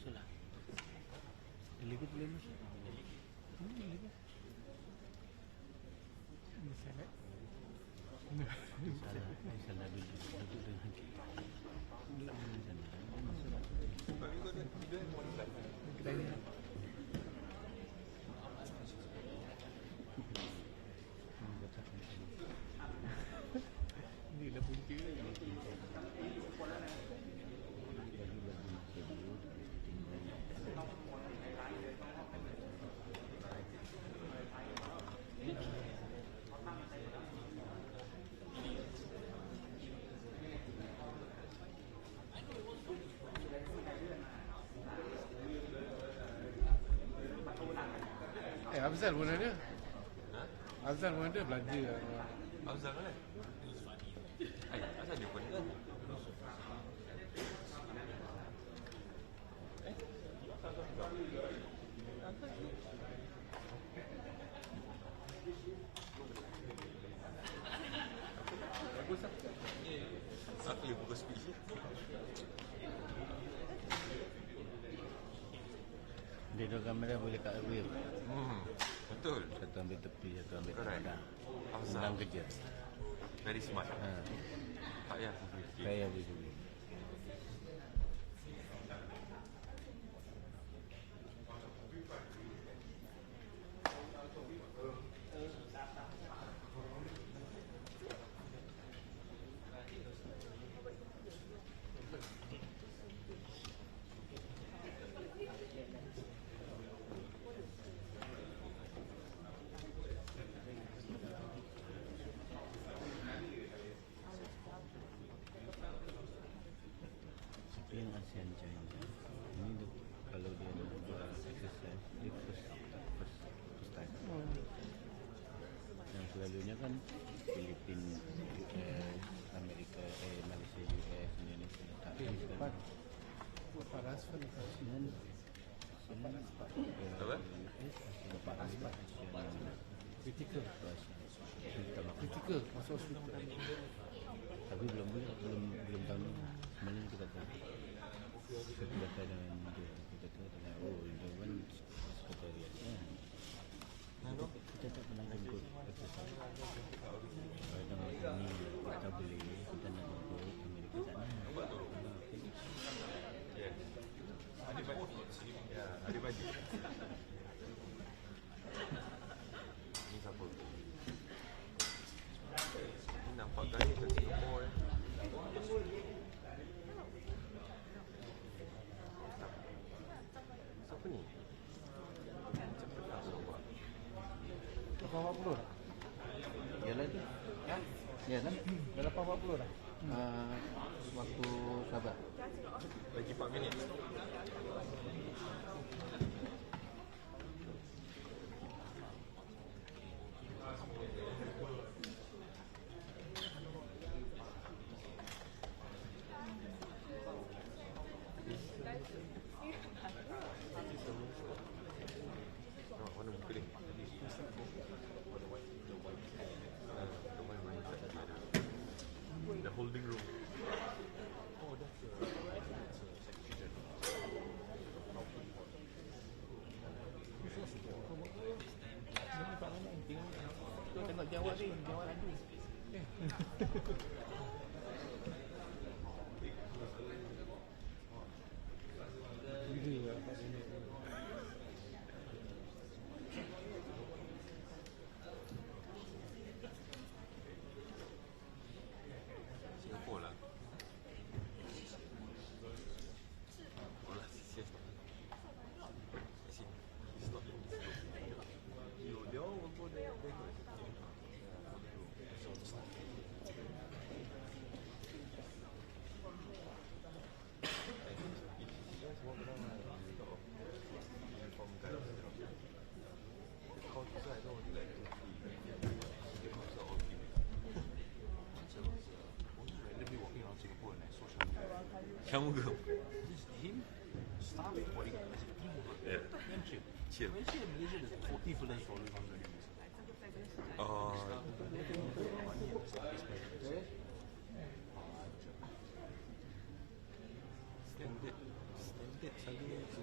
masuklah. Delegate boleh masuk. Delegate. Misalnya. Salah dulu. Satu dengan kita. Belum sana. Masuklah. Kita ini. Ini dah punca. Afzal pun ada. Afzal pun ada belanja. Afzal kan? Asal dia pun kan? Bagus lah. Aku boleh buka speech je. Dia dua kamera boleh kat real. Betul. Satu ambil tepi, satu ambil Correct. tengah. Afzal. Senang kerja. Very smart. Ha. Tak payah aku fikir. Saya boleh. Yang ASEAN China ini tu, kalau dia nak buat exercise dia first time. Yang selalunya kan Filipin, US, Amerika, Malaysia, US, Indonesia. Tapi sekarang Pak Rasfan ASEAN Apa? Pak Rasfan kritikal. Kritikal Masuk hospital. tapi belum tahun ni. Sebenarnya kita kata kita kata dengan dia, kita kata dengan Dewan Sekretariatnya kita tak pernah jemput exercise. Kadang-kadang ni kita boleh, kita nak jemput Amerika sana. Ada baju. Ni siapa? Ni nampak gaya kat Singapore Siapa ni? Cepat tak nampak. 840 dah. Yalah tu. Yalah. Dah 840 dah. Waktu sabar. Lagi 4 minit. Mana muka dia? The holding room. Oh, that's Ini Pak Lama tengok. Tengok jawab ni, jawab lagi. Gila Pak Lama. Singapore lah. Oh lah, serious lah. It's not in this room. They all will go there. Just walk around uniform guys. The culture I know only like 2-3. The culture are all female. Once I was randomly walking around Singapore and I saw Shamugam. This him, staff bodyguard. I said, yeah. Damn chill. Chill. When you see in Malaysia, there's 40 fellas following on the news. Standard selalu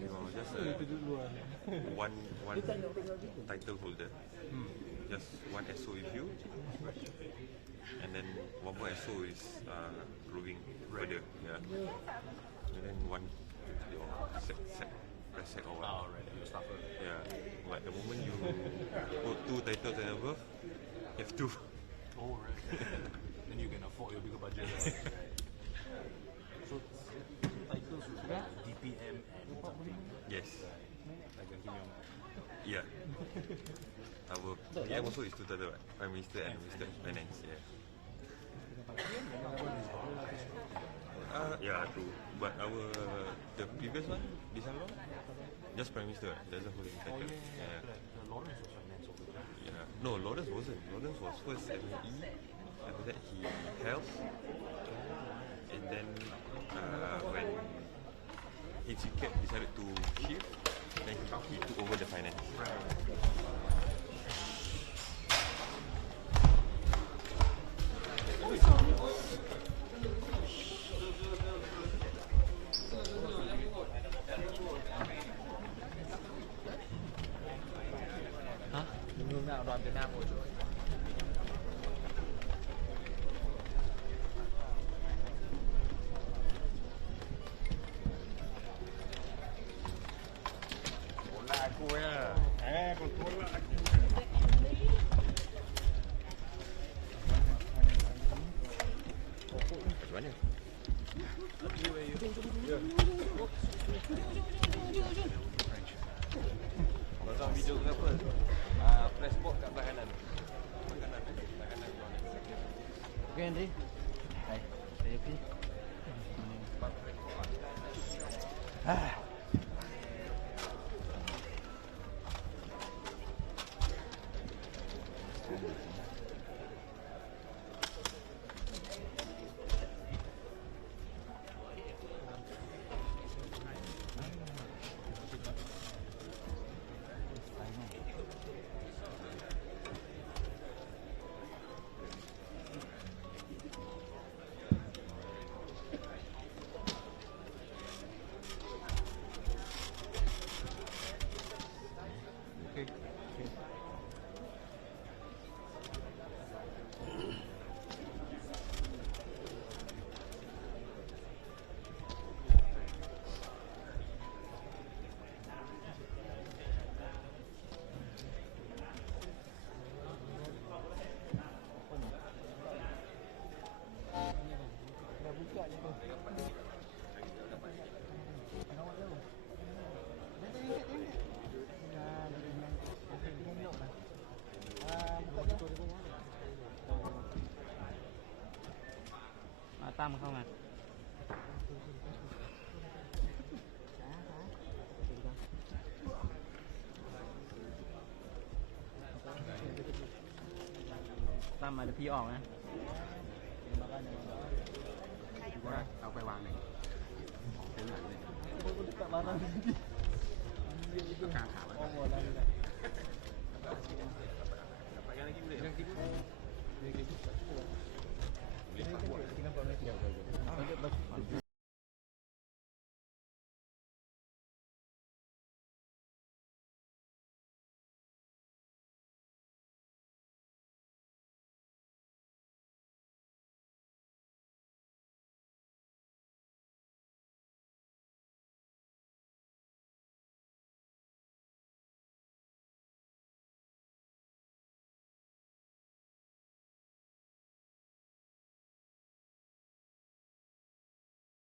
just one title holder, just one SO with you, and then one more SO is growing further, yeah. And then one your press sec or what. Yeah, but the moment you go 2 titles and above, you have 2. Oh, right. Then you can afford your bigger budget. So titles would be DPM and something. Yes. Like a Kim Yong. Yeah. Our PM also is 2 titles, right? Prime Minister and Minister of Finance, yeah. Yeah, true. But the previous one, this one, just Prime Minister, doesn't hold any title. Yeah. Lawrence was finance officer. Yeah. No, Lawrence wasn't. Lawrence was first MAE, after that he health, and then when HCCAP decided to shift, then he took over the finance. Hướng nào đoàn Việt Nam ngồi chỗ ấy. Controller aku ya. Controller aku. Macam mana? Pasang video ke apa? Press box kat belah kanan. Okay, Henry. Hai. Saya P. Tam không à? Tam mà được phi ỏng á. Tao quay vàng này. Thế này này. Càng thả vậy.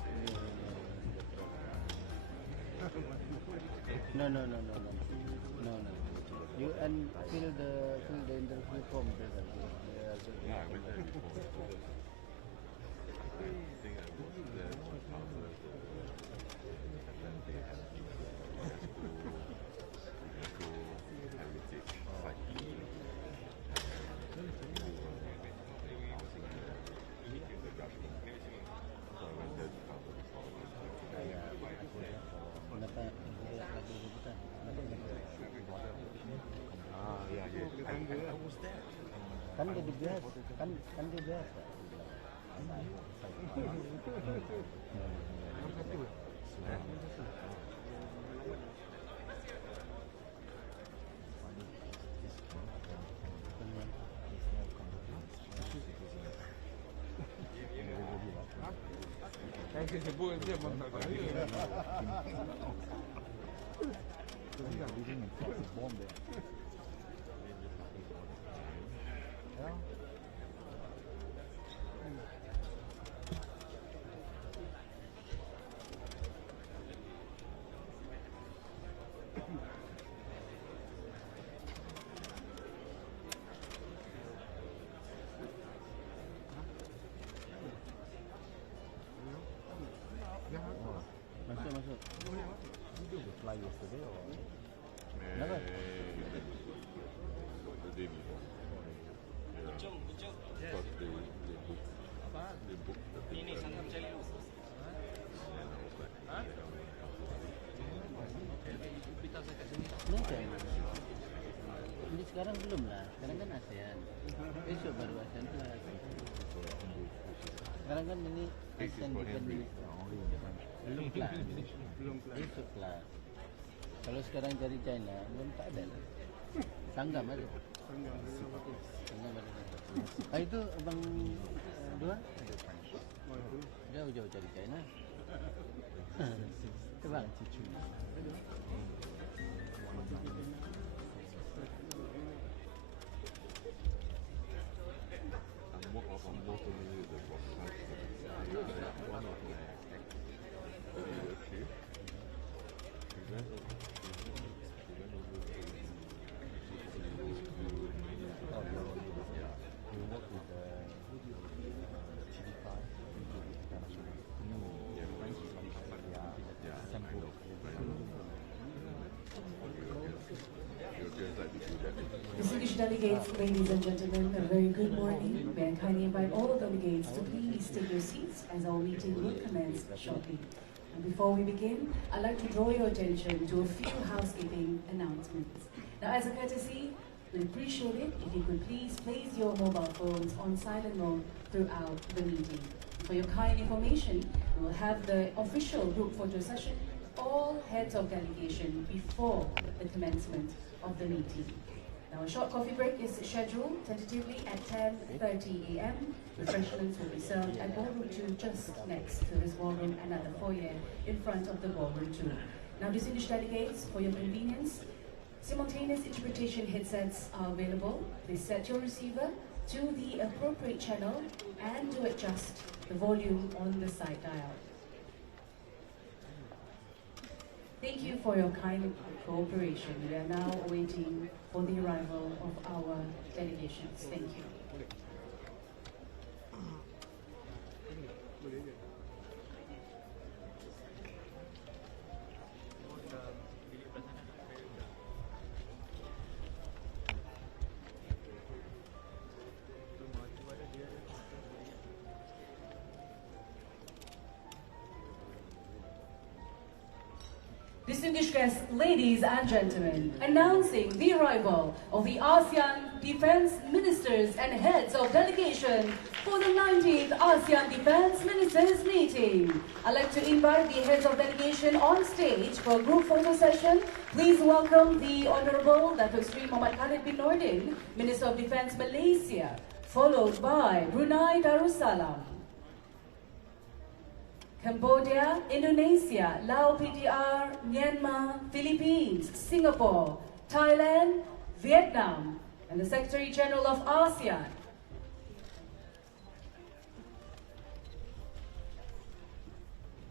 No. You fill the interview form, brother. Yeah, I went there before. I think I was there just after and they had UNESCO heritage site. So I went there to cover this all. Yeah. I was there. Kan dia biasa, kan dia biasa. Que se puede hacer más Masuk. Did you fly yesterday or? The day before. Yeah. Because they booked the ticket. And I was like, Ini sekarang belum lah. Sekarang kan ASEAN. Besok baru ASEAN plus. Sekarang kan ini ASEAN Defense Minister. Belum kelas. Besok kelas. Kalau sekarang cari China, belum tak ada lah. Sanggam ada. Itu abang dua? Jauh-jauh cari China. Itu bang. I'm more familiar with the broadcast. One of my relatives, we went over to You work with the TV5 international. Distinguished delegates, ladies and gentlemen, a very good morning. May I kindly invite all delegates to please take your seats as our meeting will commence shortly. And before we begin, I'd like to draw your attention to a few housekeeping announcements. Now, as a courtesy, we appreciate it if you could please place your mobile phones on silent mode throughout the meeting. For your kind information, we will have the official group photo session with all heads of delegation before the commencement of the meeting. Now, a short coffee break is scheduled tentatively at 10:30 a.m. Refreshments will be served at Ballroom 2 just next to this ballroom and at the foyer in front of the Ballroom 2. Now, distinguished delegates, for your convenience, simultaneous interpretation headsets are available. Please set your receiver to the appropriate channel and to adjust the volume on the side dial. Thank you for your kind cooperation. We are now waiting for the arrival of our delegations. Thank you. Distinguished guests, ladies and gentlemen, announcing the arrival of the ASEAN Defense Ministers and Heads of Delegation for the 19th ASEAN Defense Ministers Meeting. I'd like to invite the Heads of Delegation on stage for a group photo session. Please welcome the Honorable Datuk Sri Muhammad Khalid bin Nordin, Minister of Defense Malaysia, followed by Brunei Darussalam, Cambodia, Indonesia, Laos PTR, Myanmar, Philippines, Singapore, Thailand, Vietnam, and the Secretary General of ASEAN.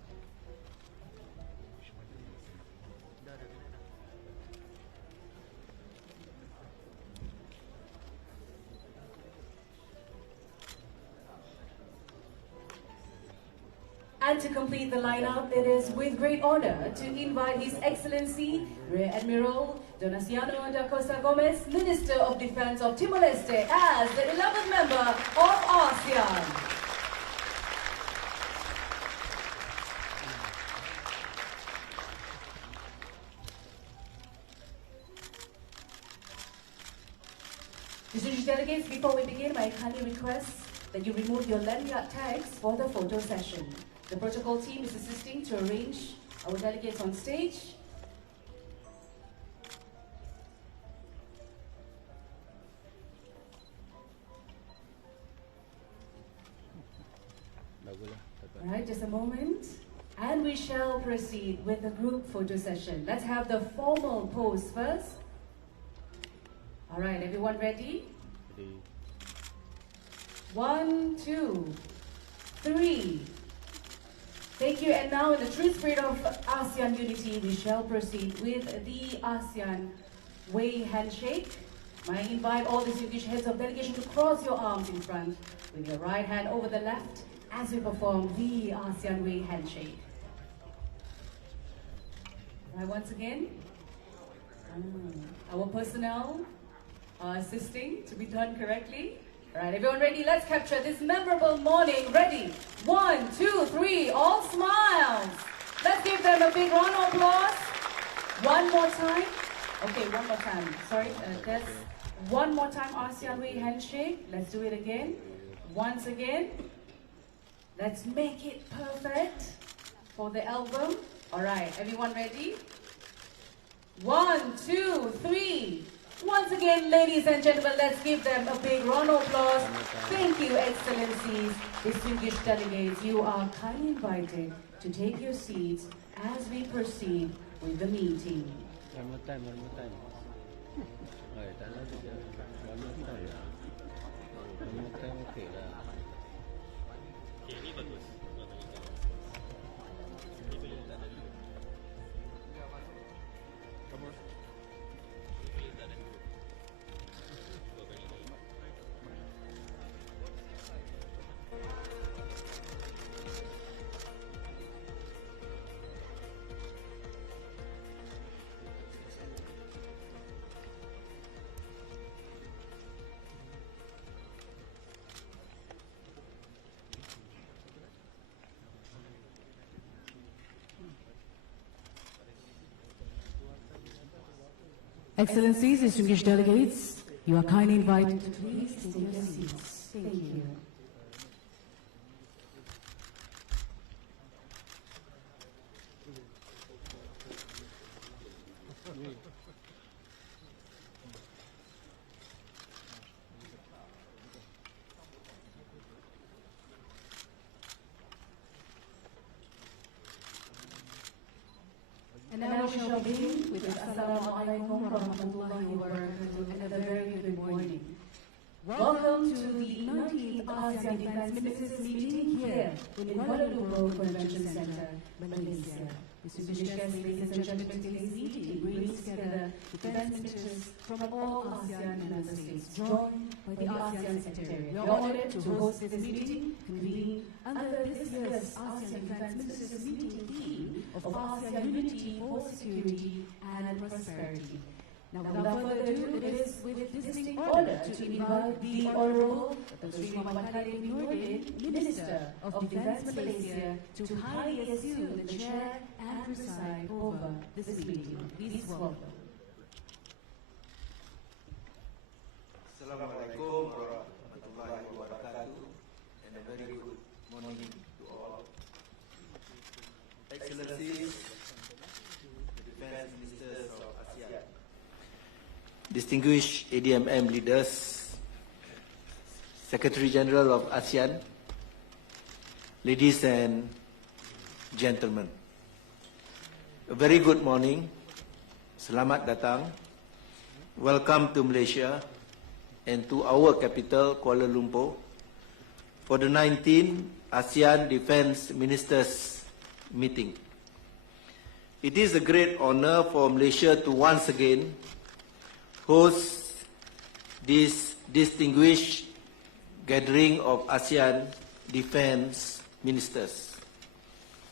to complete the lineup, it is with great honor to invite His Excellency Rear Admiral Donaciano da Costa Gomez, Minister of Defense of Timor-Leste, as the 11th member of ASEAN. Distinguished delegates, before we begin, I kindly request that you remove your lanyard tags for the photo session. The protocol team is assisting to arrange our delegates on stage. All right, just a moment. And we shall proceed with the group photo session. Let's have the formal pose first. All right, everyone ready? Ready. 1, 2, 3. Thank you. And now, in the true spirit of ASEAN unity, we shall proceed with the ASEAN Way handshake. I invite all distinguished heads of delegation to cross your arms in front with your right hand over the left as we perform the ASEAN Way handshake. Right, once again, our personnel are assisting to be done correctly. All right, everyone ready? Let's capture this memorable morning. Ready? 1, 2, 3, all smiles. Let's give them a big round of applause. One more time. Okay, one more time. Sorry, that's one more time ASEAN Way handshake. Let's do it again. Once again. Let's make it perfect for the album. All right, everyone ready? 1, 2, 3. Once again, ladies and gentlemen, let's give them a big round of applause. Thank you, Excellencies, distinguished delegates. You are kindly invited to take your seats as we proceed with the meeting. One more time. Alright, tak lagi dah. One more time. One more time, okay lah. Okay, ni bagus. Excellencies, distinguished delegates, you are kindly invited to please take your seats. Thank you. And now we shall begin with Assalamualaikum warahmatullahi wabarakatuh and a very good morning. Welcome to the 19th ASEAN Defense Ministers meeting here in Kuala Lumpur Convention Center, Malaysia. Distinguished guests, ladies and gentlemen, today's meeting brings together defense ministers from all ASEAN member states, joined by the ASEAN Secretariat. We are honored to host this meeting convened under this year's ASEAN Defense Ministers meeting theme of ASEAN unity for security and prosperity. Now, without further ado, it is with distinct honor to invite the Honorable Dr. Sri Muhammad Khalid bin Nurdin, Minister of Defense Malaysia, to kindly assume the chair and preside over this meeting. Please welcome. Assalamualaikum warahmatullahi wabarakatuh and a very good morning to all. Excellencies, the Defense Ministers of ASEAN, distinguished ADMM leaders, Secretary General of ASEAN, ladies and gentlemen, a very good morning. Selamat datang. Welcome to Malaysia and to our capital, Kuala Lumpur, for the 19th ASEAN Defense Ministers meeting. It is a great honor for Malaysia to once again host this distinguished gathering of ASEAN defense ministers.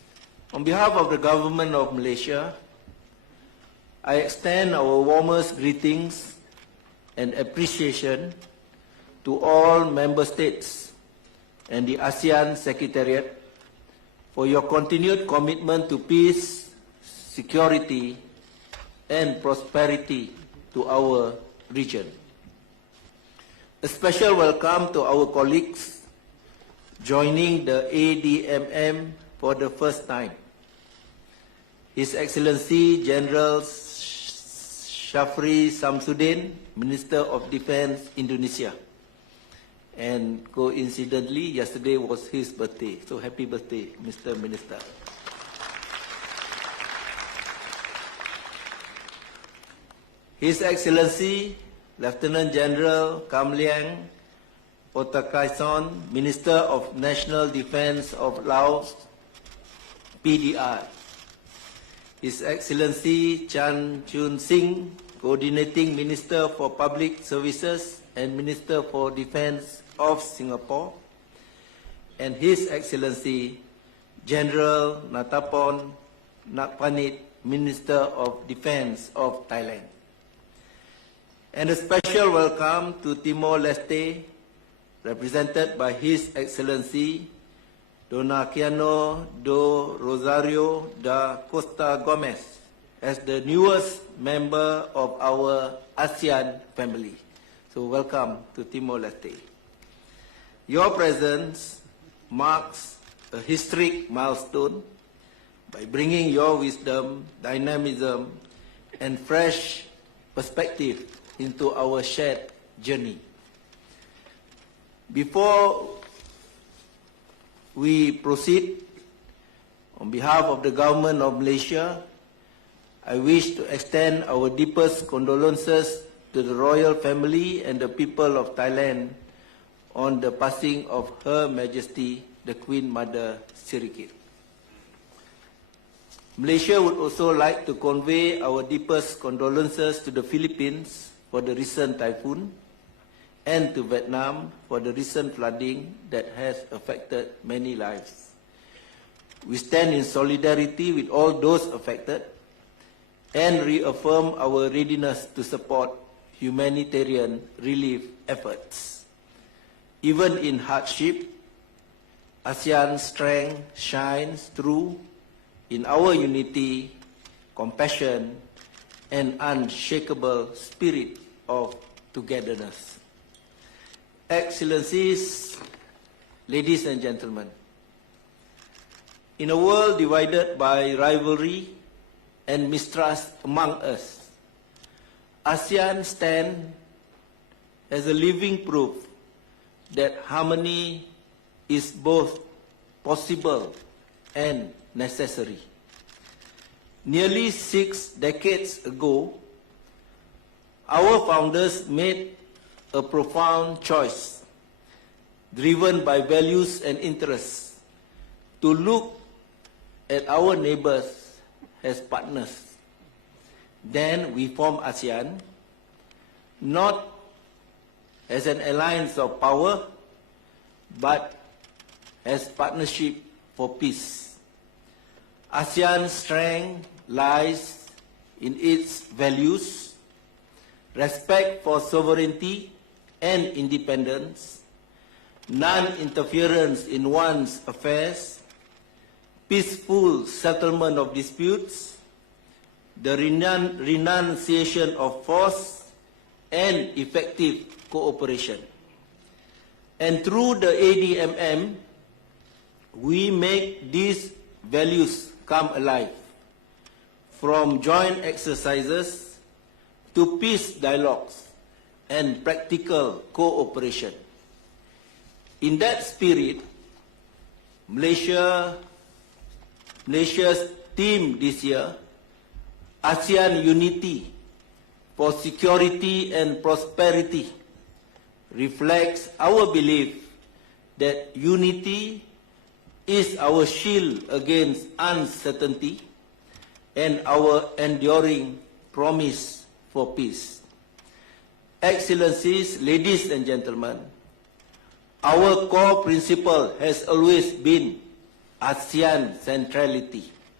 On behalf of the Government of Malaysia, I extend our warmest greetings and appreciation to all member states and the ASEAN Secretariat for your continued commitment to peace, security, and prosperity to our region. A special welcome to our colleagues joining the ADMM for the first time. His Excellency General Shafri Samsudin, Minister of Defense, Indonesia. And coincidentally, yesterday was his birthday. So happy birthday, Mr. Minister. His Excellency Lieutenant General Kam Liang Potakaison, Minister of National Defense of Laos, PDR. His Excellency Chan Chun Sing, Coordinating Minister for Public Services and Minister for Defense of Singapore. And His Excellency General Natapon Nakpanit, Minister of Defense of Thailand. And a special welcome to Timor-Leste, represented by His Excellency Donaciano do Rosario da Costa Gomez, as the newest member of our ASEAN family. So welcome to Timor-Leste. Your presence marks a historic milestone by bringing your wisdom, dynamism, and fresh perspective into our shared journey. Before we proceed, on behalf of the Government of Malaysia, I wish to extend our deepest condolences to the royal family and the people of Thailand on the passing of Her Majesty the Queen Mother Sirikit. Malaysia would also like to convey our deepest condolences to the Philippines for the recent typhoon and to Vietnam for the recent flooding that has affected many lives. We stand in solidarity with all those affected and reaffirm our readiness to support humanitarian relief efforts. Even in hardship, ASEAN's strength shines through in our unity, compassion, and unshakable spirit of togetherness. Excellencies, ladies and gentlemen, in a world divided by rivalry and mistrust among us, ASEAN stands as a living proof that harmony is both possible and necessary. Nearly 6 decades ago, our founders made a profound choice, driven by values and interests, to look at our neighbors as partners. Then we formed ASEAN, not as an alliance of power, but as partnership for peace. ASEAN's strength lies in its values, respect for sovereignty and independence, non-interference in one's affairs, peaceful settlement of disputes, the renunciation of force, and effective cooperation. And through the ADMM, we make these values come alive, from joint exercises to peace dialogues and practical cooperation. In that spirit, Malaysia's theme this year, ASEAN Unity for Security and Prosperity, reflects our belief that unity is our shield against uncertainty and our enduring promise for peace. Excellencies, ladies and gentlemen, our core principle has always been ASEAN centrality.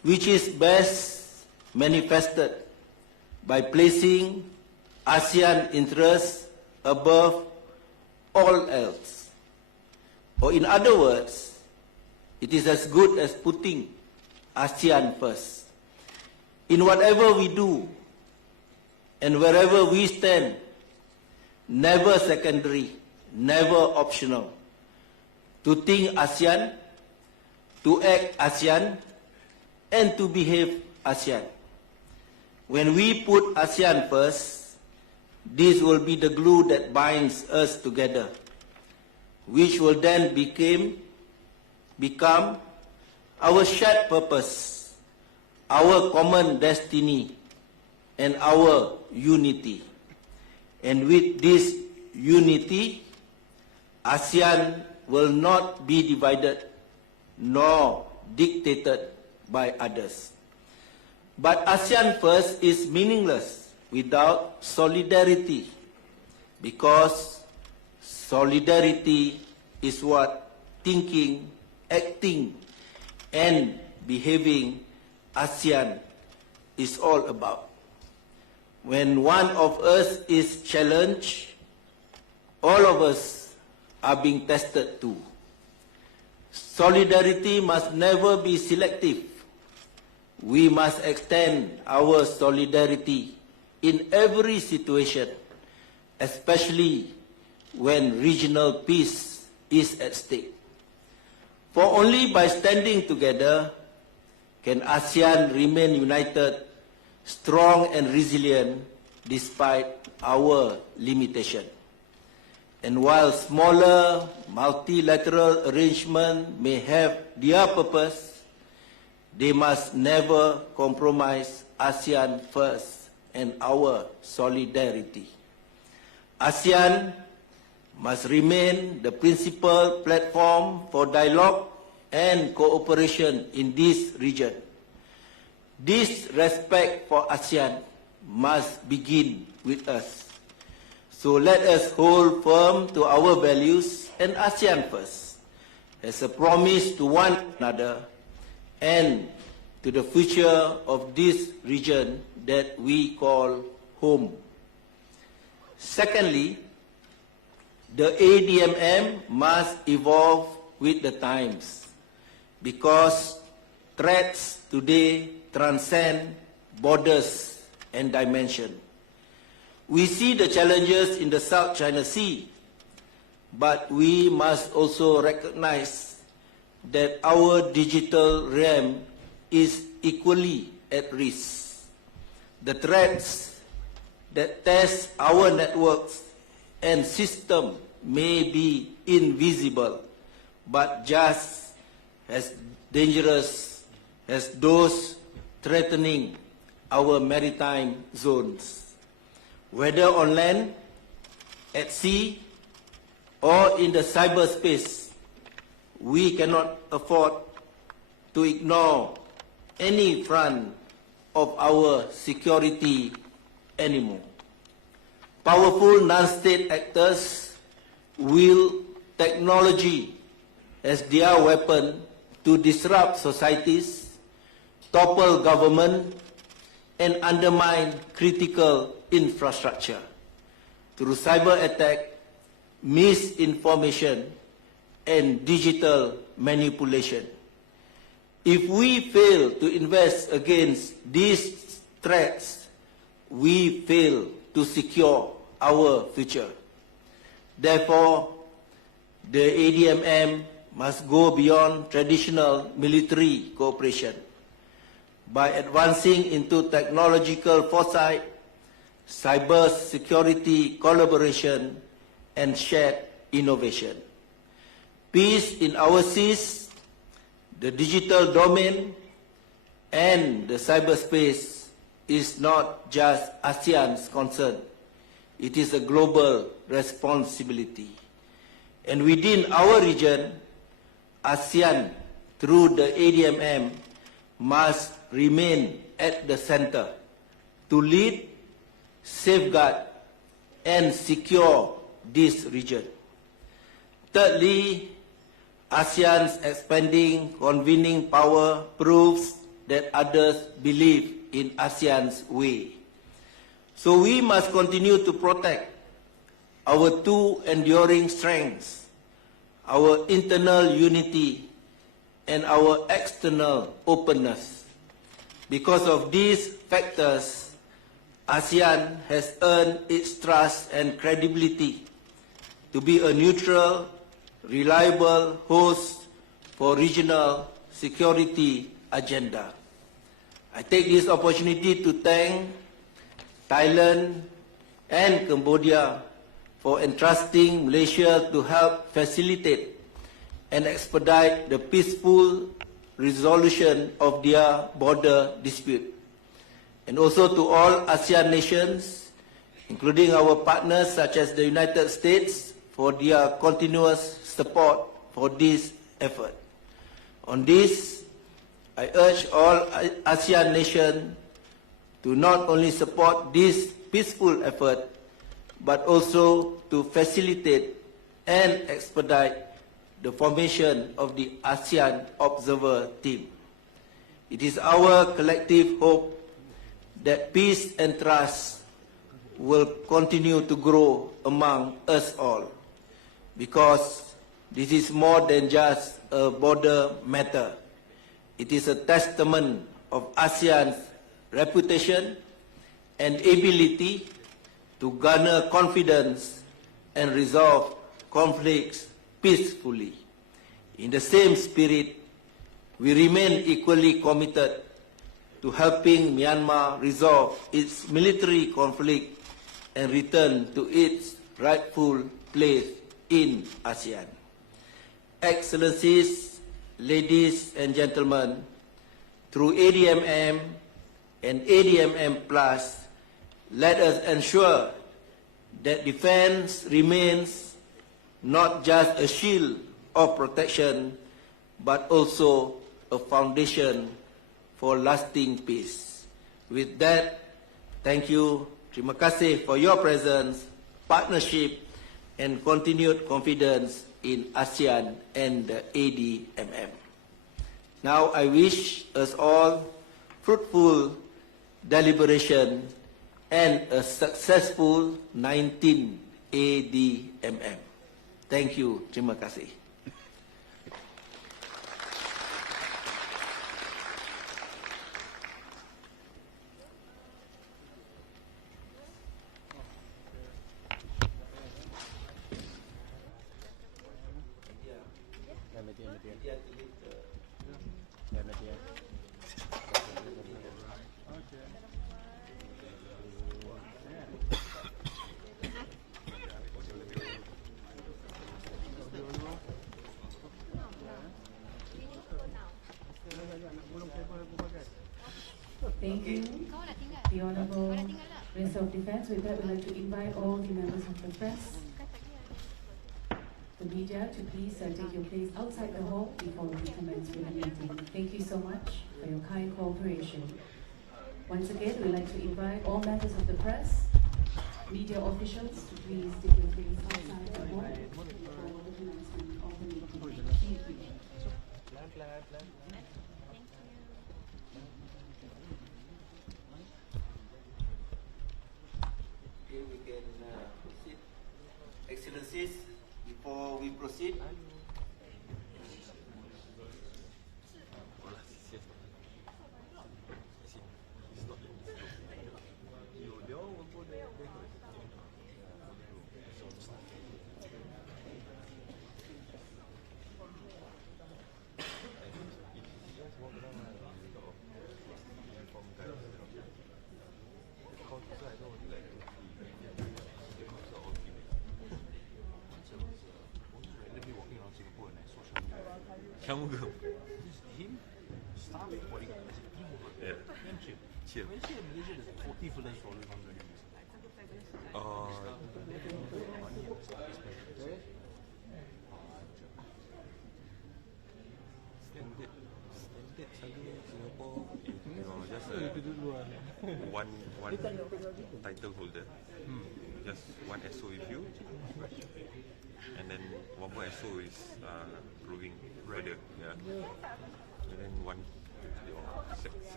which is best manifested by placing ASEAN interests above all else. Or in other words, it is as good as putting ASEAN first. In whatever we do and wherever we stand, never secondary, never optional. To think ASEAN, to act ASEAN, and to behave ASEAN. When we put ASEAN first, this will be the glue that binds us together, which will then become our shared purpose, our common destiny, and our unity. And with this unity, ASEAN will not be divided nor dictated by others. But ASEAN first is meaningless without solidarity, because solidarity is what thinking, acting, and behaving ASEAN is all about. When one of us is challenged, all of us are being tested too. Solidarity must never be selective. We must extend our solidarity in every situation, especially when regional peace is at stake. For only by standing together can ASEAN remain united, strong and resilient despite our limitation. And while smaller multilateral arrangements may have their purpose, they must never compromise ASEAN first and our solidarity. ASEAN must remain the principal platform for dialogue and cooperation in this region. This respect for ASEAN must begin with us. So let us hold firm to our values and ASEAN first, as a promise to one another and to the future of this region that we call home. Secondly, the ADMM must evolve with the times, because threats today transcend borders and dimension. We see the challenges in the South China Sea, but we must also recognize that our digital realm is equally at risk. The threats that test our networks and system may be invisible, but just as dangerous as those threatening our maritime zones. Whether on land, at sea, or in the cyberspace, we cannot afford to ignore any front of our security anymore. Powerful non-state actors wield technology as their weapon to disrupt societies, topple government, and undermine critical infrastructure through cyber attack, misinformation, and digital manipulation. If we fail to invest against these threats, we fail to secure our future. Therefore, the ADMM must go beyond traditional military cooperation by advancing into technological foresight, cyber security collaboration, and shared innovation. Peace in our seas, the digital domain, and the cyberspace is not just ASEAN's concern. It is a global responsibility. And within our region, ASEAN, through the ADMM, must remain at the center to lead, safeguard, and secure this region. Thirdly, ASEAN's expanding convening power proves that others believe in ASEAN's way. So we must continue to protect our two enduring strengths, our internal unity and our external openness. Because of these factors, ASEAN has earned its trust and credibility to be a neutral, reliable host for regional security agenda. I take this opportunity to thank Thailand and Cambodia for entrusting Malaysia to help facilitate and expedite the peaceful resolution of their border dispute. And also to all ASEAN nations, including our partners such as the United States, for their continuous support for this effort. On this, I urge all ASEAN nations to not only support this peaceful effort, but also to facilitate and expedite the formation of the ASEAN Observer Team. It is our collective hope that peace and trust will continue to grow among us all, because this is more than just a border matter. It is a testament of ASEAN's reputation and ability to garner confidence and resolve conflicts peacefully. In the same spirit, we remain equally committed to helping Myanmar resolve its military conflict and return to its rightful place in ASEAN. Excellencies, ladies and gentlemen, through ADMM and ADMM Plus, let us ensure that defense remains not just a shield of protection, but also a foundation for lasting peace. With that, thank you, terima kasih for your presence, partnership, and continued confidence in ASEAN and the ADMM. Now I wish us all fruitful deliberation and a successful 19 ADMM. Thank you. Terima kasih. Thank you, the Honourable Minister of Defence. With that, we'd like to invite all the members of the press, the media, to please take your place outside the hall before we commence with the meeting. Thank you so much for your kind cooperation. Once again, we'd like to invite all members of the press, media officials, to please take your place outside the hall before the commencement of the meeting. Thank you. We can proceed. Excellencies, before we proceed, Him, staff, bodyguard, yeah. Chill. Malaysia, there's 40 fellas following on the news. Standard Singapore, just one title holder, just one SO with you, and then one more SO is proving further, yeah. And then one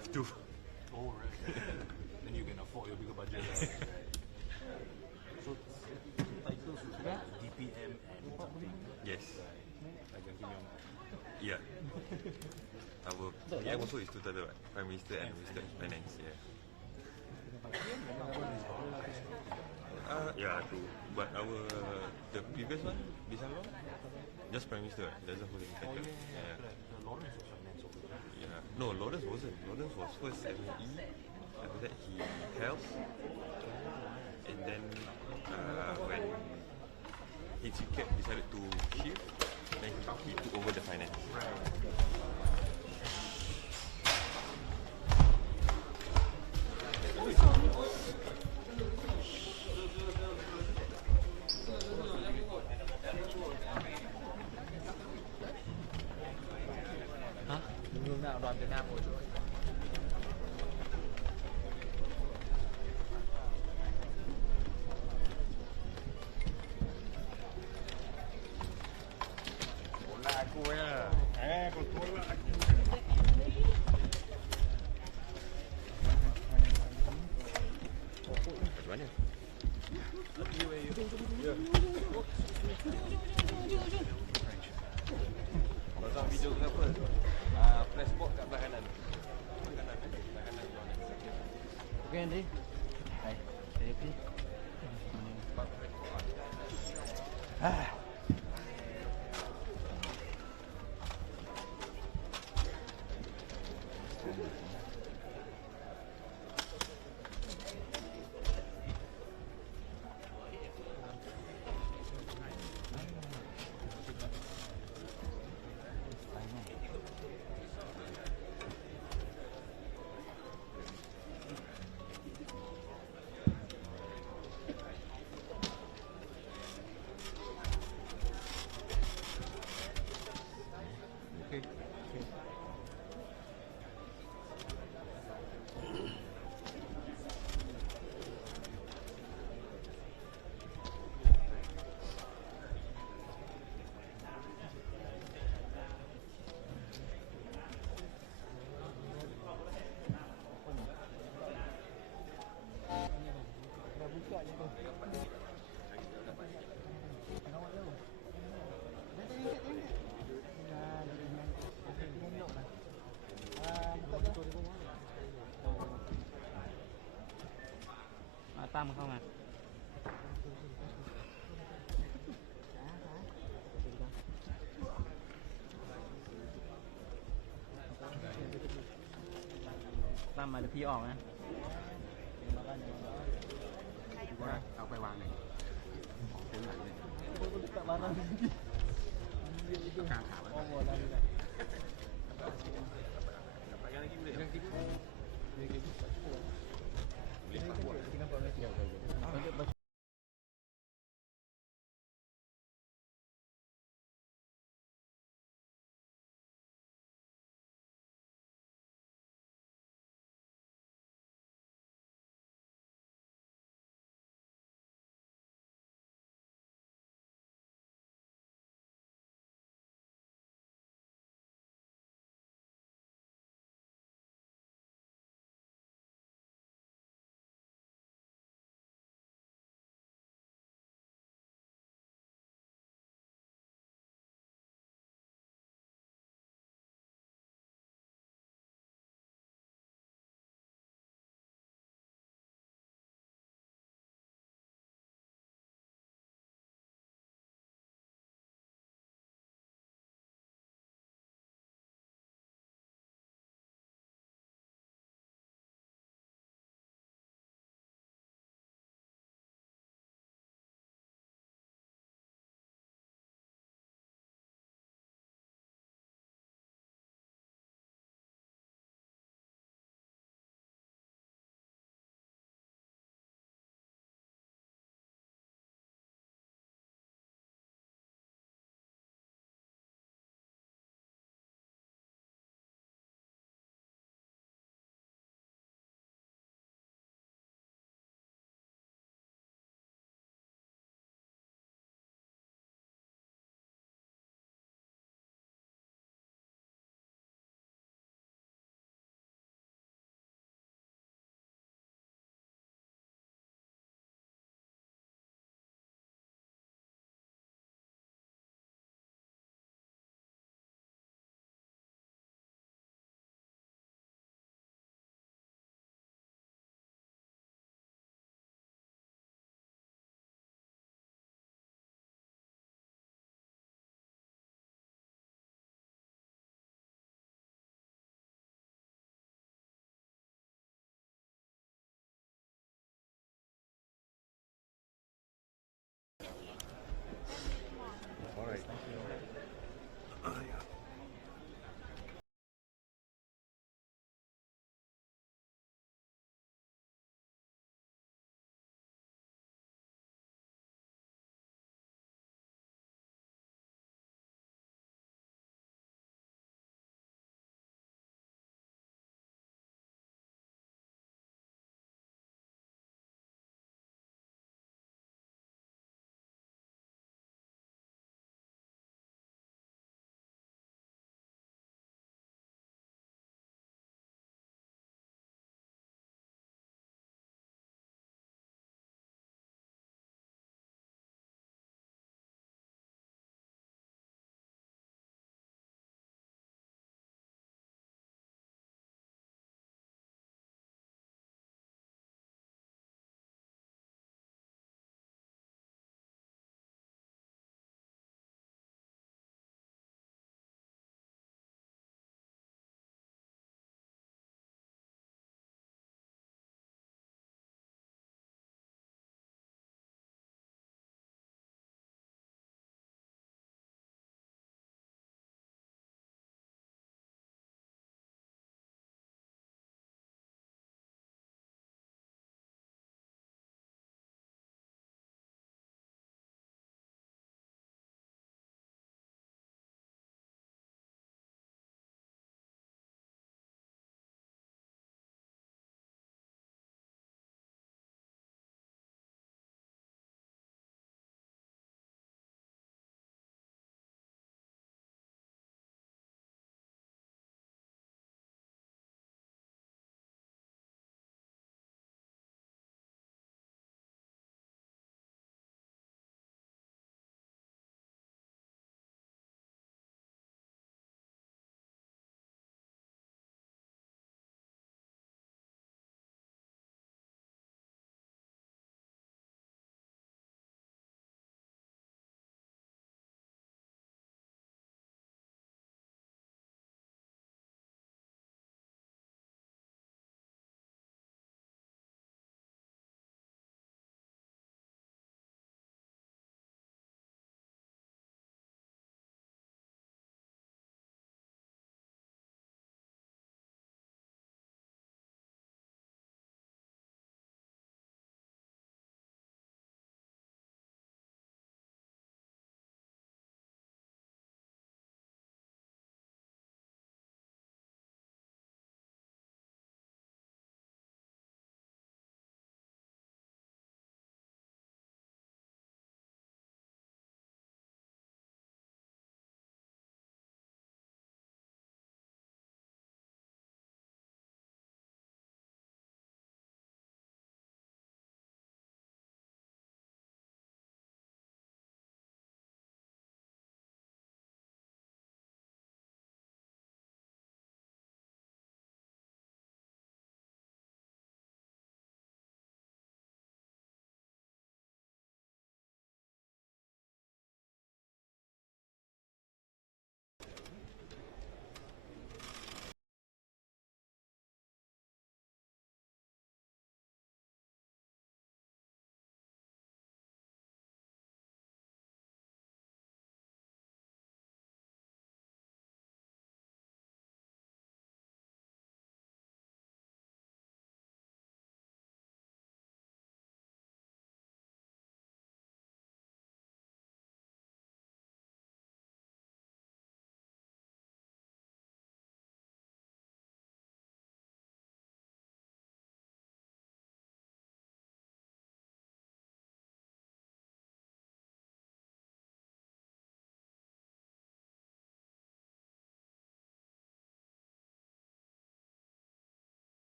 have two. Oh, right. Then you can afford your bigger budget. Right? So, titles would be DPM and something. Yes. Like a Kim Yong. Yeah. Our PM also is two title, right? Prime Minister and Minister of Finance. Yeah. Yeah, true. But the previous one, Bisalo, just Prime Minister, right? Doesn't hold any title. Yeah. The Lawrence was finance officer. Yeah. No, Lawrence wasn't. Lawrence was first ME. After that, he health. And then when HCCAP decided to shift, then he took over the finance. Hướng nào đoàn Việt Nam ngồi chỗ ấy. Bola aku ya. Bola aku. Kat mana? Pasang video kenapa? Press box kat belah kanan. Belah kanan belah kanan. Okay, Andy. Hai. Saya pergi. Tam không à? Tam mà được phi ỏng á.เอาไปวางไหนเต็มหลังเลยกลางขาไว้ Boleh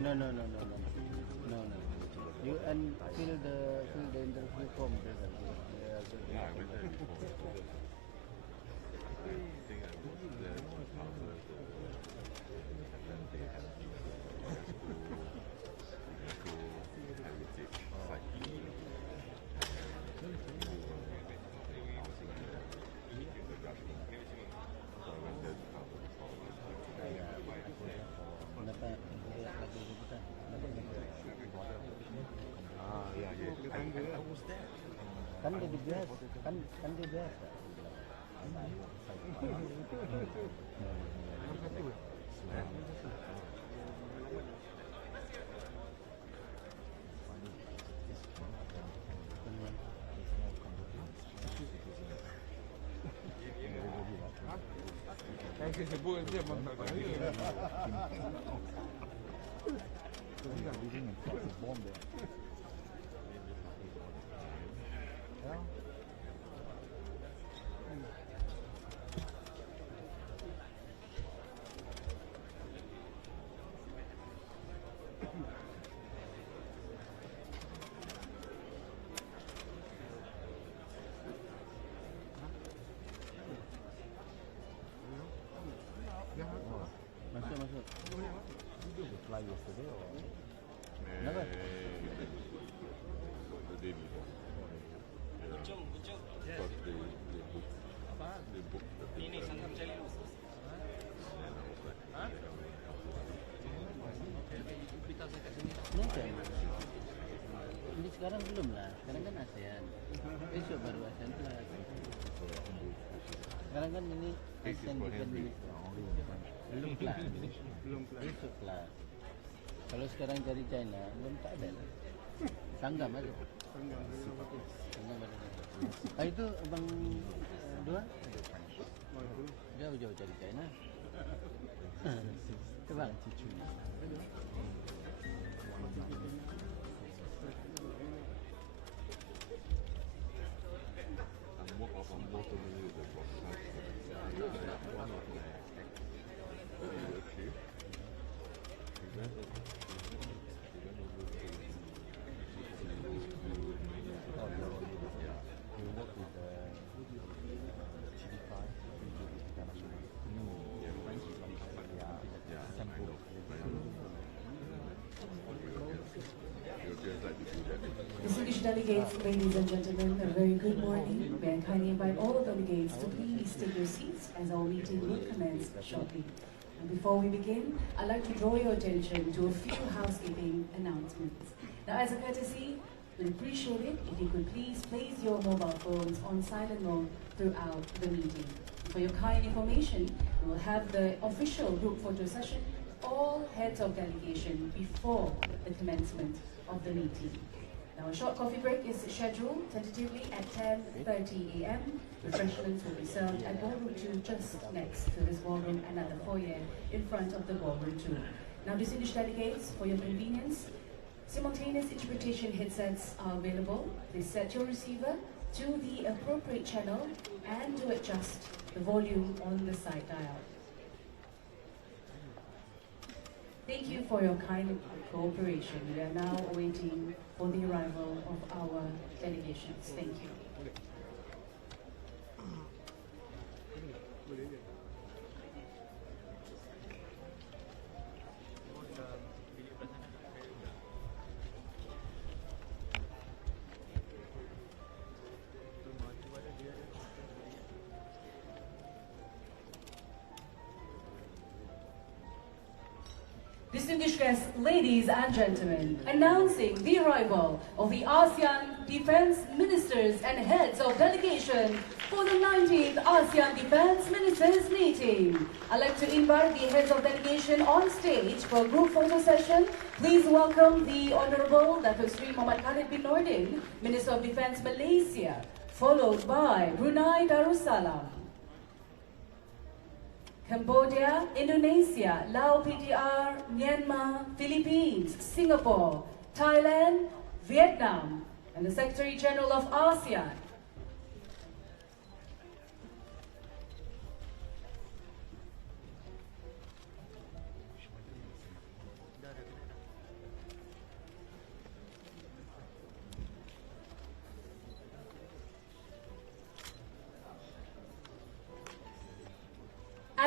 No. You fill the interview form. Yeah, I went there before. I think I was there to cover the then they have UNESCO heritage site. So I went there to cover the problem. I was there. Kan dia biasa, kan dia biasa. Masuk. Did you fly yesterday or? Never. The day before. Yeah. Because they booked the ticket. And I was like, Ini sekarang belum lah. Sekarang kan ASEAN. Besok baru ASEAN Plus. Sekarang kan ini ASEAN bukan belum kelas. Besok kelas. Kalau sekarang dari China belum tak ada lah. Sanggam ada. Sanggam ada. Itu abang dua? Jauh-jauh dari China. Terbang. I'm more familiar with the broadcast. One of my chief, we went over to We work with TV5, international. Distinguished delegates, ladies and gentlemen, a very good morning. May I kindly invite all delegates to please take your seats as our meeting will commence shortly. And before we begin, I'd like to draw your attention to a few housekeeping announcements. Now, as a courtesy, we'd appreciate it if you could please place your mobile phones on silent mode throughout the meeting. For your kind information, we will have the official group photo session with all heads of delegation before the commencement of the meeting. Now, a short coffee break is scheduled tentatively at 10:30 a.m. Refreshments will be served at Ballroom 2 just next to this ballroom and at the foyer in front of the Ballroom 2. Now, distinguished delegates, for your convenience, simultaneous interpretation headsets are available. Please set your receiver to the appropriate channel and to adjust the volume on the side dial. Thank you for your kind cooperation. We are now waiting for the arrival of our delegations. Thank you. Distinguished guests, ladies and gentlemen, announcing the arrival of the ASEAN Defense Ministers and Heads of Delegation for the 19th ASEAN Defense Ministers Meeting. I'd like to invite the Heads of Delegation on stage for a group photo session. Please welcome the Honorable Datuk Sri Muhammad Khalid bin Nordin, Minister of Defense Malaysia, followed by Brunei Darussalam, Cambodia, Indonesia, Laos PDR, Myanmar, Philippines, Singapore, Thailand, Vietnam, and the Secretary General of ASEAN.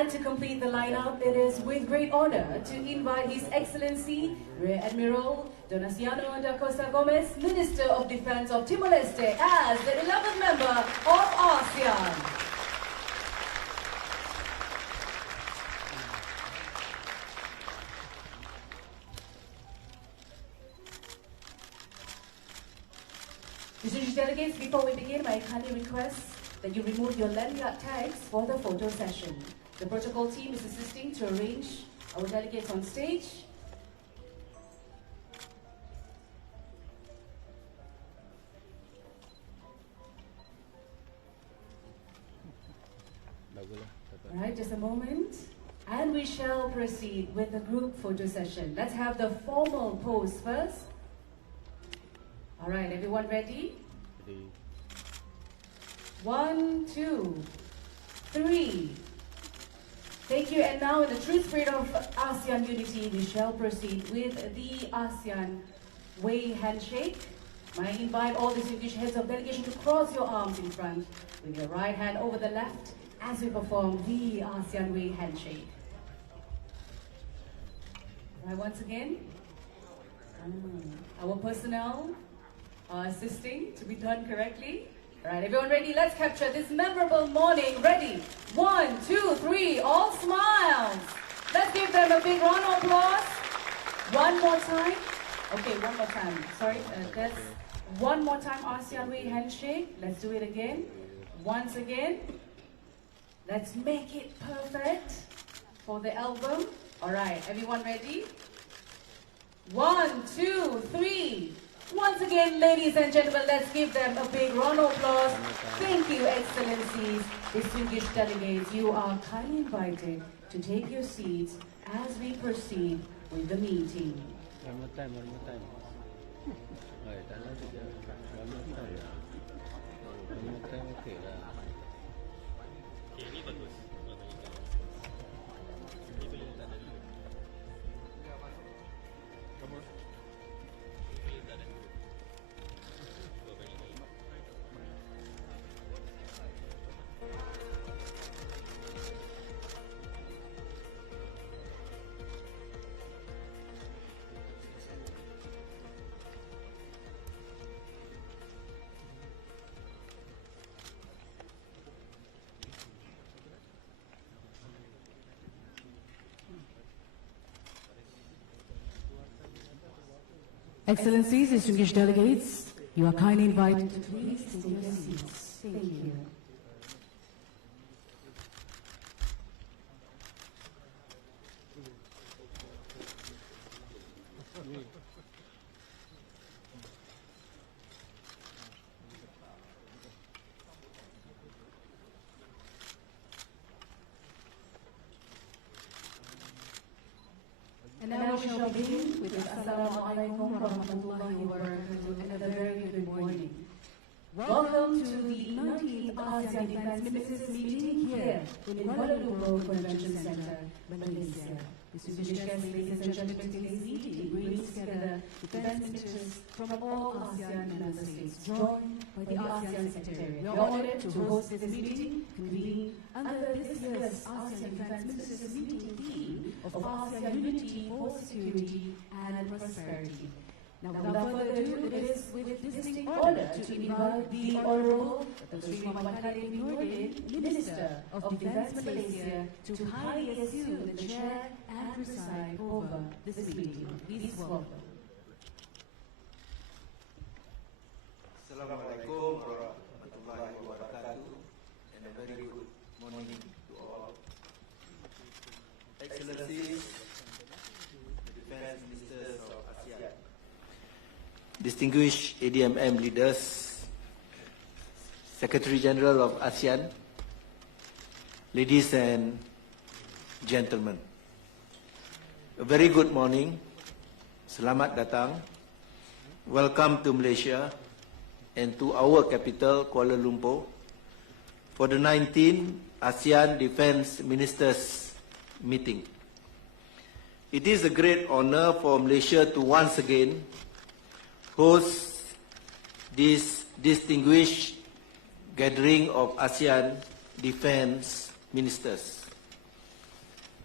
And to complete the lineup, it is with great honor to invite His Excellency Rear Admiral Donaciano da Costa Gomez, Minister of Defense of Timor-Leste, as the 11th member of ASEAN. Distinguished delegates, before we begin, I kindly request that you remove your lanyard tags for the photo session. The protocol team is assisting to arrange our delegates on stage. All right, just a moment. And we shall proceed with the group photo session. Let's have the formal pose first. All right, everyone ready? Ready. 1, 2, 3. Thank you. And now, in the true spirit of ASEAN unity, we shall proceed with the ASEAN Way handshake. I invite all distinguished heads of delegation to cross your arms in front with your right hand over the left as we perform the ASEAN Way handshake. Right, once again, our personnel are assisting to be done correctly. All right, everyone ready? Let's capture this memorable morning. Ready? 1, 2, 3, all smiles. Let's give them a big round of applause. One more time. Okay, one more time. Sorry, that's one more time ASEAN Way handshake. Let's do it again. Once again. Let's make it perfect for the album. All right, everyone ready? 1, 2, 3. Once again, ladies and gentlemen, let's give them a big round of applause. Thank you, Excellencies, distinguished delegates. You are kindly invited to take your seats as we proceed with the meeting. One more time, one more time. Alright, tak lanjut je. One more time. One more time, okay lah. Okay, ni bagus. Ni boleh letak dari dulu. Boleh letak dari dulu. Dua kali lagi. Excellencies, distinguished delegates, you are kindly invited to please take your seats. Thank you. And now we shall begin with Assalamualaikum warahmatullahi wabarakatuh and a very good morning. Welcome to the 19th ASEAN Defense Ministers meeting here in Kuala Lumpur Convention Center, Malaysia. Distinguished guests, ladies and gentlemen, today's meeting brings together defense ministers from all ASEAN member states, joined by the ASEAN Secretariat. We are honored to host this meeting convened under this year's ASEAN Defense Ministers meeting theme of ASEAN unity for security and prosperity. Now, without further ado, it is with distinct honor to invite the Honorable Dr. Sri Muhammad Khalid bin Nordin, Minister of Defense Malaysia, to kindly assume the chair and preside over this meeting. Please welcome. Assalamualaikum warahmatullahi wabarakatuh and a very good morning to all. Excellencies, the Defense Ministers of ASEAN, distinguished ADMM leaders, Secretary General of ASEAN, ladies and gentlemen, a very good morning. Selamat datang. Welcome to Malaysia and to our capital, Kuala Lumpur, for the 19th ASEAN Defense Ministers meeting. It is a great honor for Malaysia to once again host this distinguished gathering of ASEAN defense ministers.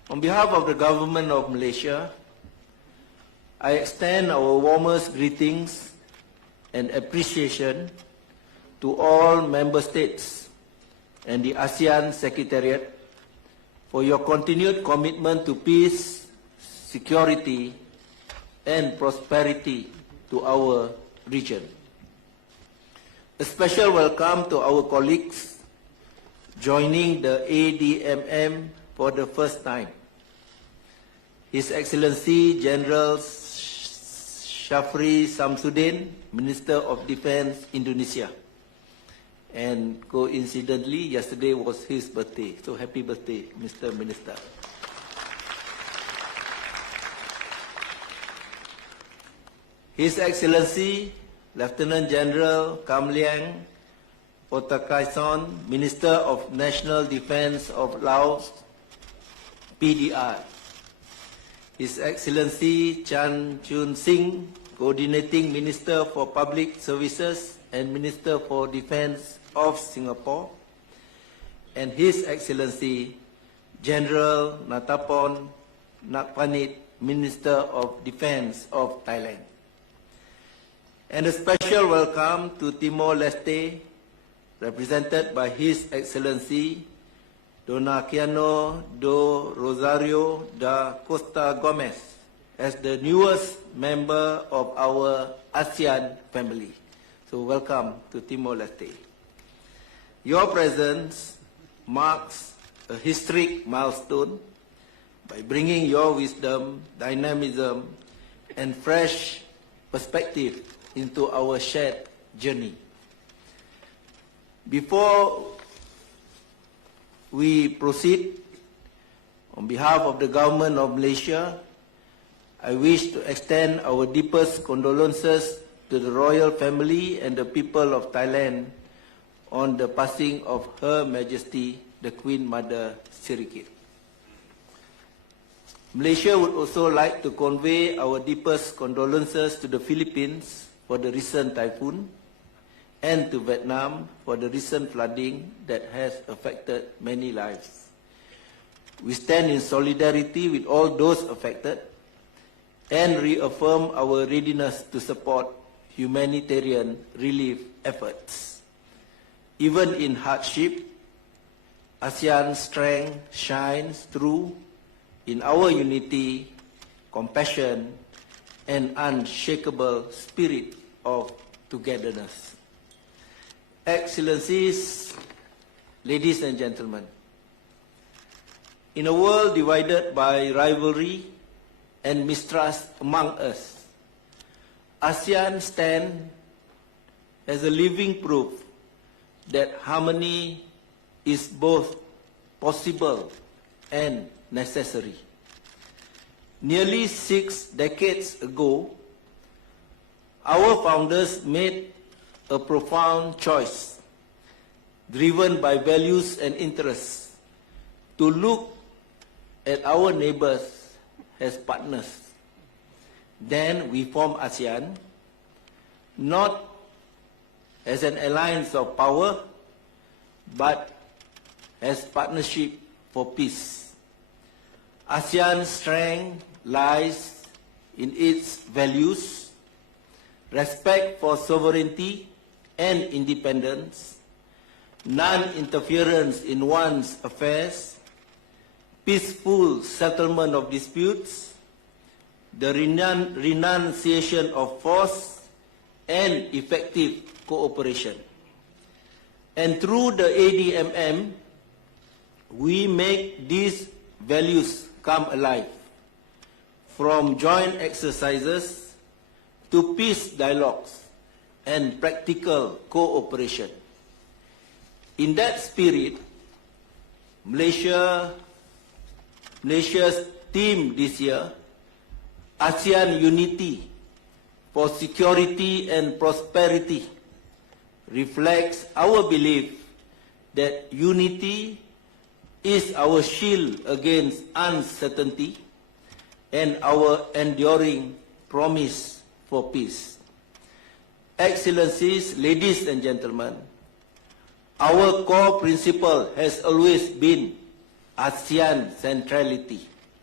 On behalf of the Government of Malaysia, I extend our warmest greetings and appreciation to all member states and the ASEAN Secretariat for your continued commitment to peace, security, and prosperity to our region. A special welcome to our colleagues joining the ADMM for the first time. His Excellency General Shafri Samsudin, Minister of Defence, Indonesia. And coincidentally, yesterday was his birthday. So happy birthday, Mr. Minister. His Excellency Lieutenant General Kam Liang Potakaison, Minister of National Defence of Laos, PDR. His Excellency Chan Chun Sing, Coordinating Minister for Public Services and Minister for Defence of Singapore, and His Excellency General Natapon Nakpanit, Minister of Defence of Thailand. And a special welcome to Timor-Leste, represented by His Excellency Donaciano do Rosario da Costa Gomez as the newest member of our ASEAN family. So welcome to Timor-Leste. Your presence marks a historic milestone by bringing your wisdom, dynamism, and fresh perspective into our shared journey. Before we proceed, on behalf of the Government of Malaysia, I wish to extend our deepest condolences to the royal family and the people of Thailand on the passing of Her Majesty, the Queen Mother Sirikit. Malaysia would also like to convey our deepest condolences to the Philippines for the recent typhoon and to Vietnam for the recent flooding that has affected many lives. We stand in solidarity with all those affected and reaffirm our readiness to support humanitarian relief efforts. Even in hardship, ASEAN's strength shines through in our unity, compassion, and unshakable spirit of togetherness. Excellencies, ladies and gentlemen, in a world divided by rivalry and mistrust among us, ASEAN stands as a living proof that harmony is both possible and necessary. Nearly 6 decades ago, our founders made a profound choice, driven by values and interests, to look at our neighbors as partners. Then we formed ASEAN, not as an alliance of power, but as partnership for peace. ASEAN's strength lies in its values, respect for sovereignty and independence, non-interference in one's affairs, peaceful settlement of disputes, the renunciation of force, and effective cooperation. And through the ADMM, we make these values come alive, from joint exercises to peace dialogues and practical cooperation. In that spirit, Malaysia's theme this year, ASEAN Unity for Security and Prosperity, reflects our belief that unity is our shield against uncertainty and our enduring promise for peace. Excellencies, ladies and gentlemen, our core principle has always been ASEAN centrality.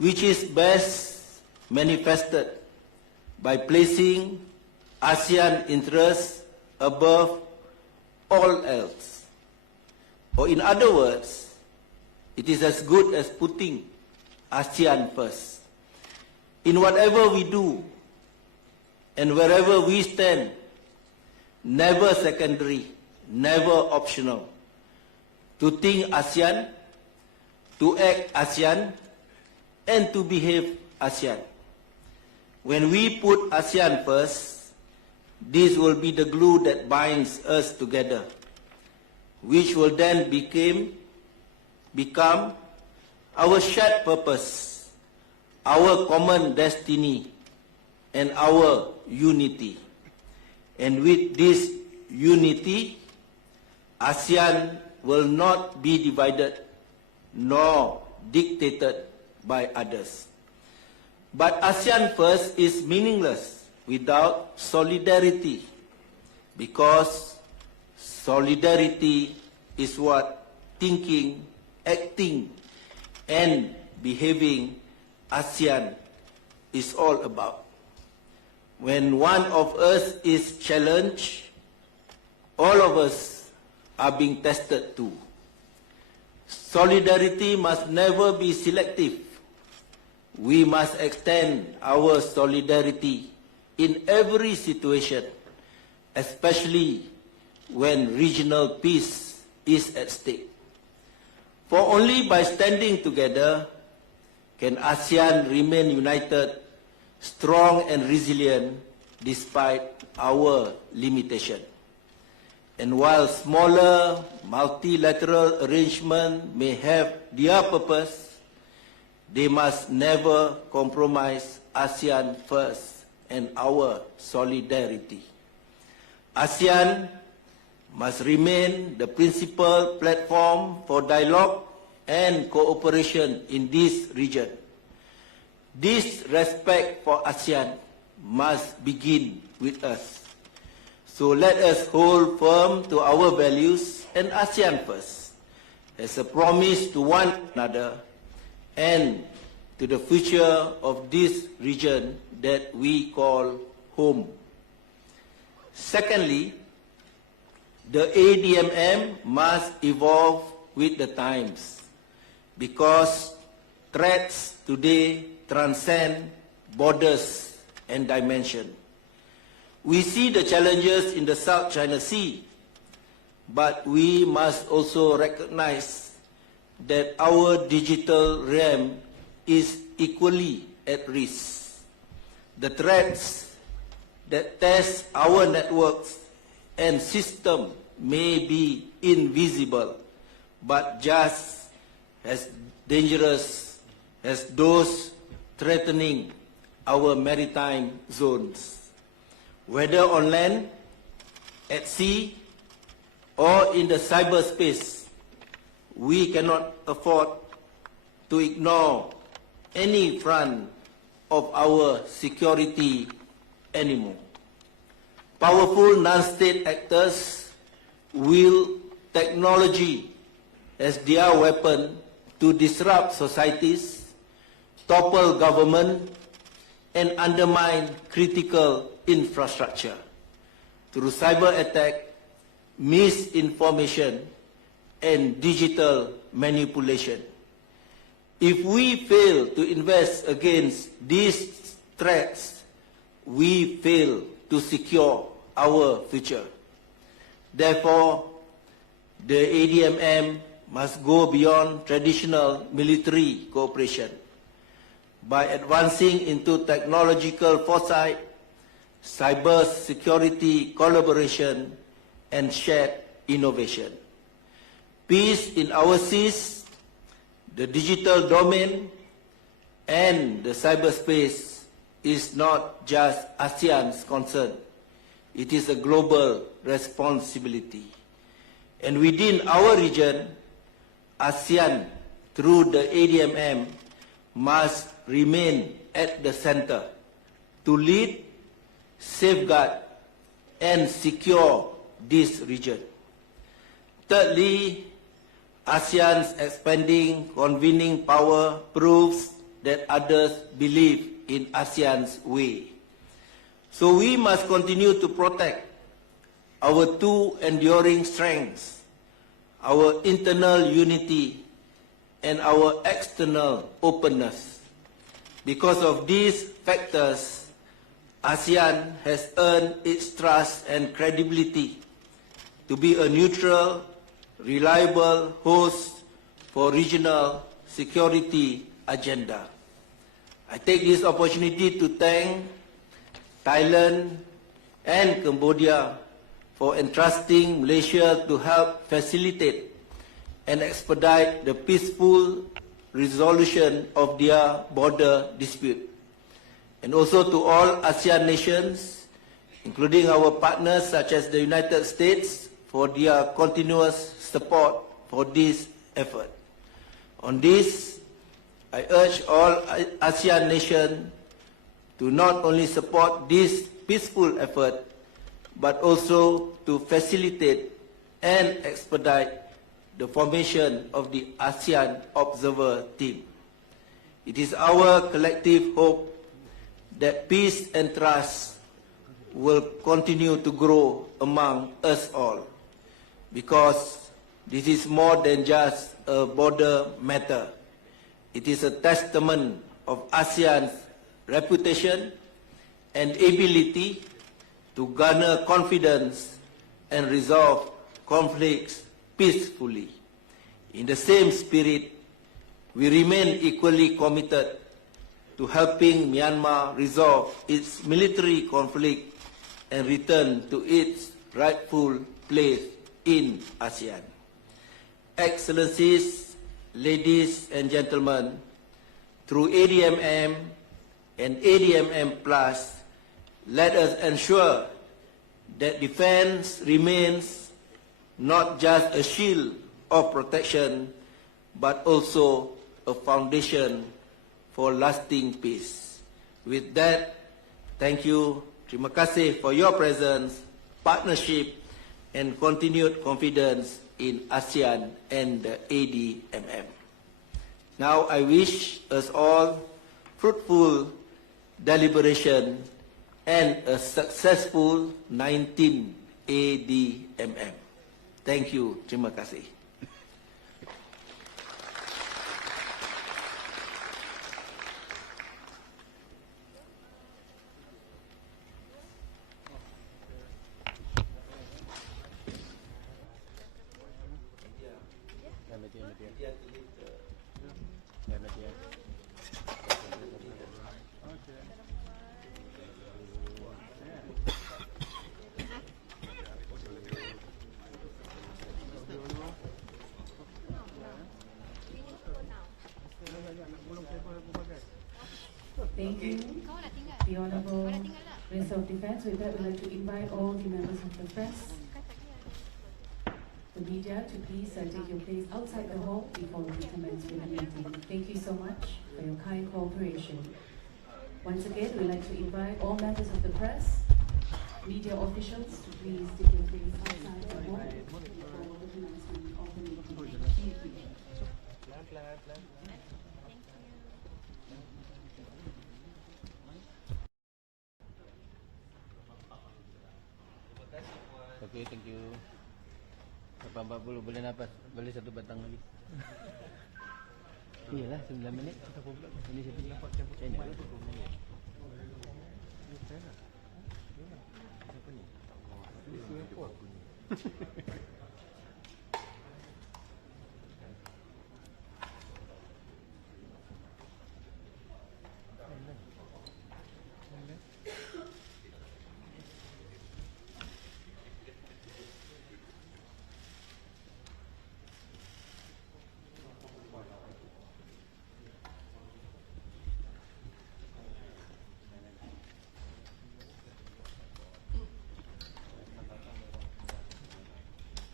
which is best manifested by placing ASEAN interests above all else. Or in other words, it is as good as putting ASEAN first. In whatever we do and wherever we stand, never secondary, never optional. To think ASEAN, to act ASEAN, and to behave ASEAN. When we put ASEAN first, this will be the glue that binds us together, which will then become our shared purpose, our common destiny, and our unity. And with this unity, ASEAN will not be divided nor dictated by others. But ASEAN first is meaningless without solidarity, because solidarity is what thinking, acting, and behaving ASEAN is all about. When one of us is challenged, all of us are being tested too. Solidarity must never be selective. We must extend our solidarity in every situation, especially when regional peace is at stake. For only by standing together can ASEAN remain united, strong and resilient despite our limitation. And while smaller multilateral arrangements may have their purpose, they must never compromise ASEAN first and our solidarity. ASEAN must remain the principal platform for dialogue and cooperation in this region. This respect for ASEAN must begin with us. So let us hold firm to our values and ASEAN first, as a promise to one another and to the future of this region that we call home. Secondly, the ADMM must evolve with the times, because threats today transcend borders and dimension. We see the challenges in the South China Sea, but we must also recognize that our digital realm is equally at risk. The threats that test our networks and system may be invisible, but just as dangerous as those threatening our maritime zones. Whether on land, at sea, or in the cyberspace, we cannot afford to ignore any front of our security anymore. Powerful non-state actors wield technology as their weapon to disrupt societies, topple government, and undermine critical infrastructure through cyber attack, misinformation, and digital manipulation. If we fail to invest against these threats, we fail to secure our future. Therefore, the ADMM must go beyond traditional military cooperation by advancing into technological foresight, cyber security collaboration, and shared innovation. Peace in our seas, the digital domain, and the cyberspace is not just ASEAN's concern. It is a global responsibility. And within our region, ASEAN, through the ADMM, must remain at the center to lead, safeguard, and secure this region. Thirdly, ASEAN's expanding convening power proves that others believe in ASEAN's way. So we must continue to protect our two enduring strengths, our internal unity and our external openness. Because of these factors, ASEAN has earned its trust and credibility to be a neutral, reliable host for regional security agenda. I take this opportunity to thank Thailand and Cambodia for entrusting Malaysia to help facilitate and expedite the peaceful resolution of their border dispute. And also to all ASEAN nations, including our partners such as the United States, for their continuous support for this effort. On this, I urge all ASEAN nations to not only support this peaceful effort, but also to facilitate and expedite the formation of the ASEAN Observer Team. It is our collective hope that peace and trust will continue to grow among us all, because this is more than just a border matter. It is a testament of ASEAN's reputation and ability to garner confidence and resolve conflicts peacefully. In the same spirit, we remain equally committed to helping Myanmar resolve its military conflict and return to its rightful place in ASEAN. Excellencies, ladies and gentlemen, through ADMM and ADMM Plus, let us ensure that defense remains not just a shield of protection, but also a foundation for lasting peace. With that, thank you, terima kasih for your presence, partnership, and continued confidence in ASEAN and the ADMM. Now I wish us all fruitful deliberation and a successful 19 ADMM. Thank you. Terima kasih. Thank you, the Honourable Minister of Defence. With that, we'd like to invite all the members of the press, the media, to please take your place outside the hall before we commence with the meeting. Thank you so much for your kind cooperation. Once again, we'd like to invite all members of the press, media officials, to please take your place outside the hall before the commencement of the meeting. Thank you. Okay, thank you. 8.40 boleh nafas. Boleh satu batang lagi. Iyalah 9 minit. Ini satu dapat campur. Saya nak 20 minit. Apa ni? Singapore.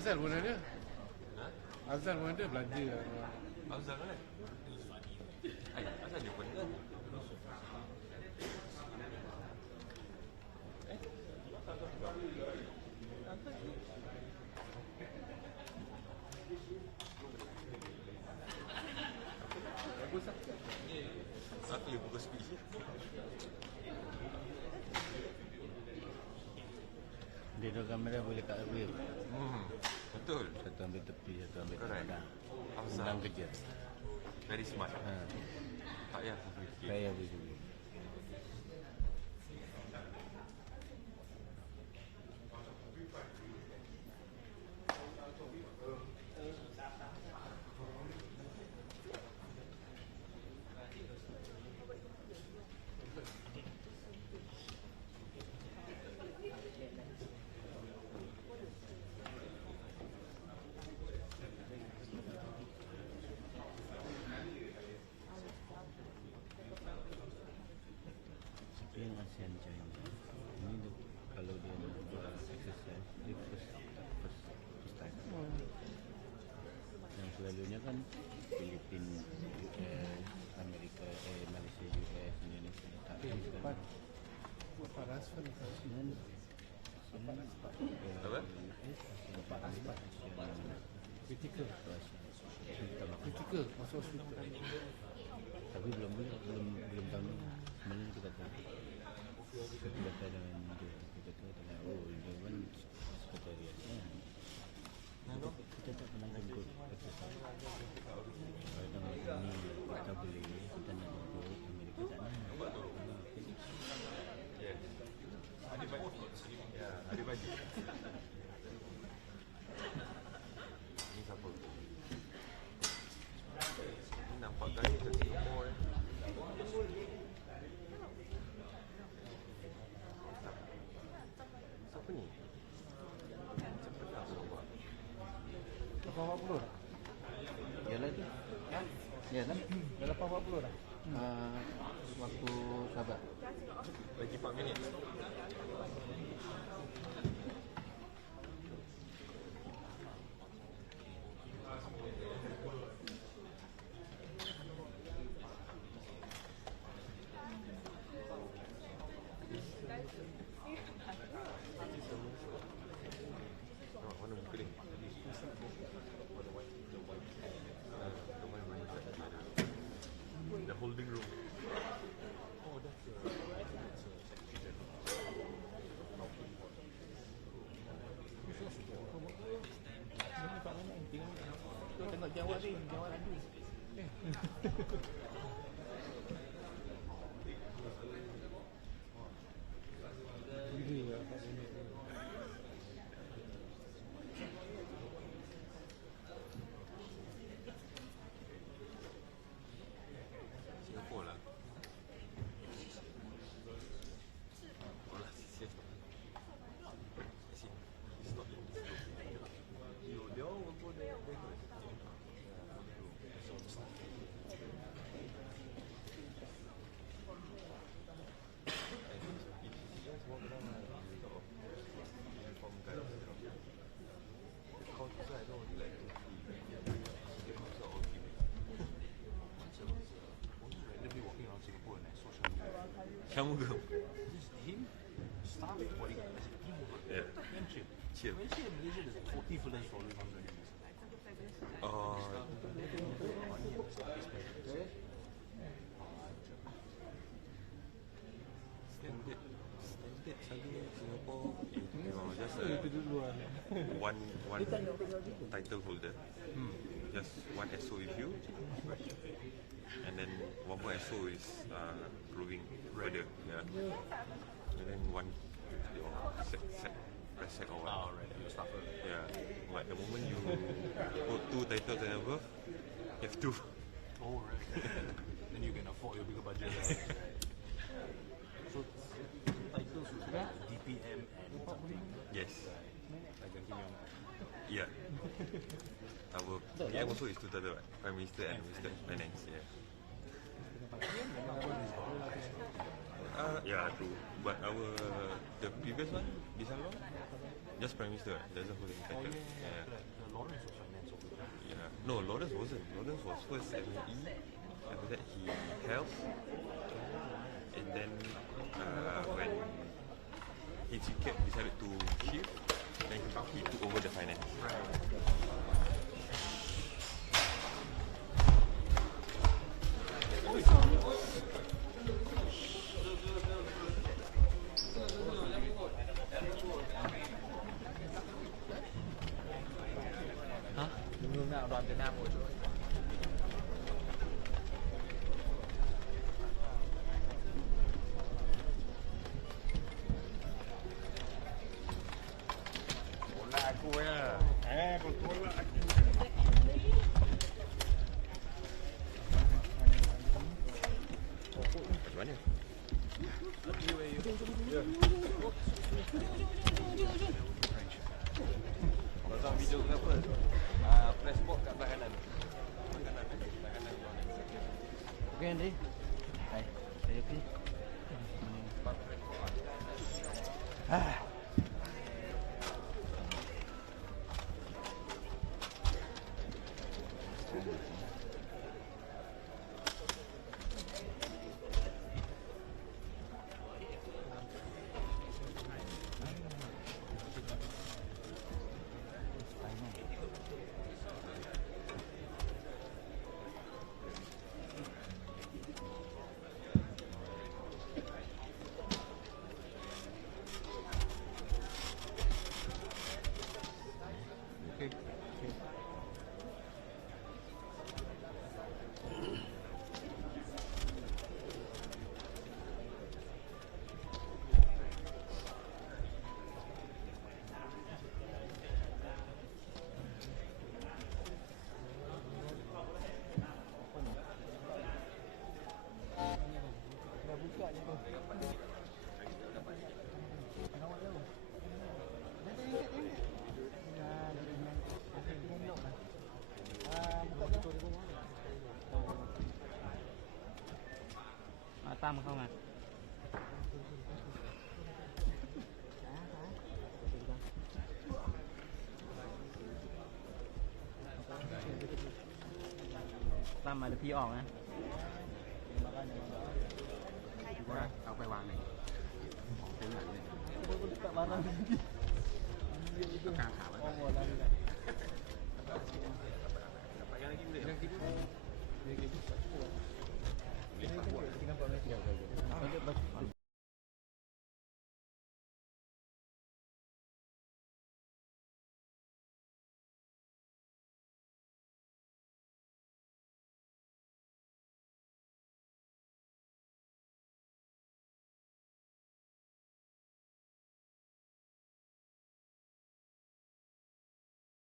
Azal pun ada. Ha? Azal pun ada belanja. Azal kan? Azal dia pun kan? Aku yang buka speech. Dia dua kamera boleh kat rear. Betul. Satu ambil tepi, satu ambil Correct. tengah. Afzal. Senang kerja. Very smart. Ha. Tak payah fikir. Saya begitu. Tapi yang ASEAN China ini dia, kalau dia nak buat exercise dia first time. Yang selalunya kan Filipin, US, Amerika, Malaysia, US, Indonesia. Tak ada sekarang. Pak Rasfan ASEAN Apa? kritikal. Kritikal. Masuk hospital. Tapi belum tahu ni. Sebenarnya kita tahu. Kita kata dengan dia, kita tahu dengan Dewan Sekretariatnya. Kita tak pernah jemput exercise. Kalau ini kita boleh, kita nak jemput Amerika tak nak. Ada baju. Ini siapa? Ini nampak kali kat Singapore Siapa ni? Siapa tak nampak? 840 dah. Yalah tu. Yalah. Dah 840 dah. Waktu sahabat. Lagi 4 minit. Mana muka dia? The holding room. Oh, that's Tengok jawab ni, jawab lagi. Singapore lah. Oh lah, siap. It's not in this room. They all will go there first. Shamugam. Him, staff, bodyguard, Yeah. friendship. Chill. Malaysia, there's 40 fellas following on the news. Standard selalu Singapore just one title holder, just one SO with you, and then one more SO is growing further, yeah, and then one press sec or what. Oh, right, you start first. Yeah, but the moment you hold 2 titles and above, you have 2. Oh, right. Then you can afford your bigger budget. So, titles should be DPM and something. Yes. Like Kim Yong. Yeah. Our PM also is 2 title, right? Prime Minister and Minister of Finance, yeah. Yeah, true. But the previous one, this one, Just Prime Minister, doesn't hold any title. The Lawrence was finance officer. Yeah. No, Lawrence wasn't. Lawrence was first ME. After that, he held. And then, when HCK decided to shift, then he took over the finance. Đường nào đoàn Việt Nam ngồi chỗ ấy. Bola aku ya. Kau tolak aku. Macam mana? Kalau tak video ke apa? Press box kat belah kanan. Belah kanan belah kanan. Okey Andri. Hai. Saya okey. Dah buka je tu. Awak tahu. Dah ringgit. Dah ringgit. Okey, tengok lah. Buka betul dia punya. Tam không à? Tam mà được phi ỏng á. Akuไปวางไหนเป็นหลังเลย Tak barang. Kang khảo Oh, lah dia. Dapat yang lagi boleh? Dia tinggal buat lagi.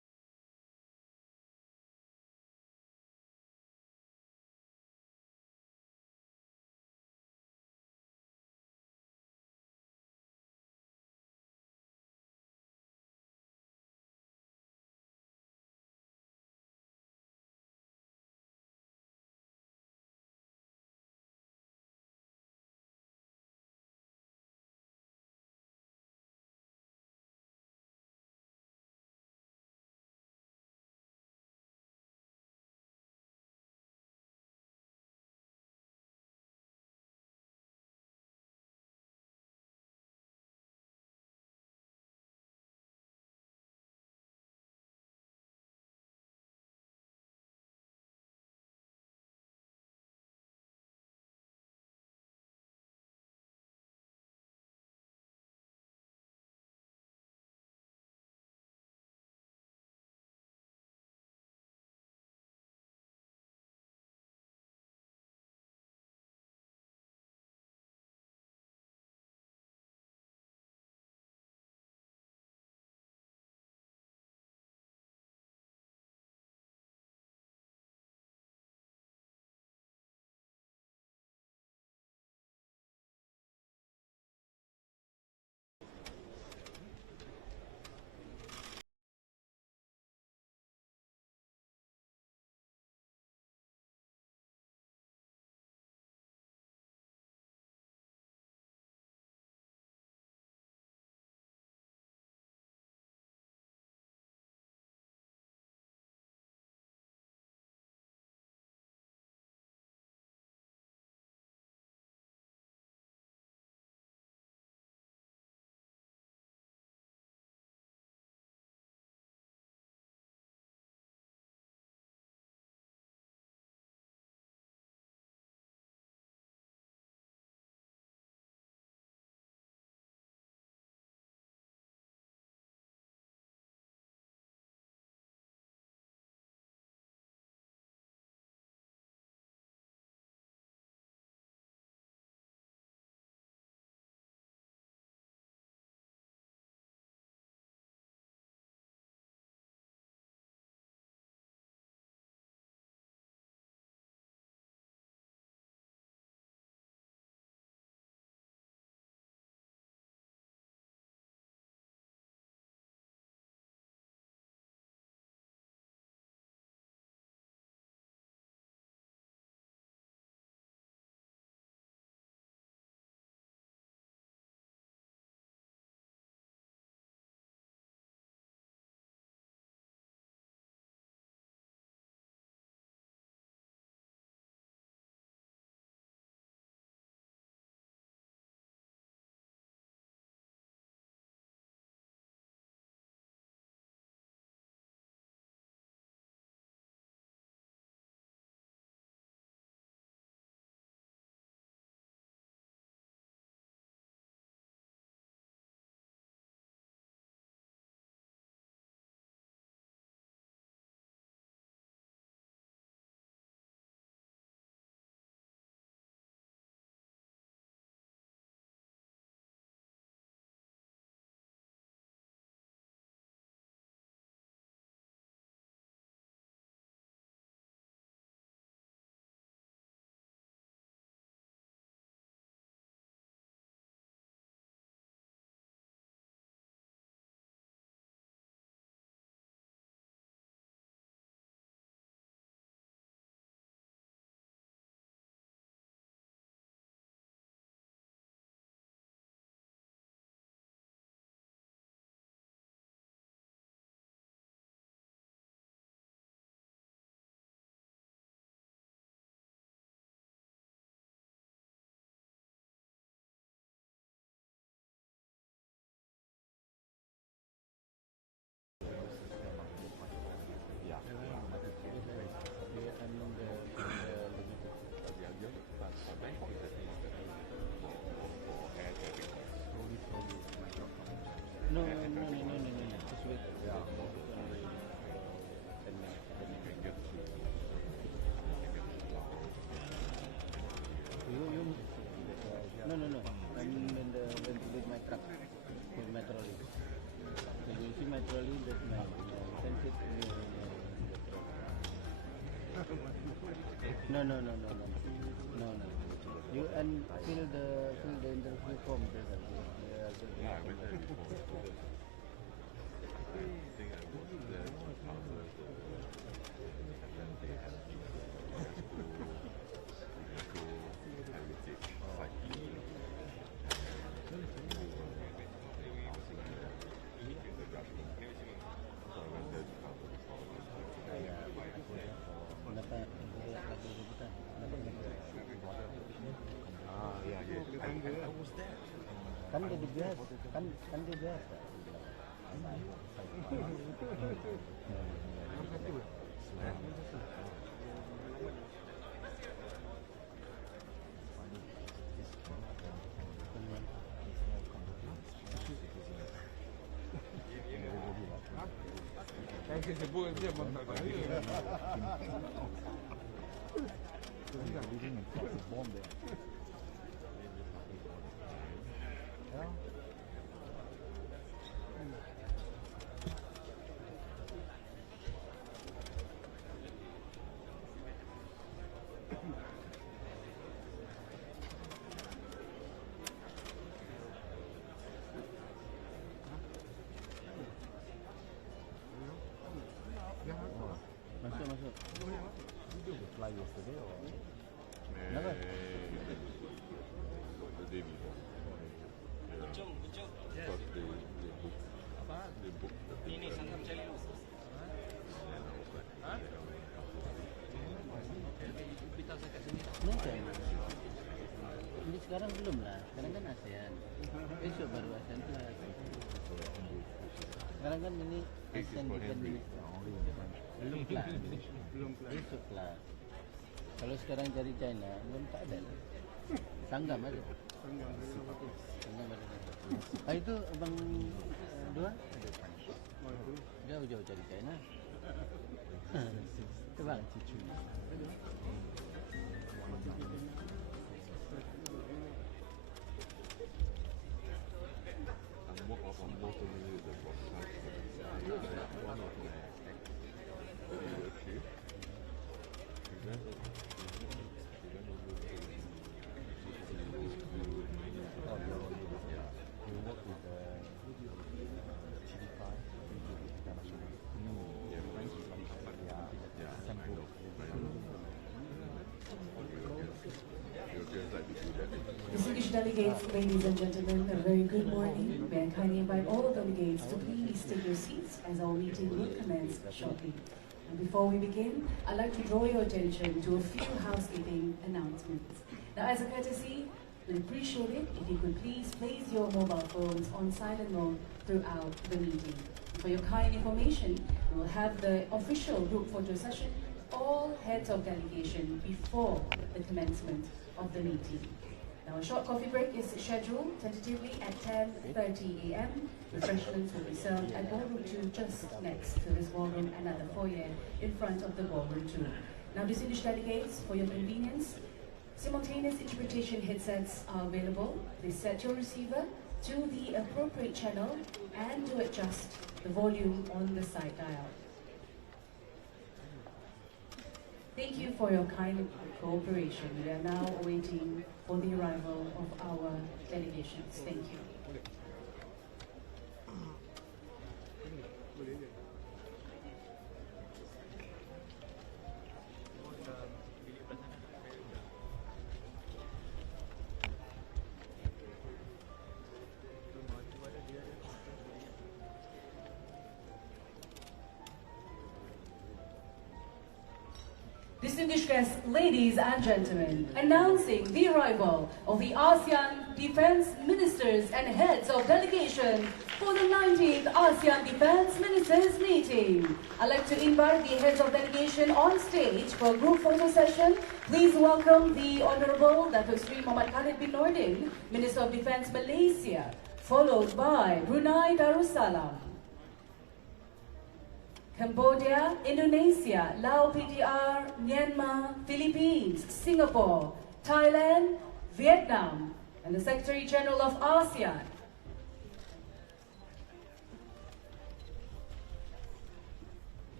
No. You fill the interview form. Yeah, I went there before. I think I was there after then they had the heritage cycling. I was there. Kan dia biasa, kan dia biasa. Que se puede decir montar Masuk. You fly yesterday or? Never. The day before. Because they booked the ticket. And I was like, Ini sekarang belum lah. Sekarang kan ASEAN. Besok baru ASEAN Plus. Sekarang kan ini ASEAN Defense Minister. Belum kelas. Besok kelas. Kalau sekarang cari China, belum tak ada lah. Sanggam ada. Sanggam ada. Itu abang dua? Jauh-jauh cari China. Coba. I'm more familiar with the broadcast. One of my chief. We went over You work with the Chili 5, international. Distinguished delegates, ladies and gentlemen, a very good morning. May I kindly invite all delegates to please take your seats as our meeting will commence shortly. And before we begin, I'd like to draw your attention to a few housekeeping announcements. Now, as a courtesy, we'd appreciate it if you could please place your mobile phones on silent mode throughout the meeting. For your kind information, we will have the official group photo session with all heads of delegation before the commencement of the meeting. Now, a short coffee break is scheduled tentatively at 10:30 a.m. Refreshments will be served at Ballroom 2 just next to this ballroom and at the foyer in front of the Ballroom 2. Now, distinguished delegates, for your convenience, simultaneous interpretation headsets are available. Please set your receiver to the appropriate channel and to adjust the volume on the side dial. Thank you for your kind cooperation. We are now awaiting for the arrival of our delegations. Thank you. Distinguished guests, ladies and gentlemen, announcing the arrival of the ASEAN Defense Ministers and Heads of Delegation for the 19th ASEAN Defense Ministers Meeting. I'd like to invite the Heads of Delegation on stage for a group photo session. Please welcome the Honorable Datuk Sri Muhammad Khalid bin Nordin, Minister of Defense Malaysia, followed by Brunei Darussalam, Cambodia, Indonesia, Laos PDR, Myanmar, Philippines, Singapore, Thailand, Vietnam, and the Secretary General of ASEAN.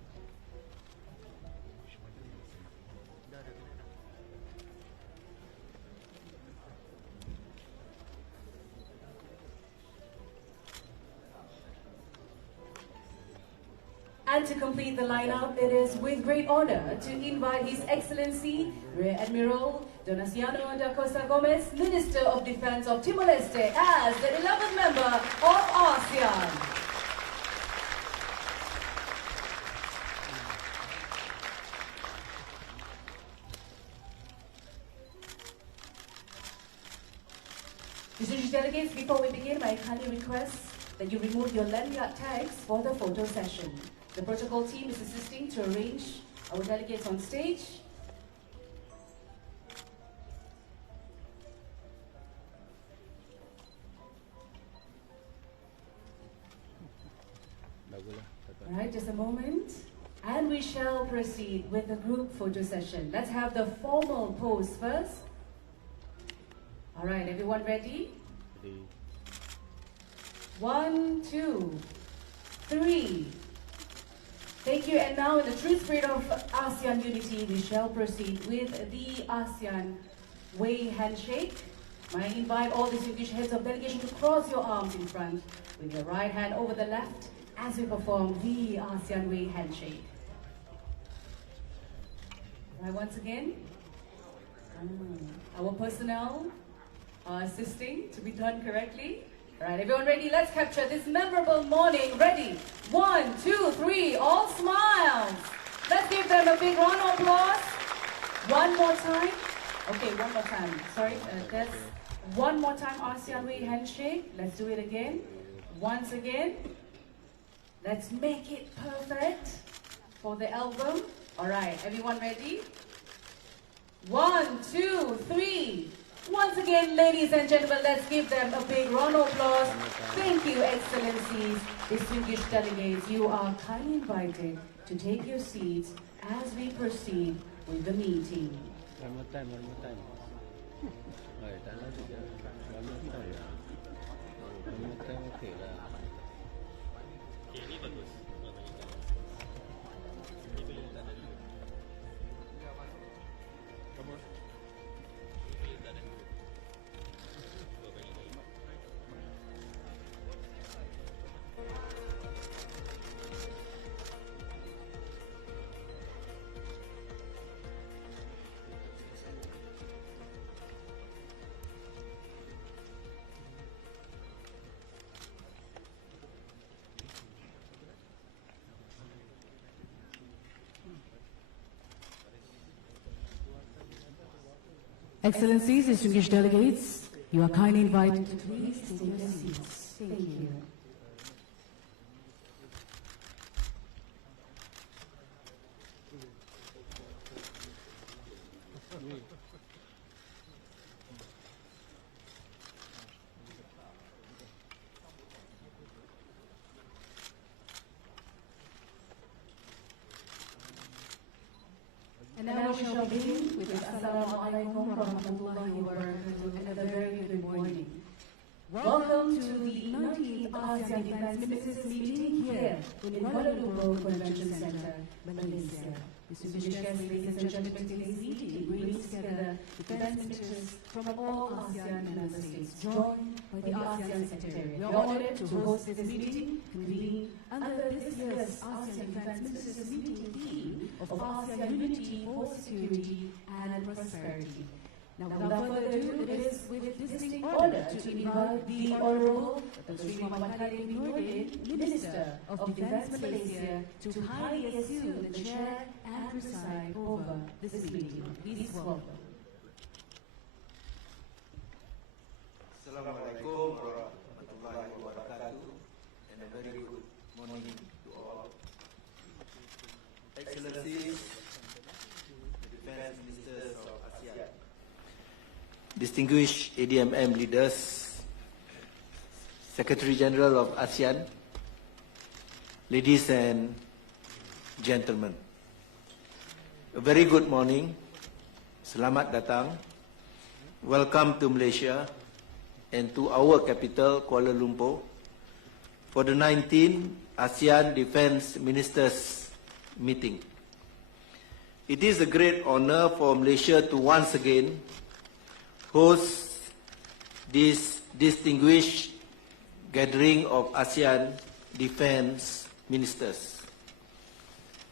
And to complete the lineup, it is with great honor to invite His Excellency Rear Admiral Donaciano da Costa Gomez, Minister of Defense of Timor-Leste, as the 11th member of ASEAN. Distinguished delegates, before we begin, I kindly request that you remove your lanyard tags for the photo session. The protocol team is assisting to arrange our delegates on stage. All right, just a moment. And we shall proceed with the group photo session. Let's have the formal pose first. All right, everyone ready? 1, 2, 3. Thank you. And now, in the true spirit of ASEAN unity, we shall proceed with the ASEAN Way handshake. I invite all distinguished heads of delegation to cross your arms in front with your right hand over the left as we perform the ASEAN Way handshake. Right, once again, our personnel are assisting to be done correctly. All right, everyone ready? Let's capture this memorable morning. Ready? 1, 2, 3, all smiles. Let's give them a big round of applause. One more time. Okay, one more time. Sorry, that's one more time, ASEAN Way handshake. Let's do it again. Once again. Let's make it perfect for the album. All right, everyone ready? 1, 2, 3. Once again, ladies and gentlemen, let's give them a big round of applause. Thank you, Excellencies, distinguished delegates. You are kindly invited to take your seats as we proceed with the meeting. One more time. Tak nak juga. One more time, okay lah. Excellencies, distinguished delegates, you are kindly invited to please take your seats. Thank you. And now we shall begin with Assalamualaikum warahmatullahi wabarakatuh and a very good morning. Welcome to the 19th ASEAN Defense Ministers meeting here in Kuala Lumpur Convention Center, Malaysia. Distinguished guests, ladies and gentlemen, today's meeting brings together defense ministers from all ASEAN member states, joined by the ASEAN Secretariat. We are honored to host this meeting convened under this year's ASEAN Defense Ministers meeting theme of ASEAN unity for security and prosperity. Now, without further ado, it is with distinct honor to invite the Honorable Dr. Sri Muhammad Khalid bin Nordin, Minister of Defense Malaysia, to highly assume the chair and preside over this meeting. Please welcome. Assalamualaikum warahmatullahi wabarakatuh and a very good morning to all. Excellencies, the Defense Ministers of ASEAN, distinguished ADMM leaders, Secretary General of ASEAN, ladies and gentlemen, a very good morning. Selamat datang. Welcome to Malaysia and to our capital, Kuala Lumpur, for the 19th ASEAN Defense Ministers meeting. It is a great honor for Malaysia to once again host this distinguished gathering of ASEAN defense ministers.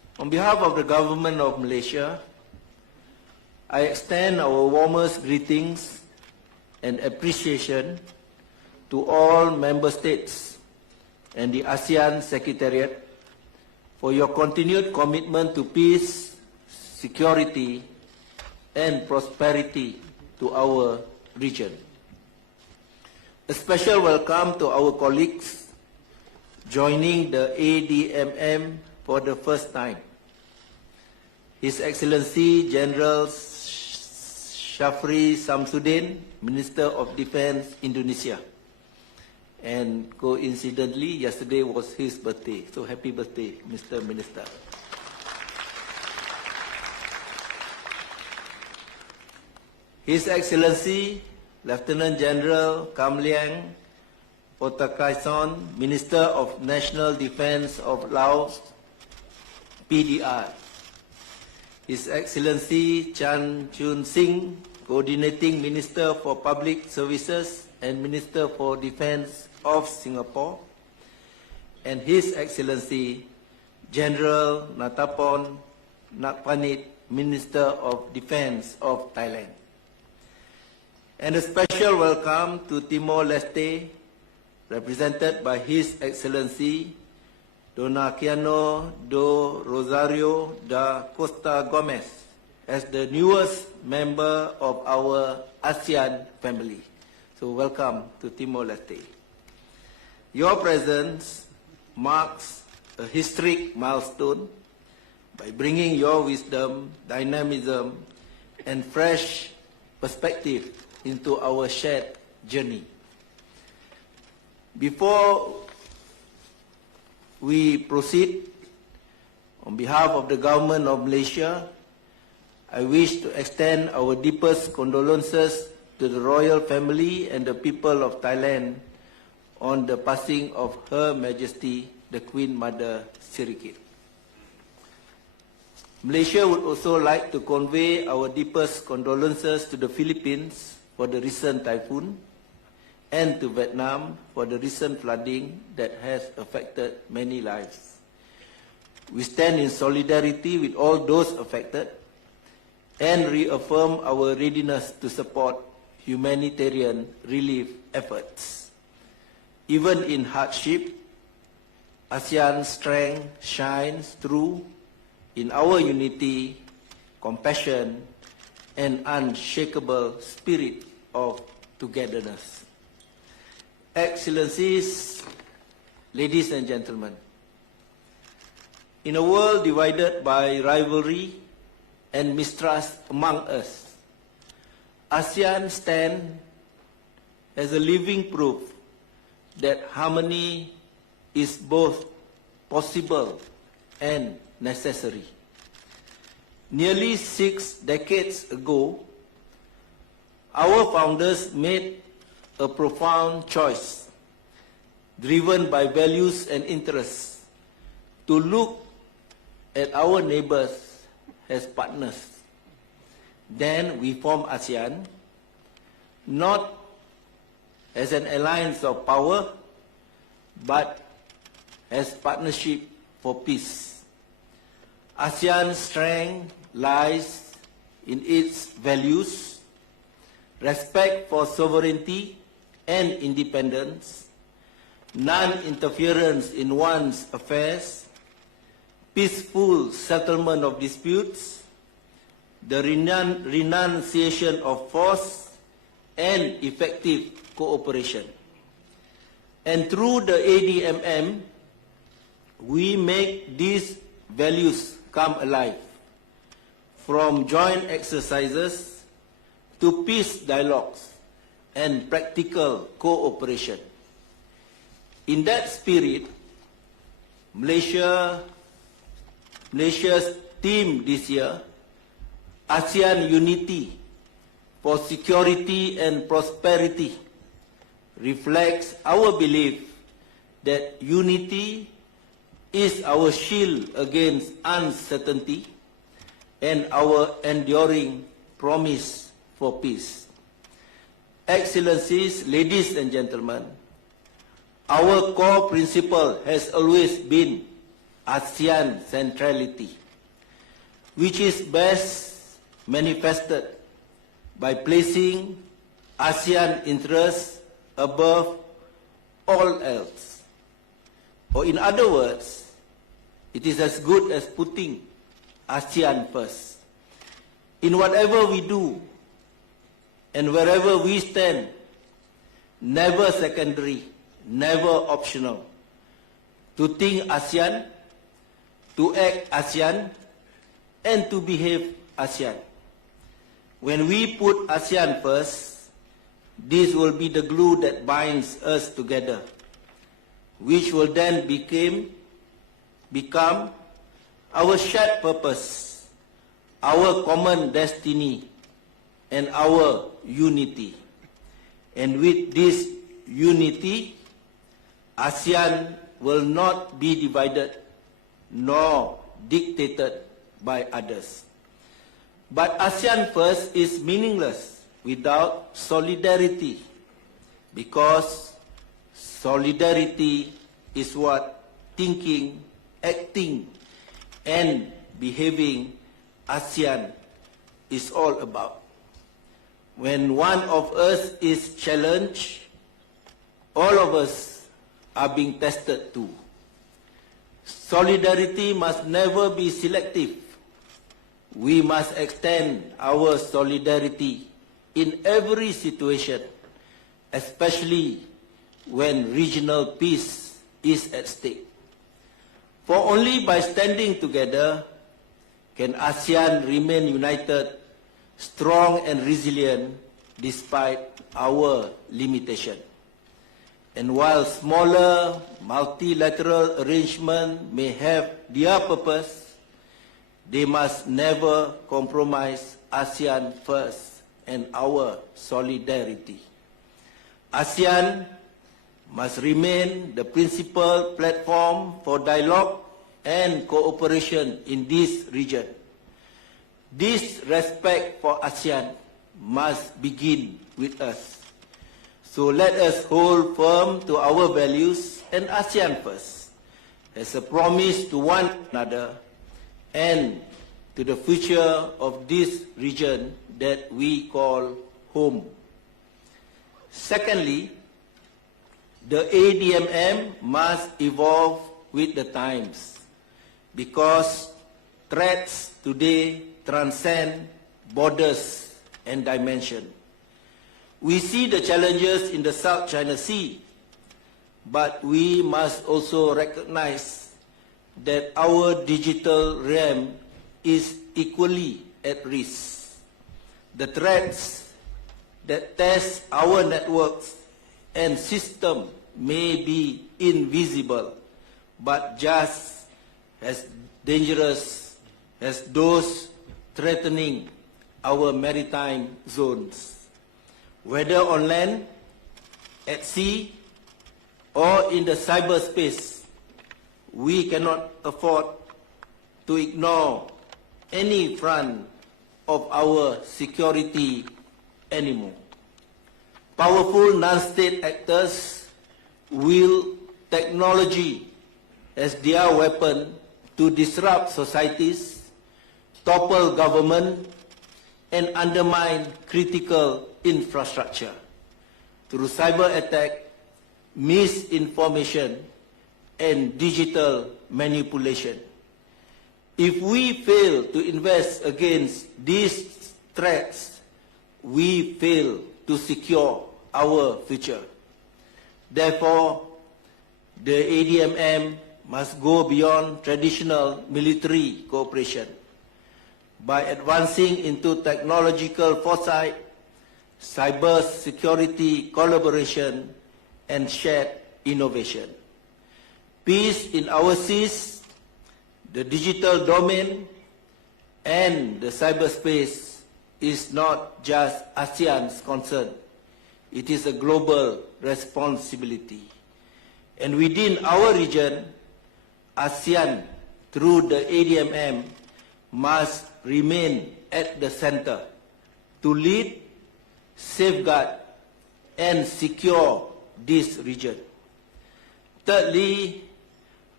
On behalf of the Government of Malaysia, I extend our warmest greetings and appreciation to all member states and the ASEAN Secretariat for your continued commitment to peace, security, and prosperity to our region. A special welcome to our colleagues joining the ADMM for the first time. His Excellency General Shafri Samsudin, Minister of Defense, Indonesia. And coincidentally, yesterday was his birthday. So happy birthday, Mr. Minister. His Excellency Lieutenant General Kam Liang Potakaison, Minister of National Defense of Laos, PDR. His Excellency Chan Chun Sing, Coordinating Minister for Public Services and Minister for Defense of Singapore, and His Excellency General Natapon Nakpanit, Minister of Defense of Thailand. And a special welcome to Timor-Leste, represented by His Excellency Donaciano do Rosario da Costa Gomez, as the newest member of our ASEAN family. So welcome to Timor-Leste. Your presence marks a historic milestone by bringing your wisdom, dynamism, and fresh perspective into our shared journey. Before we proceed, on behalf of the Government of Malaysia, I wish to extend our deepest condolences to the royal family and the people of Thailand on the passing of Her Majesty, the Queen Mother Sirikit. Malaysia would also like to convey our deepest condolences to the Philippines for the recent typhoon and to Vietnam for the recent flooding that has affected many lives. We stand in solidarity with all those affected and reaffirm our readiness to support humanitarian relief efforts. Even in hardship, ASEAN's strength shines through in our unity, compassion, and unshakable spirit of togetherness. Excellencies, ladies and gentlemen, in a world divided by rivalry and mistrust among us, ASEAN stands as a living proof that harmony is both possible and necessary. Nearly 6 decades ago, our founders made a profound choice, driven by values and interests, to look at our neighbors as partners. Then we formed ASEAN, not as an alliance of power, but as partnership for peace. ASEAN's strength lies in its values, respect for sovereignty and independence, non-interference in one's affairs, peaceful settlement of disputes, the renunciation of force, and effective cooperation. And through the ADMM, we make these values come alive, from joint exercises to peace dialogues and practical cooperation. In that spirit, Malaysia's theme this year, ASEAN Unity for Security and Prosperity, reflects our belief that unity is our shield against uncertainty and our enduring promise for peace. Excellencies, ladies and gentlemen, our core principle has always been ASEAN centrality, which is best manifested by placing ASEAN interests above all else. Or in other words, it is as good as putting ASEAN first. In whatever we do and wherever we stand, never secondary, never optional. To think ASEAN, to act ASEAN, and to behave ASEAN. When we put ASEAN first, this will be the glue that binds us together, which will then become our shared purpose, our common destiny, and our unity. And with this unity, ASEAN will not be divided nor dictated by others. But ASEAN first is meaningless without solidarity, because solidarity is what thinking, acting, and behaving ASEAN is all about. When one of us is challenged, all of us are being tested too. Solidarity must never be selective. We must extend our solidarity in every situation, especially when regional peace is at stake. For only by standing together can ASEAN remain united, strong and resilient despite our limitation. And while smaller multilateral arrangements may have their purpose, they must never compromise ASEAN first and our solidarity. ASEAN must remain the principal platform for dialogue and cooperation in this region. This respect for ASEAN must begin with us. So let us hold firm to our values and ASEAN first, as a promise to one another and to the future of this region that we call home. Secondly, the ADMM must evolve with the times, because threats today transcend borders and dimension. We see the challenges in the South China Sea, but we must also recognize that our digital realm is equally at risk. The threats that test our networks and system may be invisible, but just as dangerous as those threatening our maritime zones. Whether on land, at sea, or in the cyberspace, we cannot afford to ignore any front of our security anymore. Powerful non-state actors wield technology as their weapon to disrupt societies, topple government, and undermine critical infrastructure through cyber attack, misinformation, and digital manipulation. If we fail to invest against these threats, we fail to secure our future. Therefore, the ADMM must go beyond traditional military cooperation by advancing into technological foresight, cyber security collaboration, and shared innovation. Peace in our seas, the digital domain, and the cyberspace is not just ASEAN's concern. It is a global responsibility. And within our region, ASEAN, through the ADMM, must remain at the center to lead, safeguard, and secure this region. Thirdly,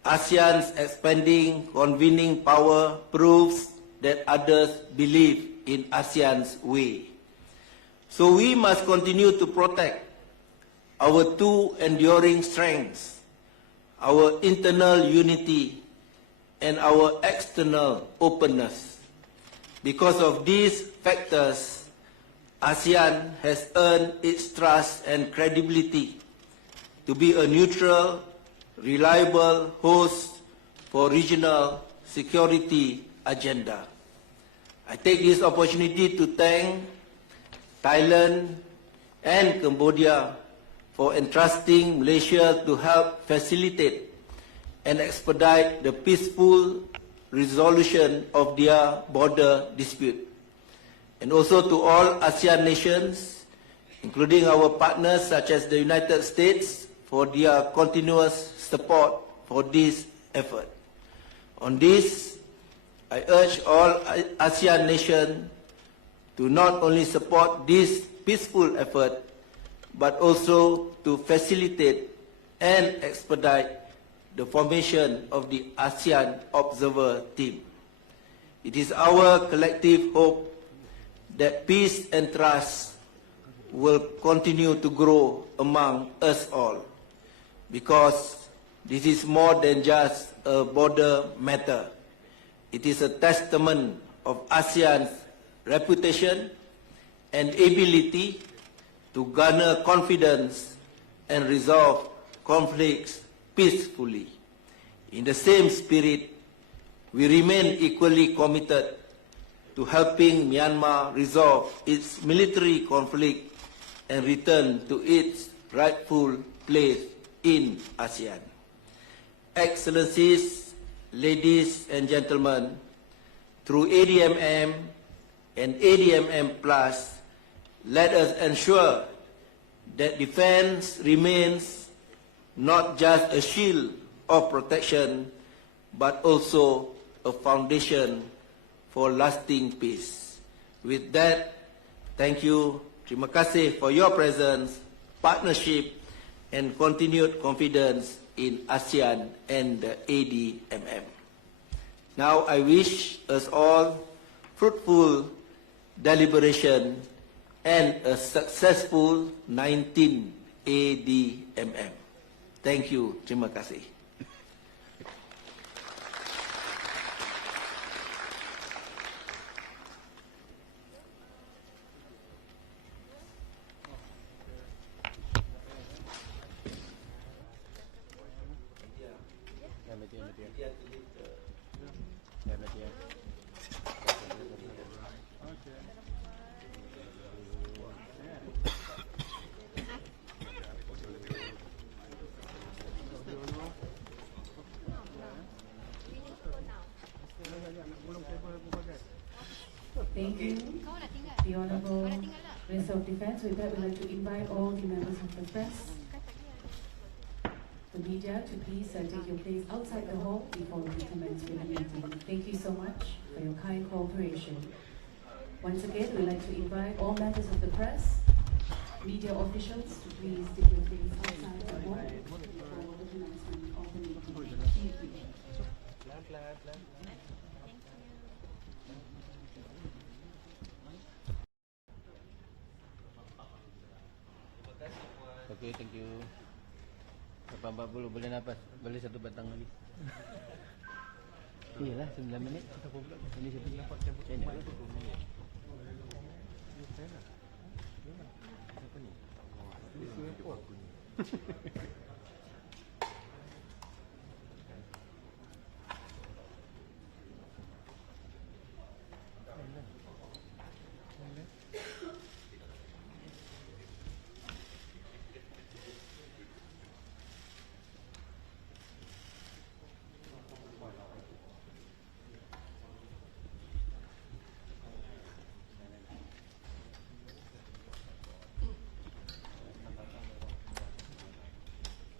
ASEAN's expanding convening power proves that others believe in ASEAN's way. So we must continue to protect our two enduring strengths, our internal unity and our external openness. Because of these factors, ASEAN has earned its trust and credibility to be a neutral, reliable host for regional security agenda. I take this opportunity to thank Thailand and Cambodia for entrusting Malaysia to help facilitate and expedite the peaceful resolution of their border dispute. And also to all ASEAN nations, including our partners such as the United States, for their continuous support for this effort. On this, I urge all ASEAN nations to not only support this peaceful effort, but also to facilitate and expedite the formation of the ASEAN Observer Team. It is our collective hope that peace and trust will continue to grow among us all, because this is more than just a border matter. It is a testament of ASEAN's reputation and ability to garner confidence and resolve conflicts peacefully. In the same spirit, we remain equally committed to helping Myanmar resolve its military conflict and return to its rightful place in ASEAN. Excellencies, ladies and gentlemen, through ADMM and ADMM Plus, let us ensure that defense remains not just a shield of protection, but also a foundation for lasting peace. With that, thank you, terima kasih for your presence, partnership, and continued confidence in ASEAN and the ADMM. Now I wish us all fruitful deliberation and a successful 19 ADMM. Thank you. Terima kasih. Thank you, the Honourable Minister of Defence. With that, we'd like to invite all the members of the press, the media, to please take your place outside the hall before we commence with the meeting. Thank you so much for your kind cooperation. Once again, we'd like to invite all members of the press, media officials, to please take your place outside the hall before the commencement of the meeting. Thank you. Okay, thank you. 8.40 boleh nafas. Boleh satu batang lagi. Iyalah 9 minit. Ini satu dapat tempoh. Saya nak 20 minit. Apa ni?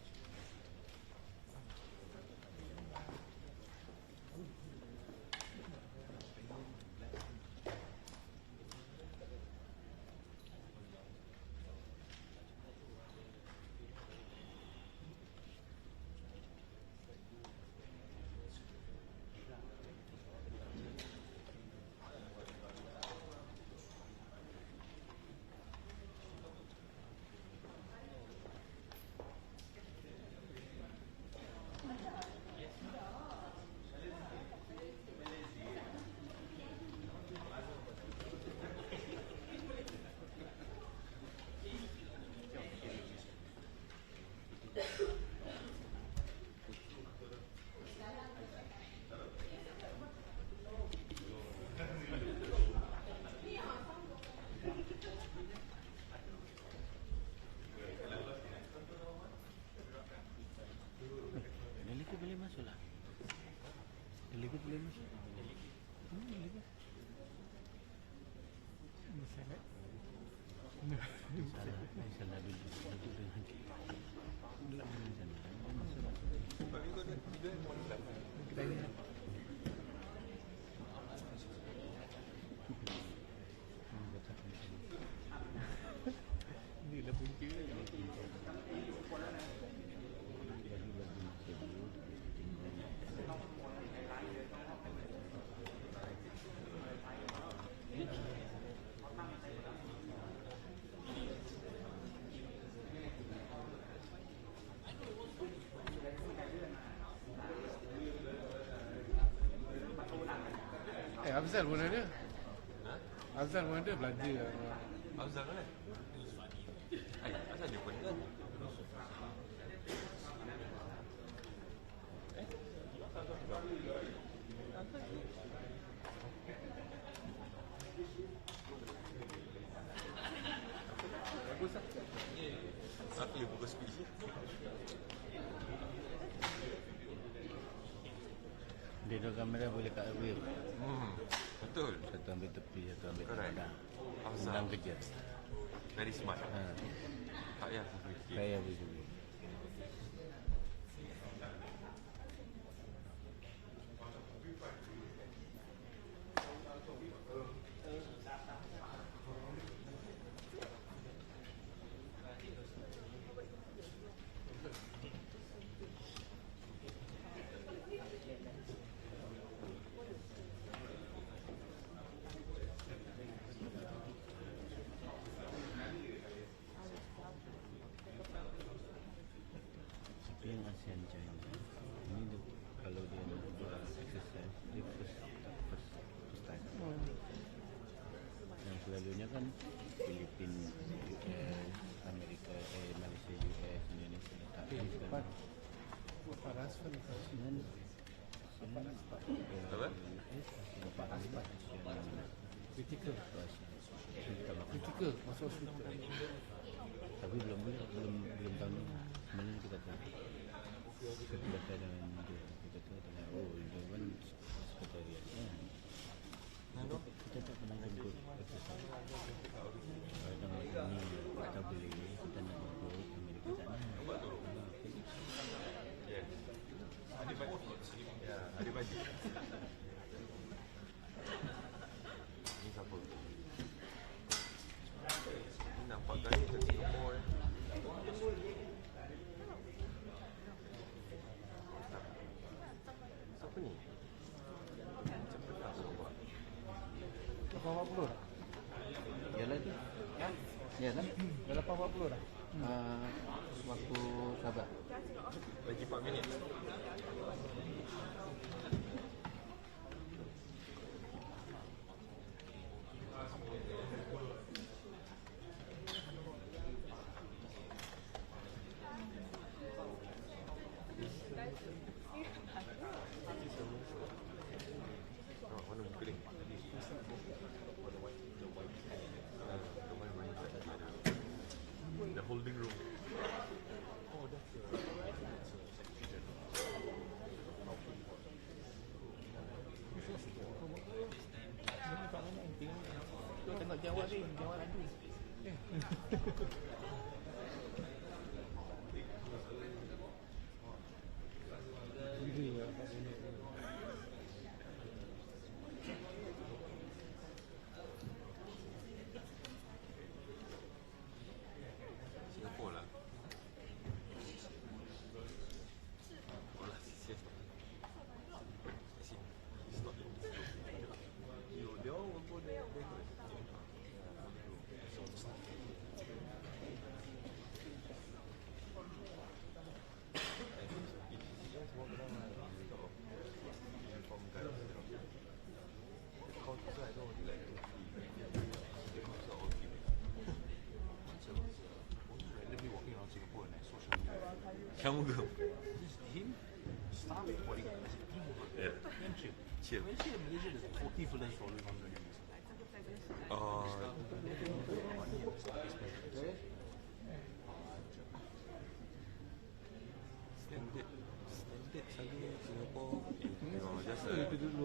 Lagi boleh masuk. Lagi. Ini sangat. Salah dulu. Satu dengan dua dengan sana. Tapi kau dah tiga morning class. Kita ini. Ini dah punca. Afzal pun ada. Afzal pun ada belajar. Afzal kan? Asal dia pun kan? Bagus lah. Aku yang buka speech. Dia dua kamera boleh kat wheel. Betul. Satu ambil tepi, satu ambil Correct. tengah. Afzal. Senang kerja. Very smart. Ha. Tak payah aku fikir. Saya begitu. Yang ASEAN China ini tu, kalau dia nak buat exercise dia first time. Yang selalunya kan Filipin, US, Amerika, Malaysia, US, Indonesia tak ini sekarang. Paras pun. Dengan Apa? US, Paras Critical. ASEAN. Critical masuk hospital. Tapi belum tahu ni. Sebenarnya kita tahu. Kita baca dengan dia. Kita tahu adalah Dewan Sekretariat. Kita tak pernah jemput exercise. Kadang ni kita boleh, kita nak jemput Amerika tak nak. Yes. Ada baju. Ya, ada baju. Ni siapa? Ni nampak gaya kat Singapore. Siapa ni? Macam pernah aku nampak. 840 dah. Yalah tu. Yalah. Dah 840 dah. Waktu sabar. Lagi 4 minit. Mana muka dia? The holding room. Oh, that's Tengok jawab ni, jawab lagi. Singapore lah. Oh lah, serious lah. It's not in this room. They all will go there. Gyeongju. Him, staff, bodyguard. Yeah. Damn chill. Chill. Malaysia, there's 40 fellas following on the news. Standard selalu Singapore, just a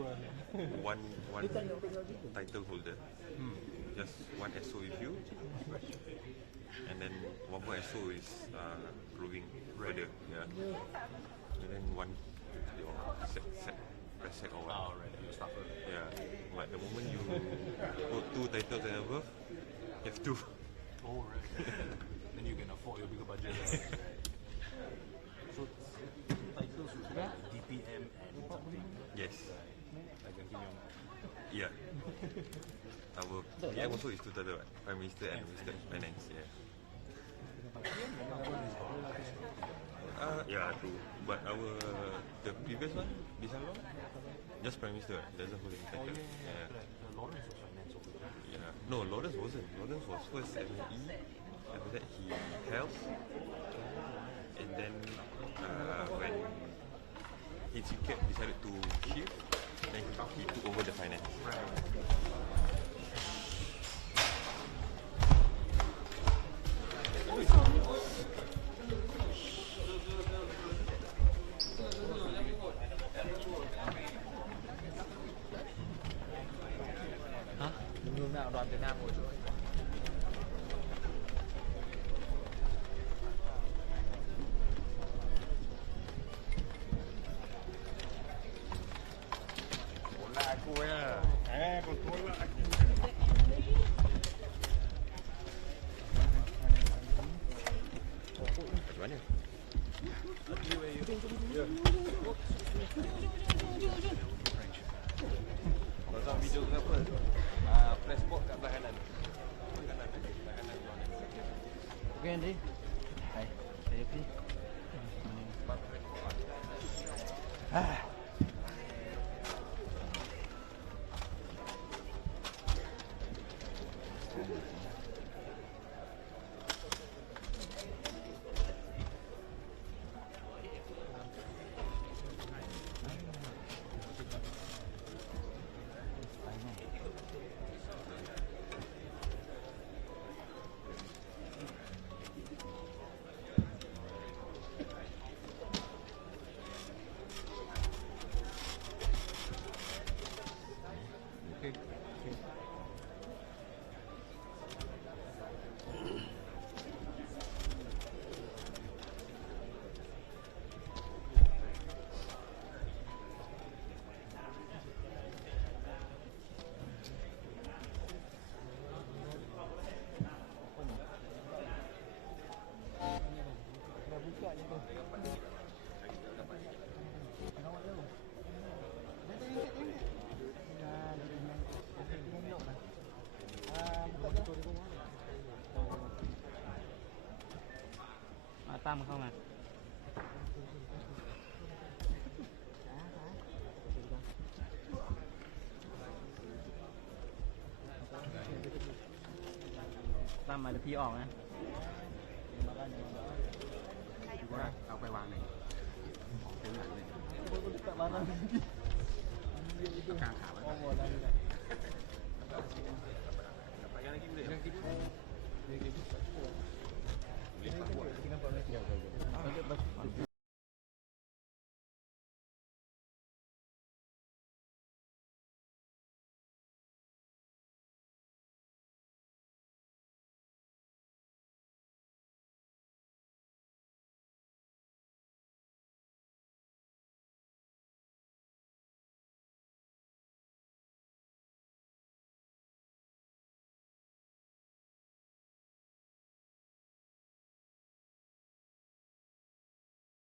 one title holder, just one SO with you, and then one more SO is proving further, yeah. And then one your press sec or what. Right. You start first. Yeah, but the moment you hold two titles and above, you have two. Oh, right. Then you can afford your bigger budget. Right? So, two titles would be DPM and something. Yes, Like Kim Yong. yeah. Our PM also is two titles, right? Prime Minister and Minister of Finance, yeah. Yeah, true. But the previous one, this one, just Prime Minister, right? Doesn't hold any title. Yeah. The Lawrence was finance officer. Yeah. No, Lawrence wasn't. Lawrence was first ME, after that he held, and then when HCK decided to shift, then he took over the finance. Lúc nào đoàn Việt Nam ngồi chỗ ấy. Macam mana? Pasang video ke apa? Press box kat belah kanan. Belah kanan belah kanan belah kanan. Okay, Andri. Hai. Saya Pi. Tam không à? Tam mà được phi ỏng á.เอาไปวางไหนของเต็มหลังเลยกลางขาไว้ Yang lagi boleh. Yang tipu. Boleh buat.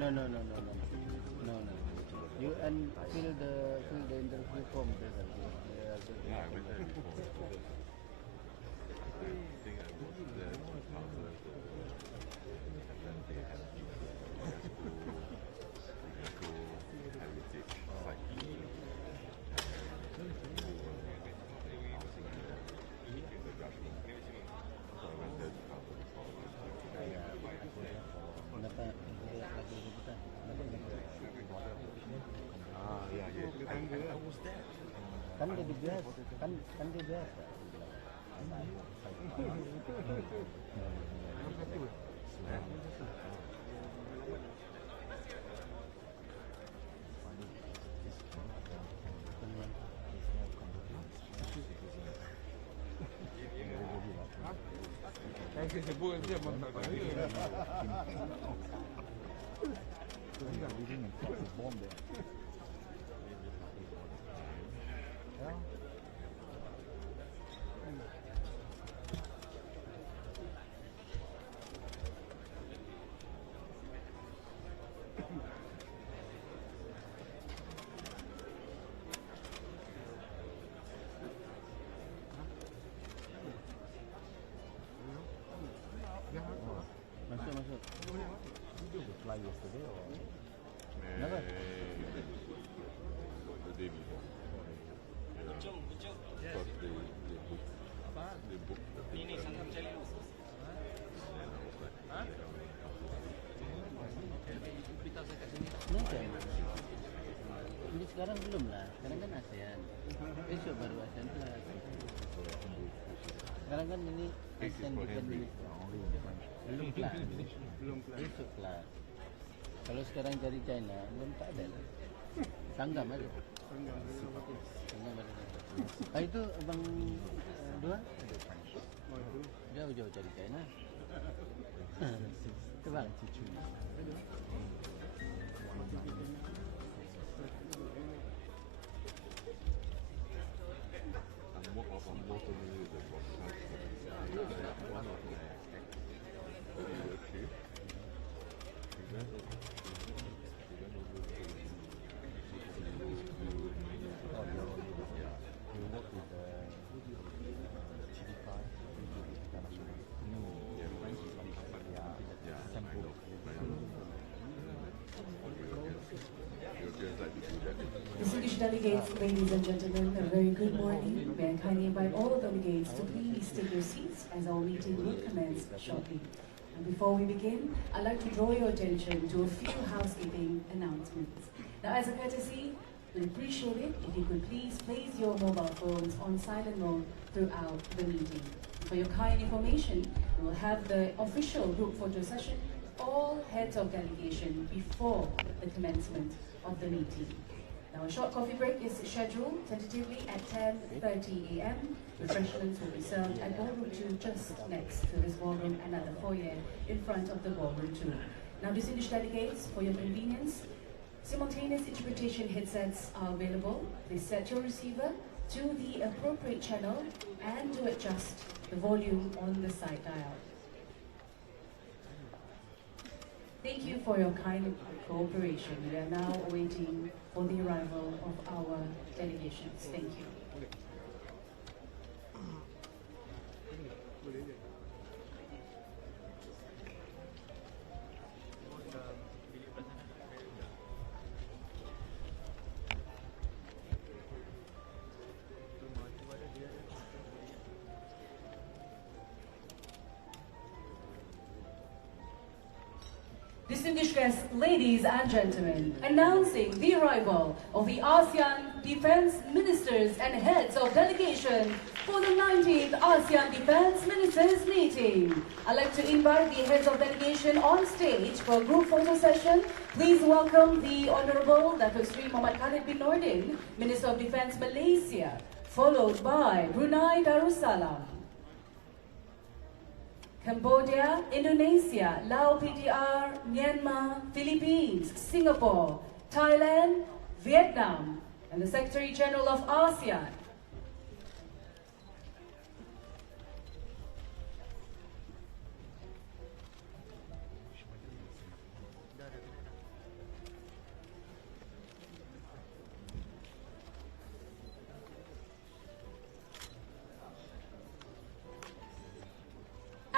No. You fill the interview form there. Yeah, I went there before. I think I was there to cover when they had UNESCO heritage site. The judgment. So I went there to cover the problem. Yeah. I was there. Kan dia biasa. Kan dia biasa. Saya sebut dia tak tahu. Masuk. Did you fly yesterday or? Never. The day before. Because they booked the thing. And I was like, Ini sekarang belum lah. Sekarang kan ASEAN. Besok baru ASEAN Plus. Sekarang kan ini ASEAN Defense Minister. Belum kelas. Besok kelas. Kalau sekarang cari China, belum tak ada lah. Sanggam ada. Sanggam ada. Itu abang dua? Jauh-jauh cari China. Itu bang. I'm more familiar with the broadcast. One of my Distinguished delegates, ladies and gentlemen, a very good morning. May I kindly invite all delegates to please take your seats as our meeting will commence shortly. And before we begin, I'd like to draw your attention to a few housekeeping announcements. Now, as a courtesy, we'd appreciate it if you could please place your mobile phones on silent mode throughout the meeting. For your kind information, we will have the official group photo session with all heads of delegation before the commencement of the meeting. Now, a short coffee break is scheduled tentatively at 10:30 a.m. Refreshments will be served at Ballroom 2 just next to this ballroom and at the foyer in front of the Ballroom 2. Now, distinguished delegates, for your convenience, simultaneous interpretation headsets are available. Please set your receiver to the appropriate channel and to adjust the volume on the side dial. Thank you for your kind cooperation. We are now waiting for the arrival of our delegations. Thank you. Distinguished guests, ladies and gentlemen, announcing the arrival of the ASEAN Defense Ministers and Heads of Delegation for the 19th ASEAN Defense Ministers Meeting. I'd like to invite the Heads of Delegation on stage for a group photo session. Please welcome the Honorable Datuk Sri Muhammad Khalid bin Nordin, Minister of Defense Malaysia, followed by Brunei Darussalam, Cambodia, Indonesia, Laos PDR, Myanmar, Philippines, Singapore, Thailand, Vietnam, and the Secretary General of ASEAN.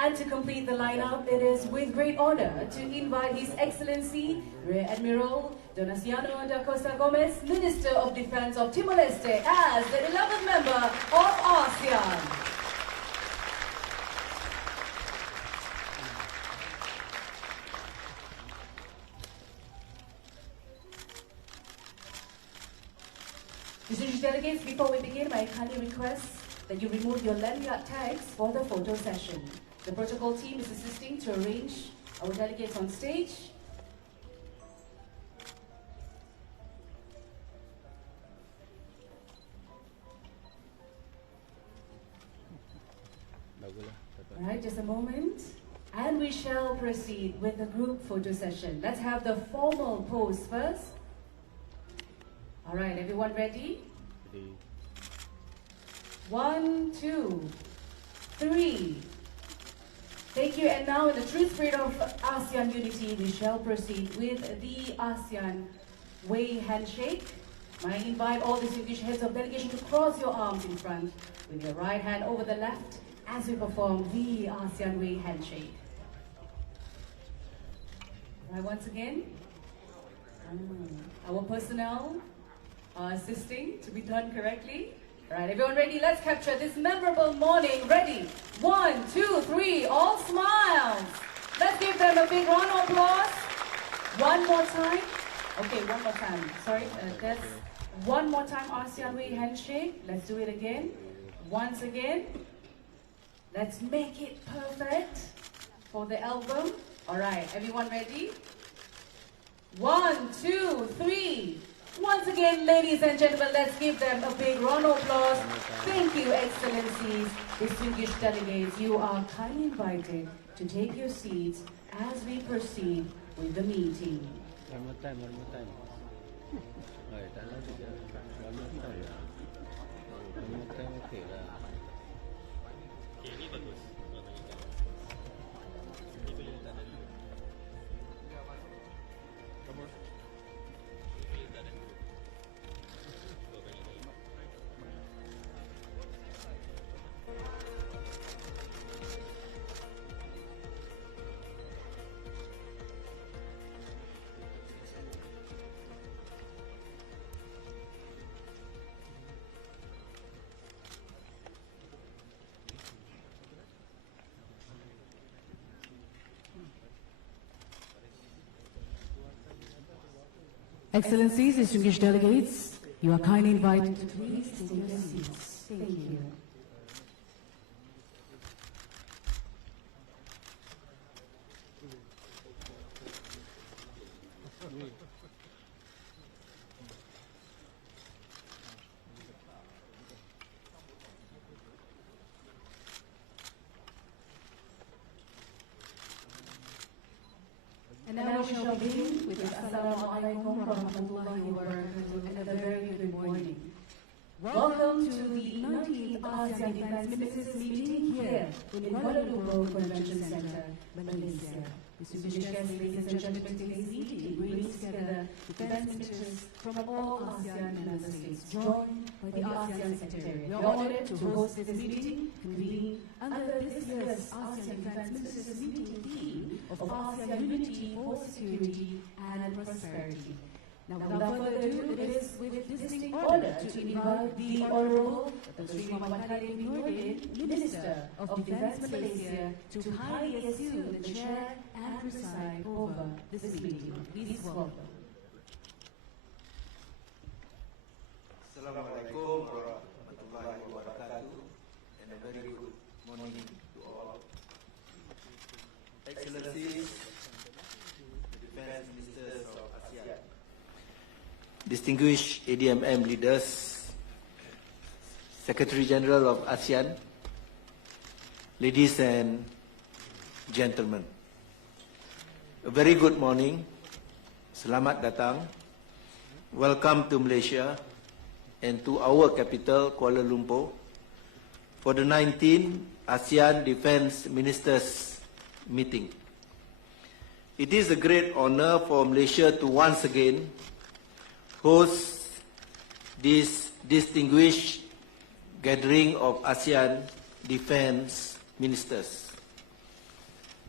And to complete the lineup, it is with great honor to invite His Excellency Rear Admiral Donaciano da Costa Gomez, Minister of Defense of Timor-Leste, as the 11th member of ASEAN. Distinguished delegates, before we begin, I kindly request that you remove your lanyard tags for the photo session. The protocol team is assisting to arrange our delegates on stage. All right, just a moment. And we shall proceed with the group photo session. Let's have the formal pose first. All right, everyone ready? 1, 2, 3. Thank you. And now, in the true spirit of ASEAN unity, we shall proceed with the ASEAN Way handshake. I invite all distinguished heads of delegation to cross your arms in front with your right hand over the left as we perform the ASEAN Way handshake. Right, once again, our personnel are assisting to be done correctly. All right, everyone ready? Let's capture this memorable morning. Ready? 1, 2, 3, all smiles. Let's give them a big round of applause. One more time. Okay, one more time. Sorry, that's one more time ASEAN Way handshake. Let's do it again. Once again. Let's make it perfect for the album. All right, everyone ready? 1, 2, 3. Once again, ladies and gentlemen, let's give them a big round of applause. Thank you, Excellencies, distinguished delegates. You are kindly invited to take your seats as we proceed with the meeting. One more time. Right, one more time, okay lah. Excellencies, distinguished delegates, you are kindly invited to please take your seats. Thank you. And now we shall begin with the Assalamualaikum warahmatullahi wabarakatuh and a very good morning. Welcome to the 19th ASEAN Defense Ministers meeting here in Kuala Lumpur Convention Center, Malaysia. Distinguished guests, ladies and gentlemen, today's meeting brings together defense ministers from all ASEAN member states, joined by the ASEAN Secretariat. We are honored to host this meeting convened under this year's ASEAN Defense Ministers meeting theme of ASEAN unity for security and prosperity. Now, without further ado, it is with distinct honor to invite the Honorable Dr. Sri Muhammad Khalid bin Nordin, Minister of Defense Malaysia, to kindly assume the chair and preside over this meeting. Please welcome. Assalamualaikum warahmatullahi wabarakatuh, and a very good morning to all. Excellencies, the Defense Ministers of ASEAN, distinguished ADMM leaders, Secretary General of ASEAN, ladies and gentlemen, a very good morning. Selamat datang. Welcome to Malaysia and to our capital, Kuala Lumpur, for the 19th ASEAN Defense Ministers meeting. It is a great honor for Malaysia to once again host this distinguished gathering of ASEAN defense ministers.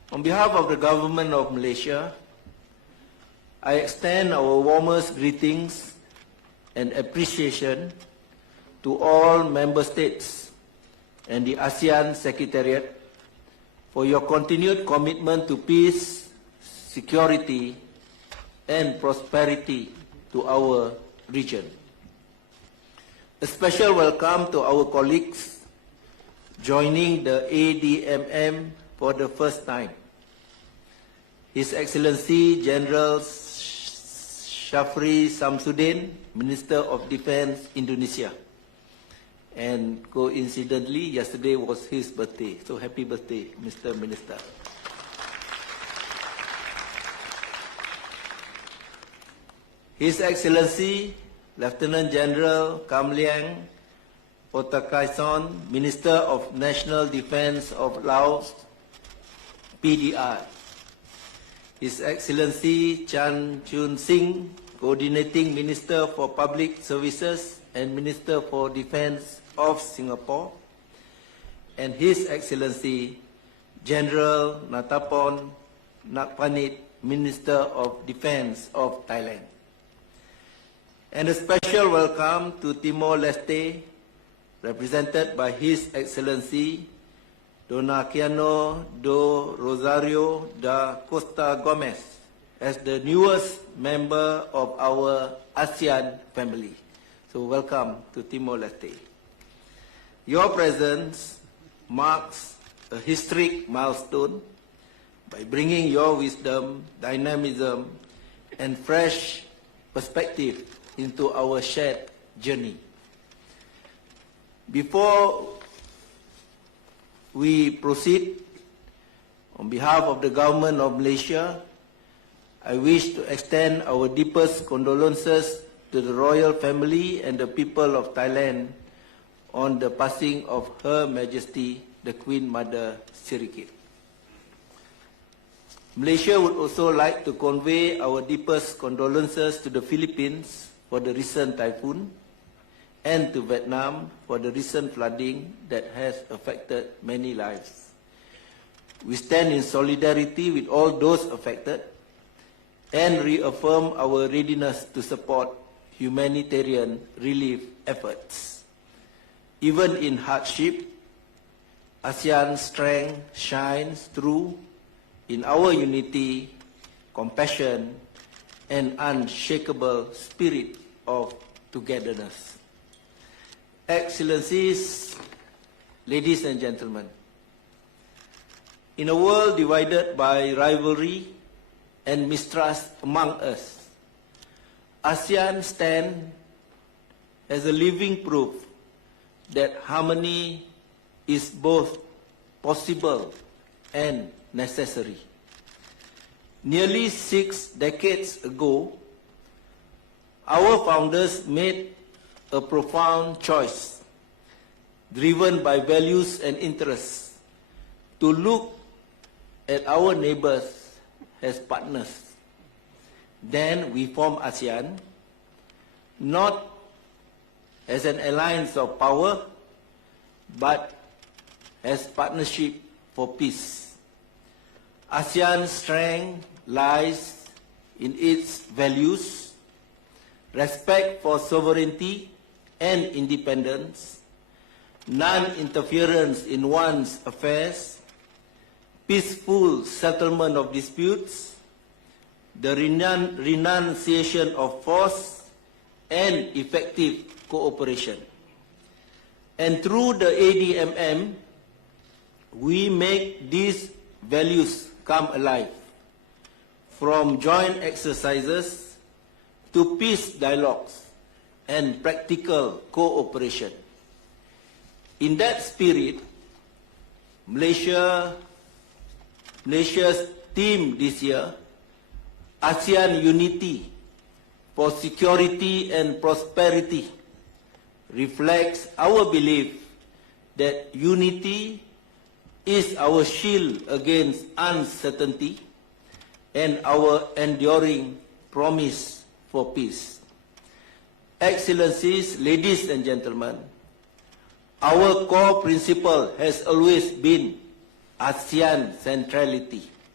On behalf of the Government of Malaysia, I extend our warmest greetings and appreciation to all member states and the ASEAN Secretariat for your continued commitment to peace, security, and prosperity to our region. A special welcome to our colleagues joining the ADMM for the first time. His Excellency General Shafri Samsudin, Minister of Defense, Indonesia. And coincidentally, yesterday was his birthday. So happy birthday, Mr. Minister. His Excellency Lieutenant General Kam Liang Potakaison, Minister of National Defense of Laos, PDR. His Excellency Chan Chun Sing, Coordinating Minister for Public Services and Minister for Defense of Singapore. And His Excellency General Natapon Nakpanit, Minister of Defense of Thailand. And a special welcome to Timor-Leste, represented by His Excellency Donaciano do Rosario da Costa Gomez, as the newest member of our ASEAN family. So welcome to Timor-Leste. Your presence marks a historic milestone by bringing your wisdom, dynamism, and fresh perspective into our shared journey. Before we proceed, on behalf of the Government of Malaysia, I wish to extend our deepest condolences to the royal family and the people of Thailand on the passing of Her Majesty the Queen Mother Sirikit. Malaysia would also like to convey our deepest condolences to the Philippines for the recent typhoon and to Vietnam for the recent flooding that has affected many lives. We stand in solidarity with all those affected and reaffirm our readiness to support humanitarian relief efforts. Even in hardship, ASEAN's strength shines through in our unity, compassion, and unshakable spirit of togetherness. Excellencies, ladies and gentlemen, in a world divided by rivalry and mistrust among us, ASEAN stands as a living proof that harmony is both possible and necessary. Nearly 6 decades ago, our founders made a profound choice, driven by values and interests, to look at our neighbors as partners. Then we formed ASEAN, not as an alliance of power, but as partnership for peace. ASEAN's strength lies in its values, respect for sovereignty and independence, non-interference in one's affairs, peaceful settlement of disputes, the renunciation of force, and effective cooperation. And through the ADMM, we make these values come alive, from joint exercises to peace dialogues and practical cooperation. In that spirit, Malaysia's theme this year, ASEAN Unity for Security and Prosperity, reflects our belief that unity is our shield against uncertainty and our enduring promise for peace. Excellencies, ladies and gentlemen, our core principle has always been ASEAN centrality.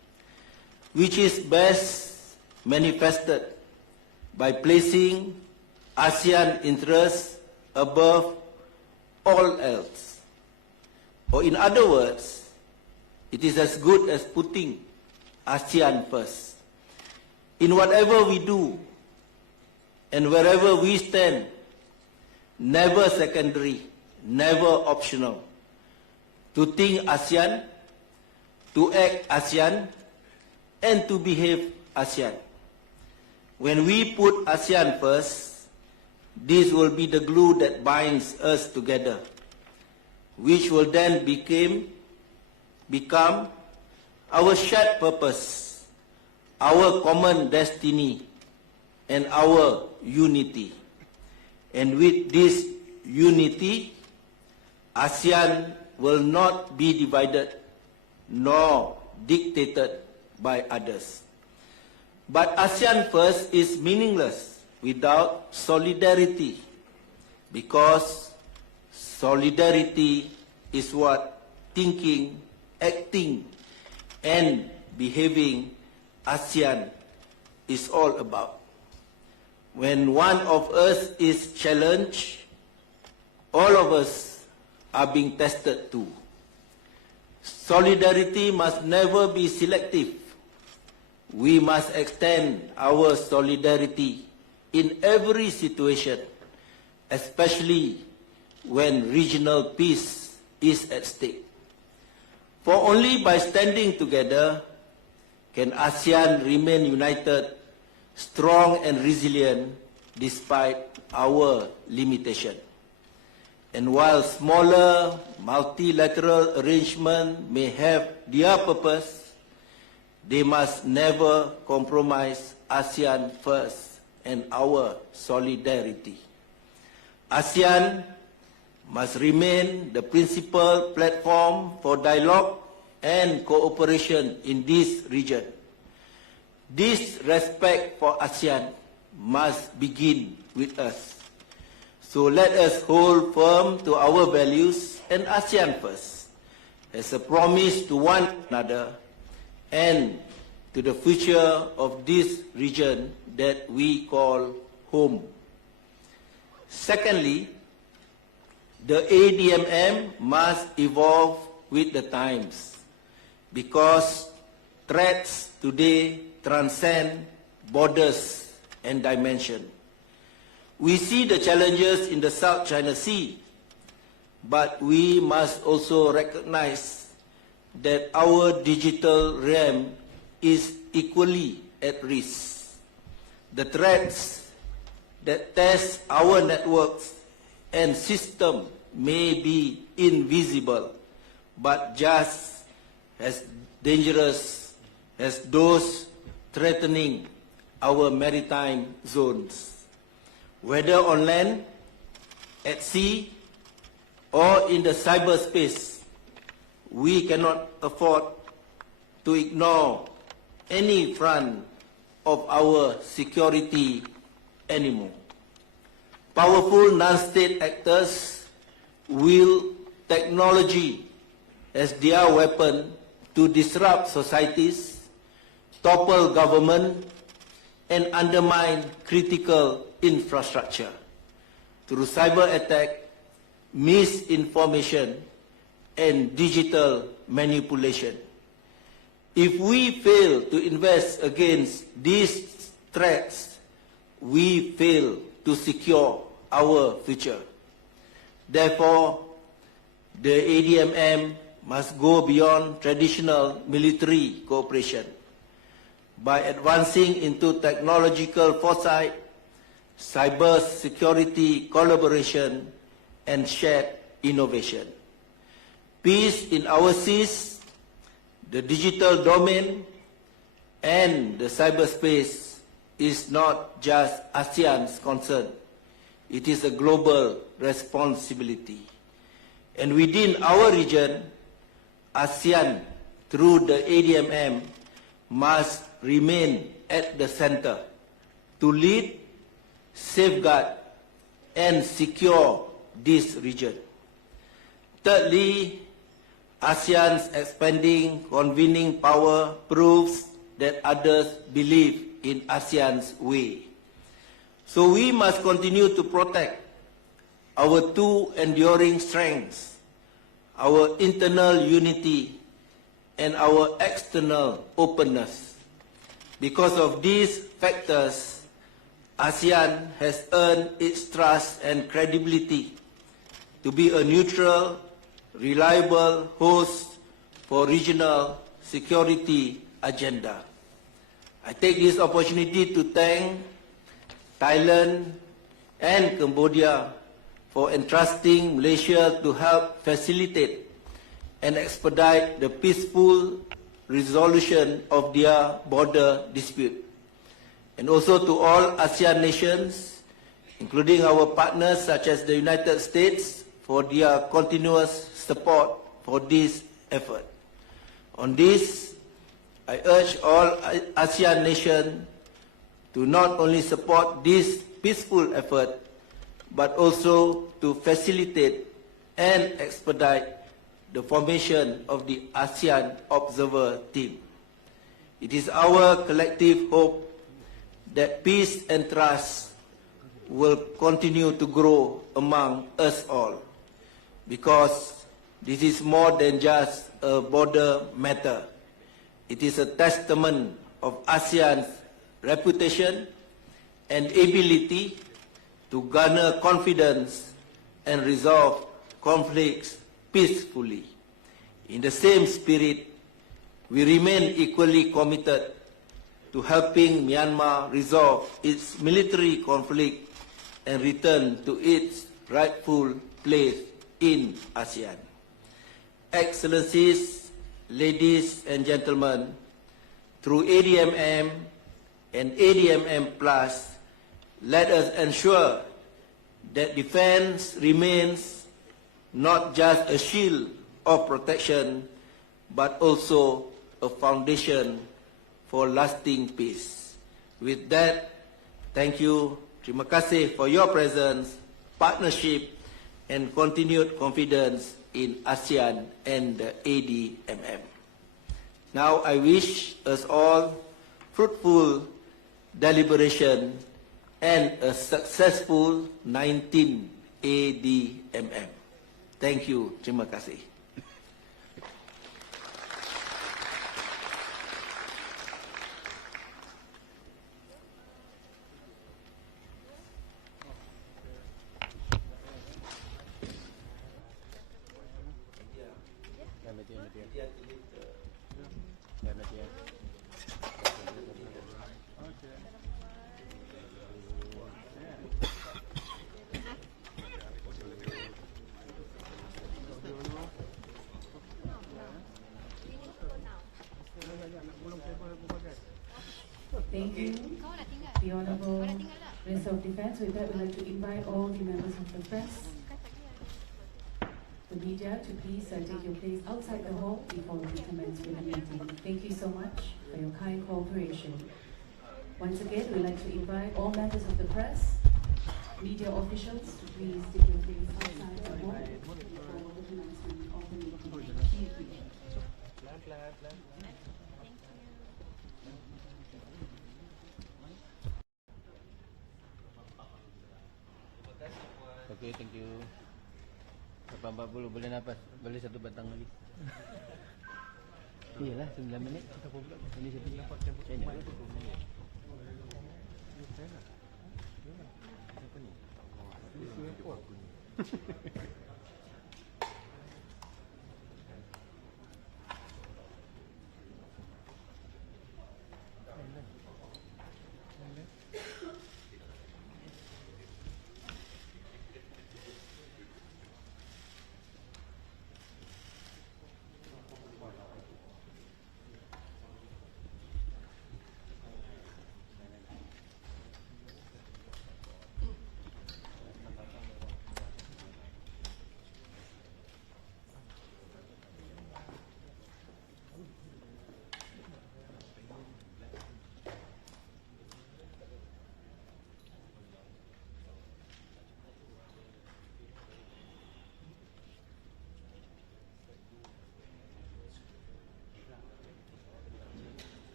which is best manifested by placing ASEAN interests above all else. Or in other words, it is as good as putting ASEAN first. In whatever we do and wherever we stand, never secondary, never optional. To think ASEAN, to act ASEAN, and to behave ASEAN. When we put ASEAN first, this will be the glue that binds us together, which will then become our shared purpose, our common destiny, and our unity. And with this unity, ASEAN will not be divided nor dictated by others. But ASEAN first is meaningless without solidarity, because solidarity is what thinking, acting, and behaving ASEAN is all about. When one of us is challenged, all of us are being tested too. Solidarity must never be selective. We must extend our solidarity in every situation, especially when regional peace is at stake. For only by standing together can ASEAN remain united, strong and resilient despite our limitation. And while smaller multilateral arrangements may have their purpose, they must never compromise ASEAN first and our solidarity. ASEAN must remain the principal platform for dialogue and cooperation in this region. This respect for ASEAN must begin with us. So let us hold firm to our values and ASEAN first, as a promise to one another and to the future of this region that we call home. Secondly, the ADMM must evolve with the times, because threats today transcend borders and dimension. We see the challenges in the South China Sea, but we must also recognize that our digital realm is equally at risk. The threats that test our networks and system may be invisible, but just as dangerous as those threatening our maritime zones. Whether on land, at sea, or in the cyberspace, we cannot afford to ignore any front of our security anymore. Powerful non-state actors wield technology as their weapon to disrupt societies, topple government, and undermine critical infrastructure through cyber attack, misinformation, and digital manipulation. If we fail to invest against these threats, we fail to secure our future. Therefore, the ADMM must go beyond traditional military cooperation by advancing into technological foresight, cyber security collaboration, and shared innovation. Peace in our seas, the digital domain, and the cyberspace is not just ASEAN's concern. It is a global responsibility. And within our region, ASEAN, through the ADMM, must remain at the center to lead, safeguard, and secure this region. Thirdly, ASEAN's expanding convening power proves that others believe in ASEAN's way. So we must continue to protect our two enduring strengths, our internal unity and our external openness. Because of these factors, ASEAN has earned its trust and credibility to be a neutral, reliable host for regional security agenda. I take this opportunity to thank Thailand and Cambodia for entrusting Malaysia to help facilitate and expedite the peaceful resolution of their border dispute. And also to all ASEAN nations, including our partners such as the United States, for their continuous support for this effort. On this, I urge all ASEAN nations to not only support this peaceful effort, but also to facilitate and expedite the formation of the ASEAN Observer Team. It is our collective hope that peace and trust will continue to grow among us all, because this is more than just a border matter. It is a testament of ASEAN's reputation and ability to garner confidence and resolve conflicts peacefully. In the same spirit, we remain equally committed to helping Myanmar resolve its military conflict and return to its rightful place in ASEAN. Excellencies, ladies and gentlemen, through ADMM and ADMM Plus, let us ensure that defense remains not just a shield of protection, but also a foundation for lasting peace. With that, thank you, terima kasih for your presence, partnership, and continued confidence in ASEAN and the ADMM. Now I wish us all fruitful deliberation and a successful 19 ADMM. Thank you. Terima kasih. Thank you, the Honourable Minister of Defence. With that, we'd like to invite all the members of the press, the media, to please take your place outside the hall before we commence with the meeting. Thank you so much for your kind cooperation. Once again, we'd like to invite all members of the press, media officials, to please take your place outside the hall before the commencement of the meeting. Thank you. Okay, thank you. 8.40 boleh nafas. Boleh satu batang lagi. Iyalah 9 minit. Ini satu dapat tempoh. Saya nak 20 minit. Apa ni?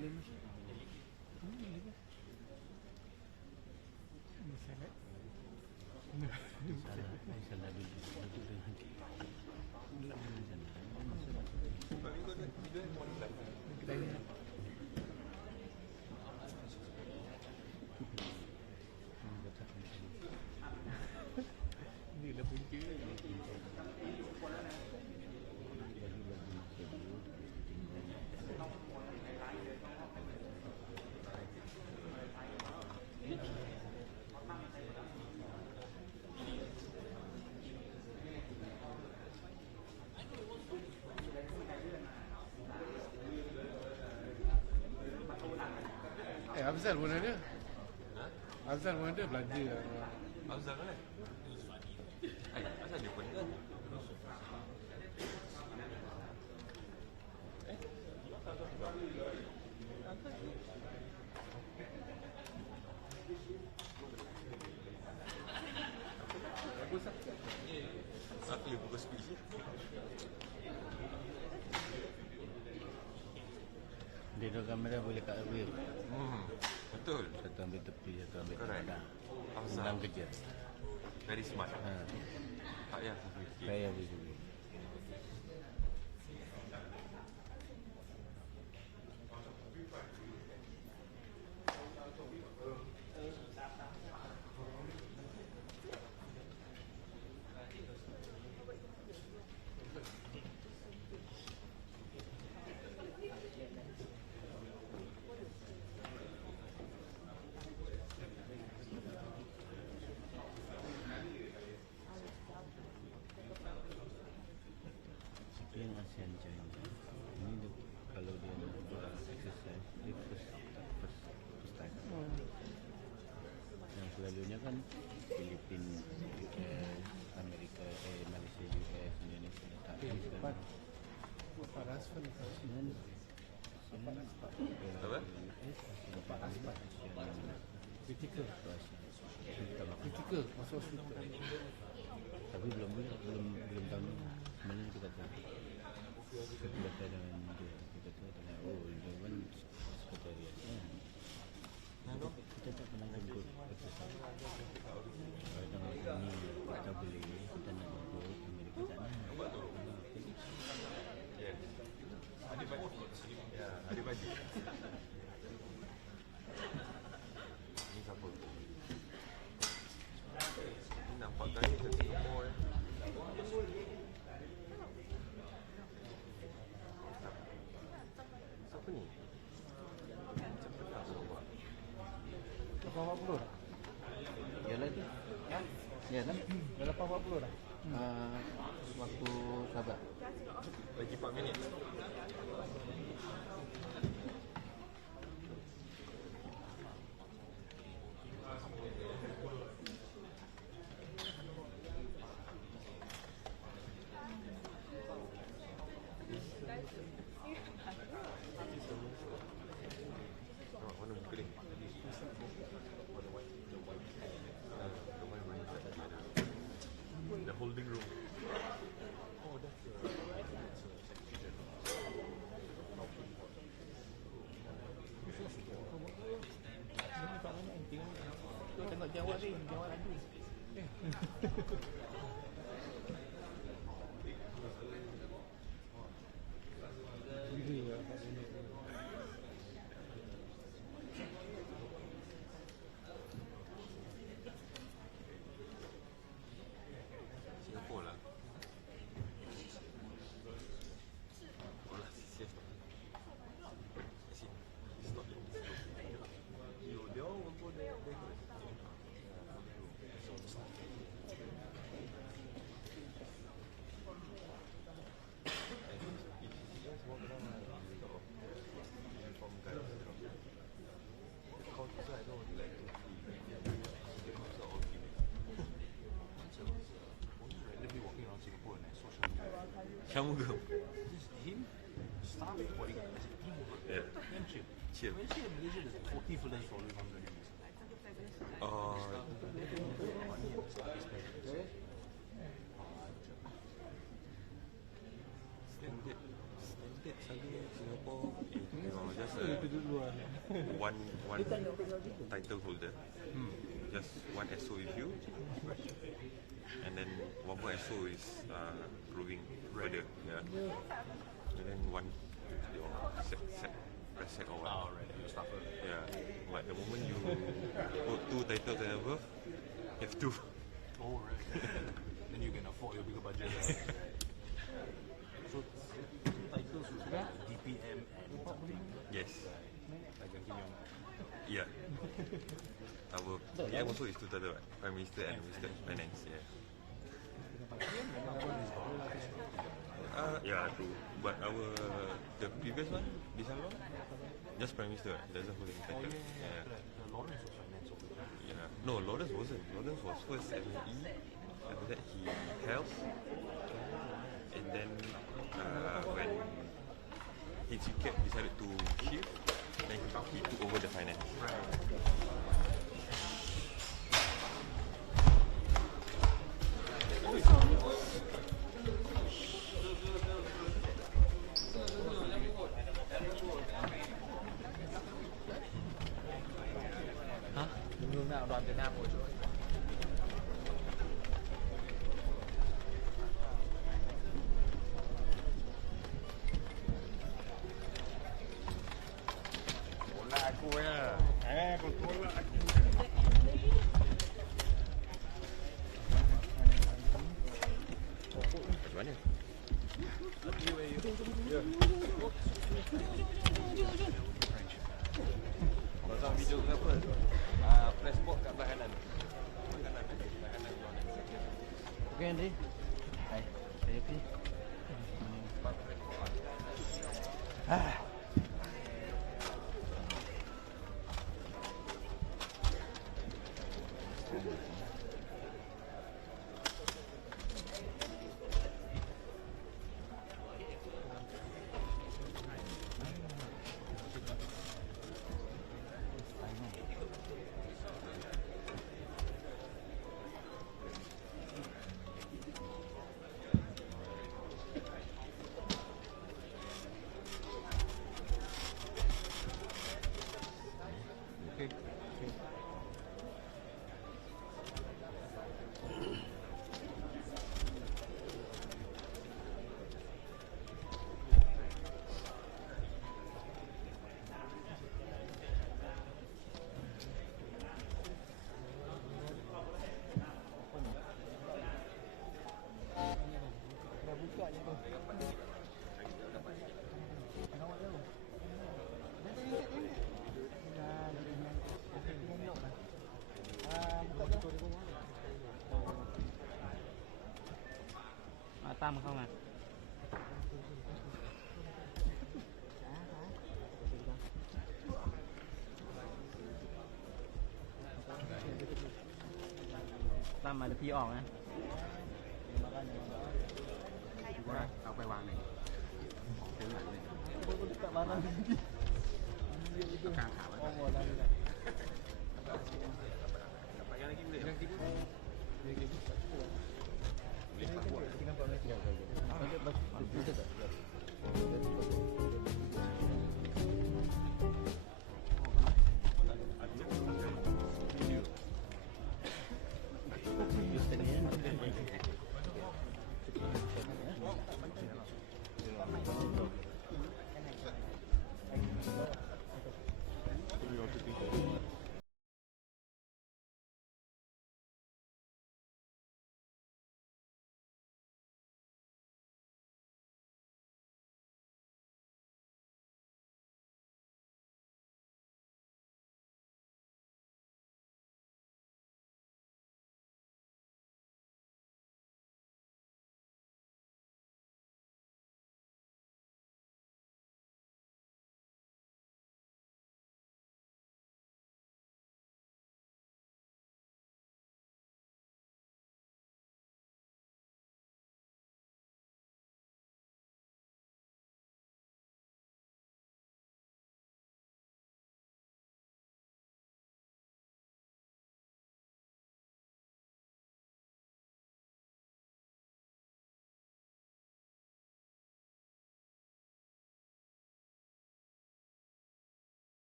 Ini salad. Salah dulu. Duduk dengan But we got morning live. Kedai ni. Ini dah punca. Afzal pun ada. Afzal pun ada belanja. Afzal kan? Asal dia pun kan? Siapa yang buka speech? dia dua kamera boleh kat awal. Betul. Satu ambil tepi, satu ambil Correct. tengah. Afzal. Senang kerja. Very smart. Ha. Tak payah fikir. Saya begitu. Yang ASEAN China ini dia, kalau dia nak buat exercise dia first time. Yang selalunya kan Filipin, US, Amerika, Malaysia, US, Indonesia. Tak ini sekarang. Pak Rasfan Dengan Apa? US, Pak Rasfan kritikal. Kritikal Masuk hospital. tapi belum tahu ni. Sebenarnya kita tahu. Kita kata dengan dia, kita tahu tanya, oh Dewan sekretariatnya. Kita tak pernah jemput exercise. Kadang ini kita boleh, kita nak jemput Amerika sana. Yes. Ada baju. Ya, ada baju. Ini siapa? Ini nampak kali ke Singapore eh. Siapa ni? Macam pernah aku nampak. 840 dah. Yalah tu. Yalah. Dah 840 dah. Waktu sabar. Lagi 4 minit. Mana muka dia? The holding room. Oh, that's Ini Pak Mana tengok jawab ni, jawab lagi. Gila Pak Mana. Singapore lah. Oh lah, safe. It's not in this room. They all will go there. Just walk around uniform guys. The culture, I don't really like to see. The culture all female. Macam only randomly walking around Singapore and I saw Syamugam. just him, staff, bodyguard. Yeah. Damn chill. Chill. Malaysia, there's 40 fellas following on the news. Standard selalu Singapore memang just one title holder, just one SO with you, and then one more SO is proving further, yeah. And then one your press set or what. Oh, right. You start first. Yeah, but the moment you hold two titles and above, you have two. Oh, right. Then you can afford your bigger budget. So, titles should be DPM and something. Yes, Like Kim Yong. yeah. Our PM also is two titles, right? Prime Minister and Minister of Finance, yeah. Yeah, true. But the previous one, this one, just Prime Minister, right? He doesn't hold any title. Yeah. The Lawrence was finance officer. Yeah. No, Lawrence wasn't. Lawrence was first ME, after that he health, and then when HCK decided to shift, then he took over the finance. Hướng nào đoàn Việt Nam ngồi chỗ ấy. Bola aku ya. Bola aku. Macam mana? Pasang video ke apa? Press box kat belah kanan. Belah kanan belah kanan Lawrence. Okey Andri. Hai. Saya pergi. Dah buka je tu. Tam không à? Tam mà được phi ỏng á. Tao phải vàng này. Cái này này. Dekat mana ni? Khá khá lắm. Oh, bola ni. Dapat yang lagi boleh? Yang tiga. Dia game. Boleh tak buat? Kita nampak lagi. Betul tak?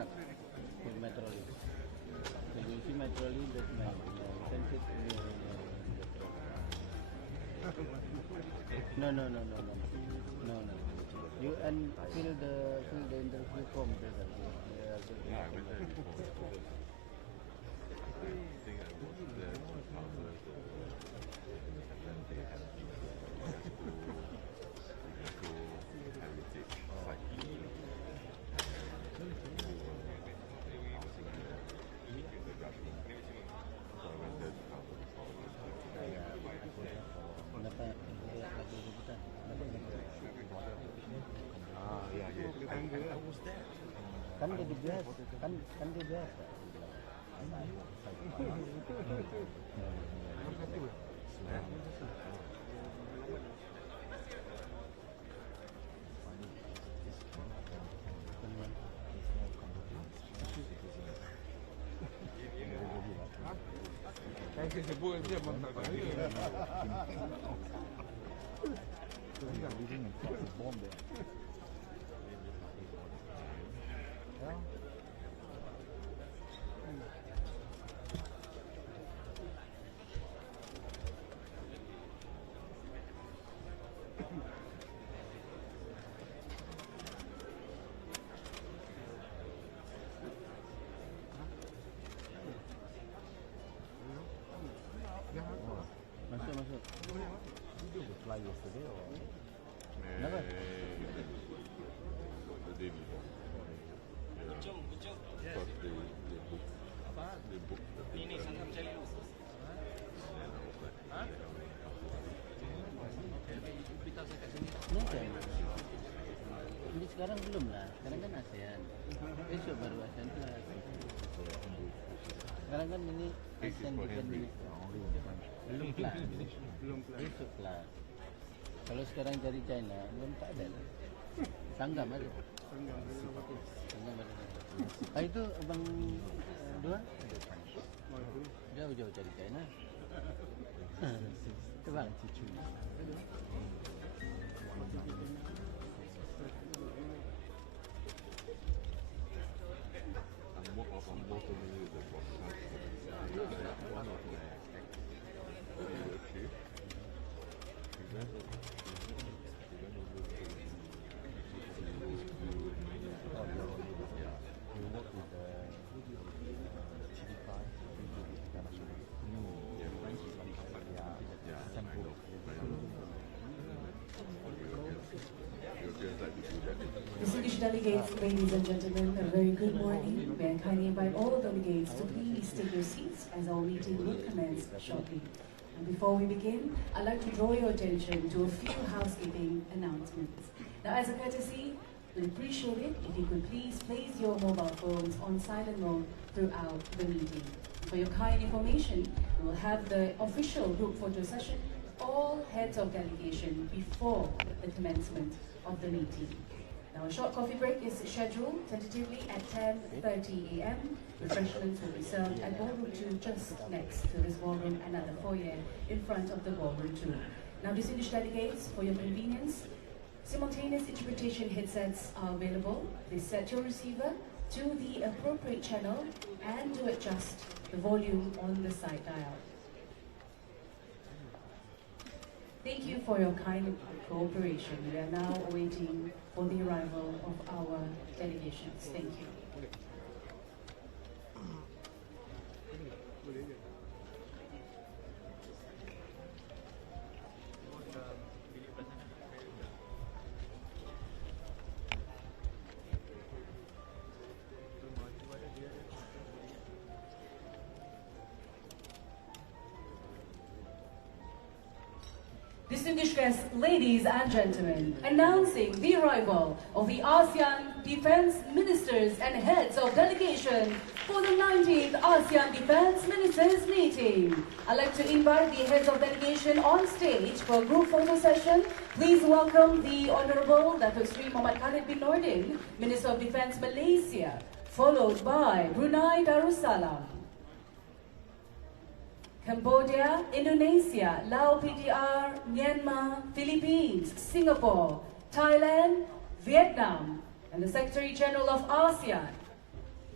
with my trolley. So you see my trolley, that's my sensitive. No. You and fill the interview form there. Yeah, I went there before. I think I was there 2000. Then they had heritage cycling. So I went there to cover the problem. Kenapa lagi rebutan? Ah, yeah. I was there. Kan dia biasa, kan dia biasa. Saya sebut dia abang tak tahu. Masuk. Did you fly yesterday or? Never. The day before. Because they booked the ticket. And then I was like, Ini sekarang belum lah. Sekarang kan ASEAN. Besok baru ASEAN Plus. Sekarang kan ini ASEAN Defense Minister. Belum Plus. Besok Plus. Kalau sekarang cari China, belum tak ada lah. Sanggam ada. Sanggam ada. Itu abang dua? Jauh-jauh cari China. Itu bang. I'm more familiar with the broadcast. One of my chief, he went over to You work with the TV5, International. Distinguished delegates, ladies and gentlemen, a very good morning. May I kindly invite all delegates to please take your seats as our meeting will commence shortly. And before we begin, I'd like to draw your attention to a few housekeeping announcements. Now, as a courtesy, we'd appreciate it if you could please place your mobile phones on silent mode throughout the meeting. For your kind information, we will have the official group photo session with all heads of delegation before the commencement of the meeting. Now, a short coffee break is scheduled tentatively at 10:30 a.m. Refreshments will be served at Ballroom 2 just next to this ballroom and at the foyer in front of the Ballroom 2. Now, distinguished delegates, for your convenience, simultaneous interpretation headsets are available. Please set your receiver to the appropriate channel and to adjust the volume on the side dial. Thank you for your kind cooperation. We are now waiting for the arrival of our delegations. Thank you. Distinguished guests, ladies and gentlemen, announcing the arrival of the ASEAN Defense Ministers and Heads of Delegation for the 19th ASEAN Defense Ministers Meeting. I'd like to invite the Heads of Delegation on stage for a group photo session. Please welcome the Honorable Datuk Sri Muhammad Khalid bin Nordin, Minister of Defense Malaysia, followed by Brunei Darussalam, Cambodia, Indonesia, Laos PDR, Myanmar, Philippines, Singapore, Thailand, Vietnam, and the Secretary General of ASEAN,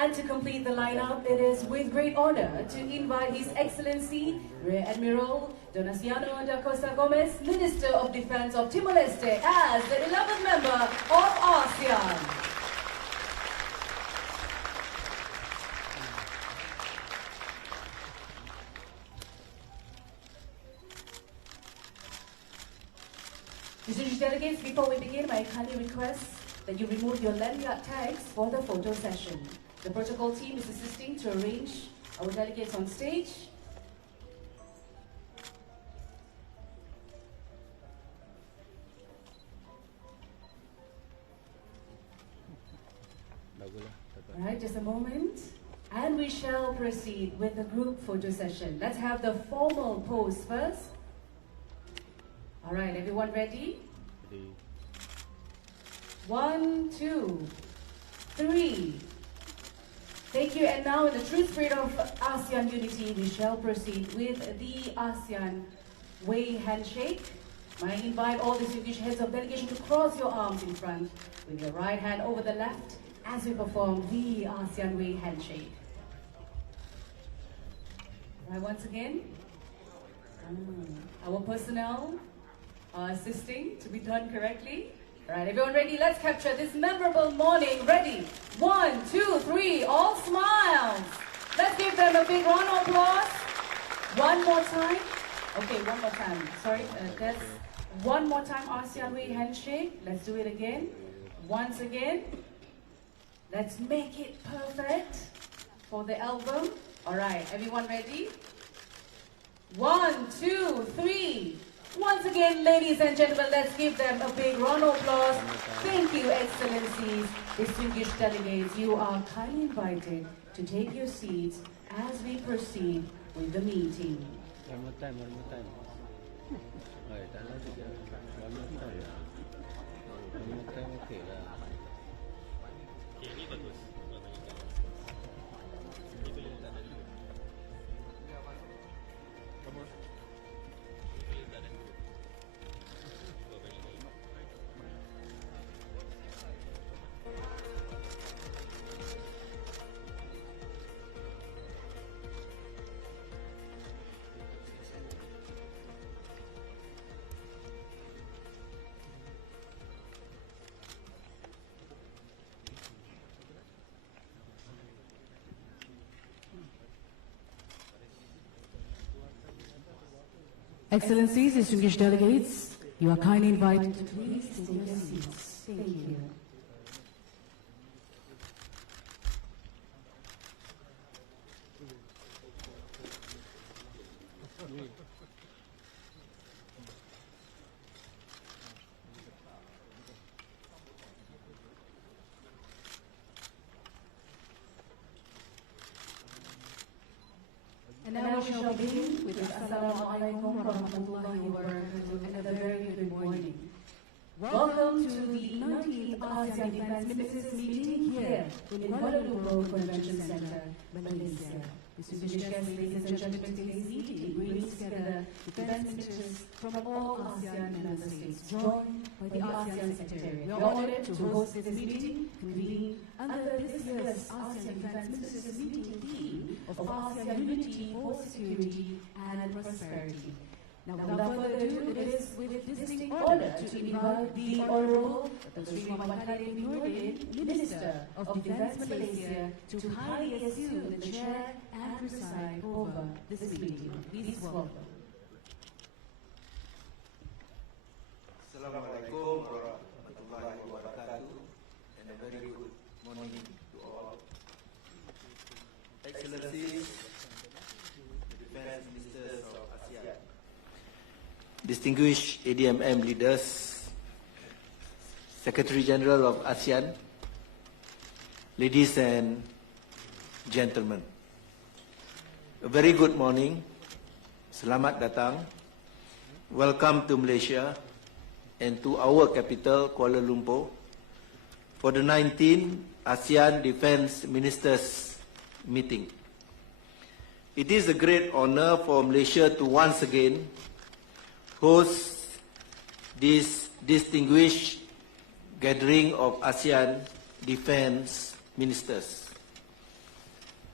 And to complete the lineup, it is with great honor to invite His Excellency Rear Admiral Donaciano da Costa Gomez, Minister of Defense of Timor-Leste, as the 11th member of ASEAN. Distinguished delegates, before we begin, I kindly request that you remove your lanyard tags for the photo session. The protocol team is assisting to arrange our delegates on stage. All right, just a moment. And we shall proceed with the group photo session. Let's have the formal pose first. All right, everyone ready? 1, 2, 3. Thank you. And now, in the true spirit of ASEAN unity, we shall proceed with the ASEAN Way handshake. I invite all distinguished heads of delegation to cross your arms in front with your right hand over the left as we perform the ASEAN Way handshake. Right, once again, our personnel are assisting to be done correctly. All right, everyone ready? Let's capture this memorable morning. Ready? 1, 2, 3, all smiles. Let's give them a big round of applause. One more time. Okay, one more time. Sorry, that's one more time, ASEAN Way handshake. Let's do it again. Once again. Let's make it perfect for the album. All right, everyone ready? 1, 2, 3. Once again, ladies and gentlemen, let's give them a big round of applause. Thank you, Excellencies, distinguished delegates. You are kindly invited to take your seats as we proceed with the meeting. One more time. Tak nak juga. One more time okey lah. Excellencies, distinguished delegates, you are kindly invited to please take your seats. Thank you. And now we shall begin with Assalamualaikum warahmatullahi wabarakatuh and a very good morning. Welcome to the 19th ASEAN Defense Ministers meeting here in Kuala Lumpur Convention Center, Malaysia. Distinguished guests, ladies and gentlemen, today's meeting brings together defense ministers from all ASEAN member states, joined by the ASEAN Secretariat. We are honored to host this meeting convened under this year's ASEAN Defense Ministers meeting theme of ASEAN unity for security and prosperity. Now, without further ado, it is with distinct honor to invite the Honorable Dr. Sri Muhammad Khalid bin Nordin, Minister of Defense Malaysia, to kindly assume the chair and preside over this meeting. Please welcome. Assalamualaikum warahmatullahi wabarakatuh and a very good morning to all. Excellencies, the Defense Ministers of ASEAN, distinguished ADMM leaders, Secretary General of ASEAN, ladies and gentlemen, a very good morning. Selamat datang. Welcome to Malaysia and to our capital, Kuala Lumpur, for the 19th ASEAN Defense Ministers meeting. It is a great honor for Malaysia to once again host this distinguished gathering of ASEAN defense ministers.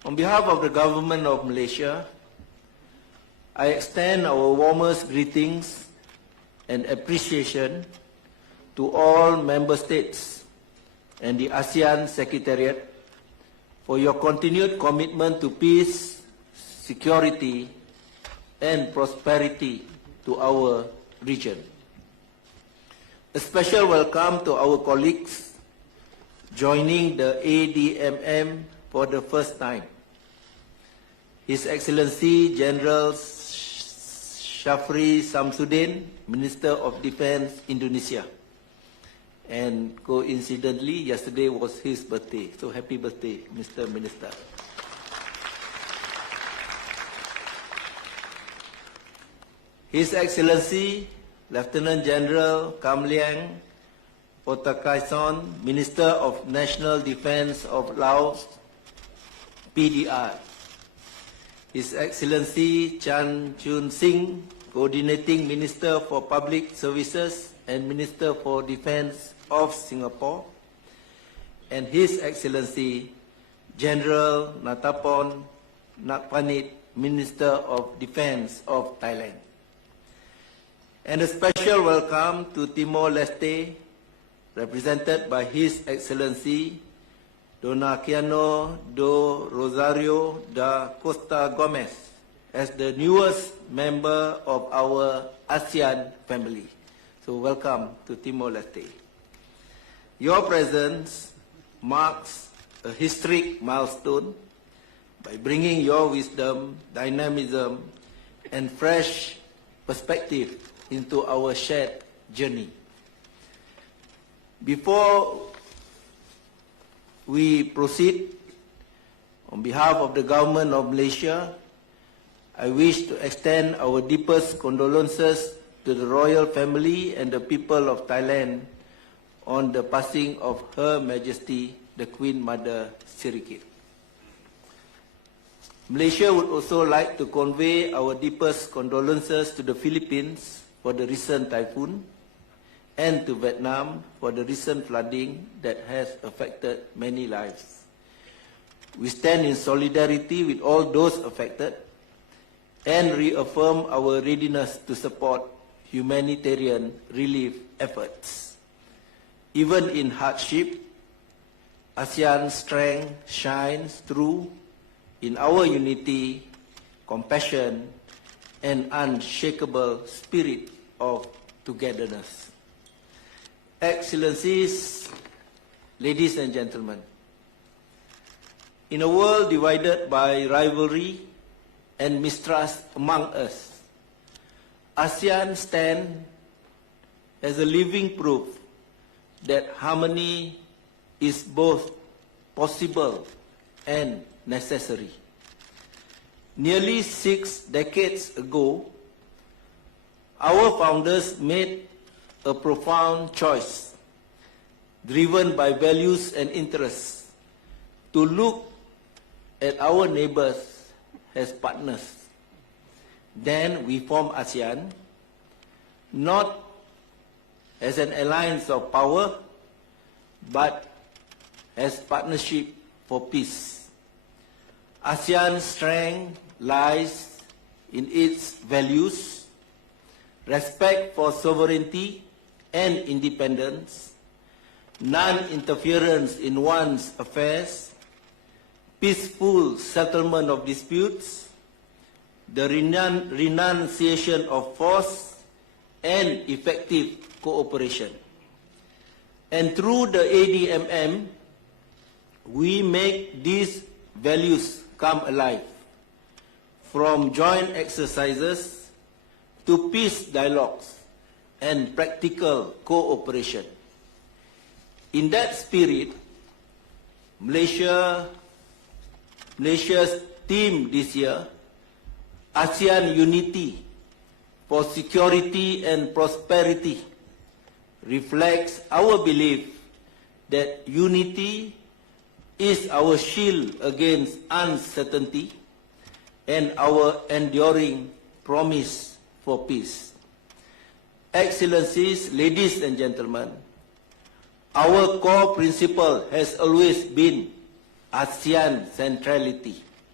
On behalf of the Government of Malaysia, I extend our warmest greetings and appreciation to all member states and the ASEAN Secretariat for your continued commitment to peace, security, and prosperity to our region. A special welcome to our colleagues joining the ADMM for the first time. His Excellency General Shafri Samsudin, Minister of Defense, Indonesia. And coincidentally, yesterday was his birthday. So happy birthday, Mr. Minister. His Excellency Lieutenant General Kam Liang Potakaison, Minister of National Defense of Laos, PDR. His Excellency Chan Chun Sing, Coordinating Minister for Public Services and Minister for Defense of Singapore, and His Excellency General Natapon Nakpanit, Minister of Defense of Thailand. And a special welcome to Timor-Leste, represented by His Excellency Donaciano do Rosario da Costa Gomez, as the newest member of our ASEAN family. So welcome to Timor-Leste. Your presence marks a historic milestone by bringing your wisdom, dynamism, and fresh perspective into our shared journey. Before we proceed, on behalf of the Government of Malaysia, I wish to extend our deepest condolences to the royal family and the people of Thailand on the passing of Her Majesty the Queen Mother Sirikit. Malaysia would also like to convey our deepest condolences to the Philippines for the recent typhoon and to Vietnam for the recent flooding that has affected many lives. We stand in solidarity with all those affected and reaffirm our readiness to support humanitarian relief efforts. Even in hardship, ASEAN's strength shines through in our unity, compassion, and unshakable spirit of togetherness. Excellencies, ladies and gentlemen, in a world divided by rivalry and mistrust among us, ASEAN stands as a living proof that harmony is both possible and necessary. Nearly 6 decades ago, our founders made a profound choice, driven by values and interests, to look at our neighbors as partners. Then we formed ASEAN, not as an alliance of power, but as partnership for peace. ASEAN's strength lies in its values, respect for sovereignty and independence, non-interference in one's affairs, peaceful settlement of disputes, the renunciation of force, and effective cooperation. And through the ADMM, we make these values come alive, from joint exercises to peace dialogues and practical cooperation. In that spirit, Malaysia's theme this year, ASEAN Unity for Security and Prosperity, reflects our belief that unity is our shield against uncertainty and our enduring promise for peace. Excellencies, ladies and gentlemen, our core principle has always been ASEAN centrality.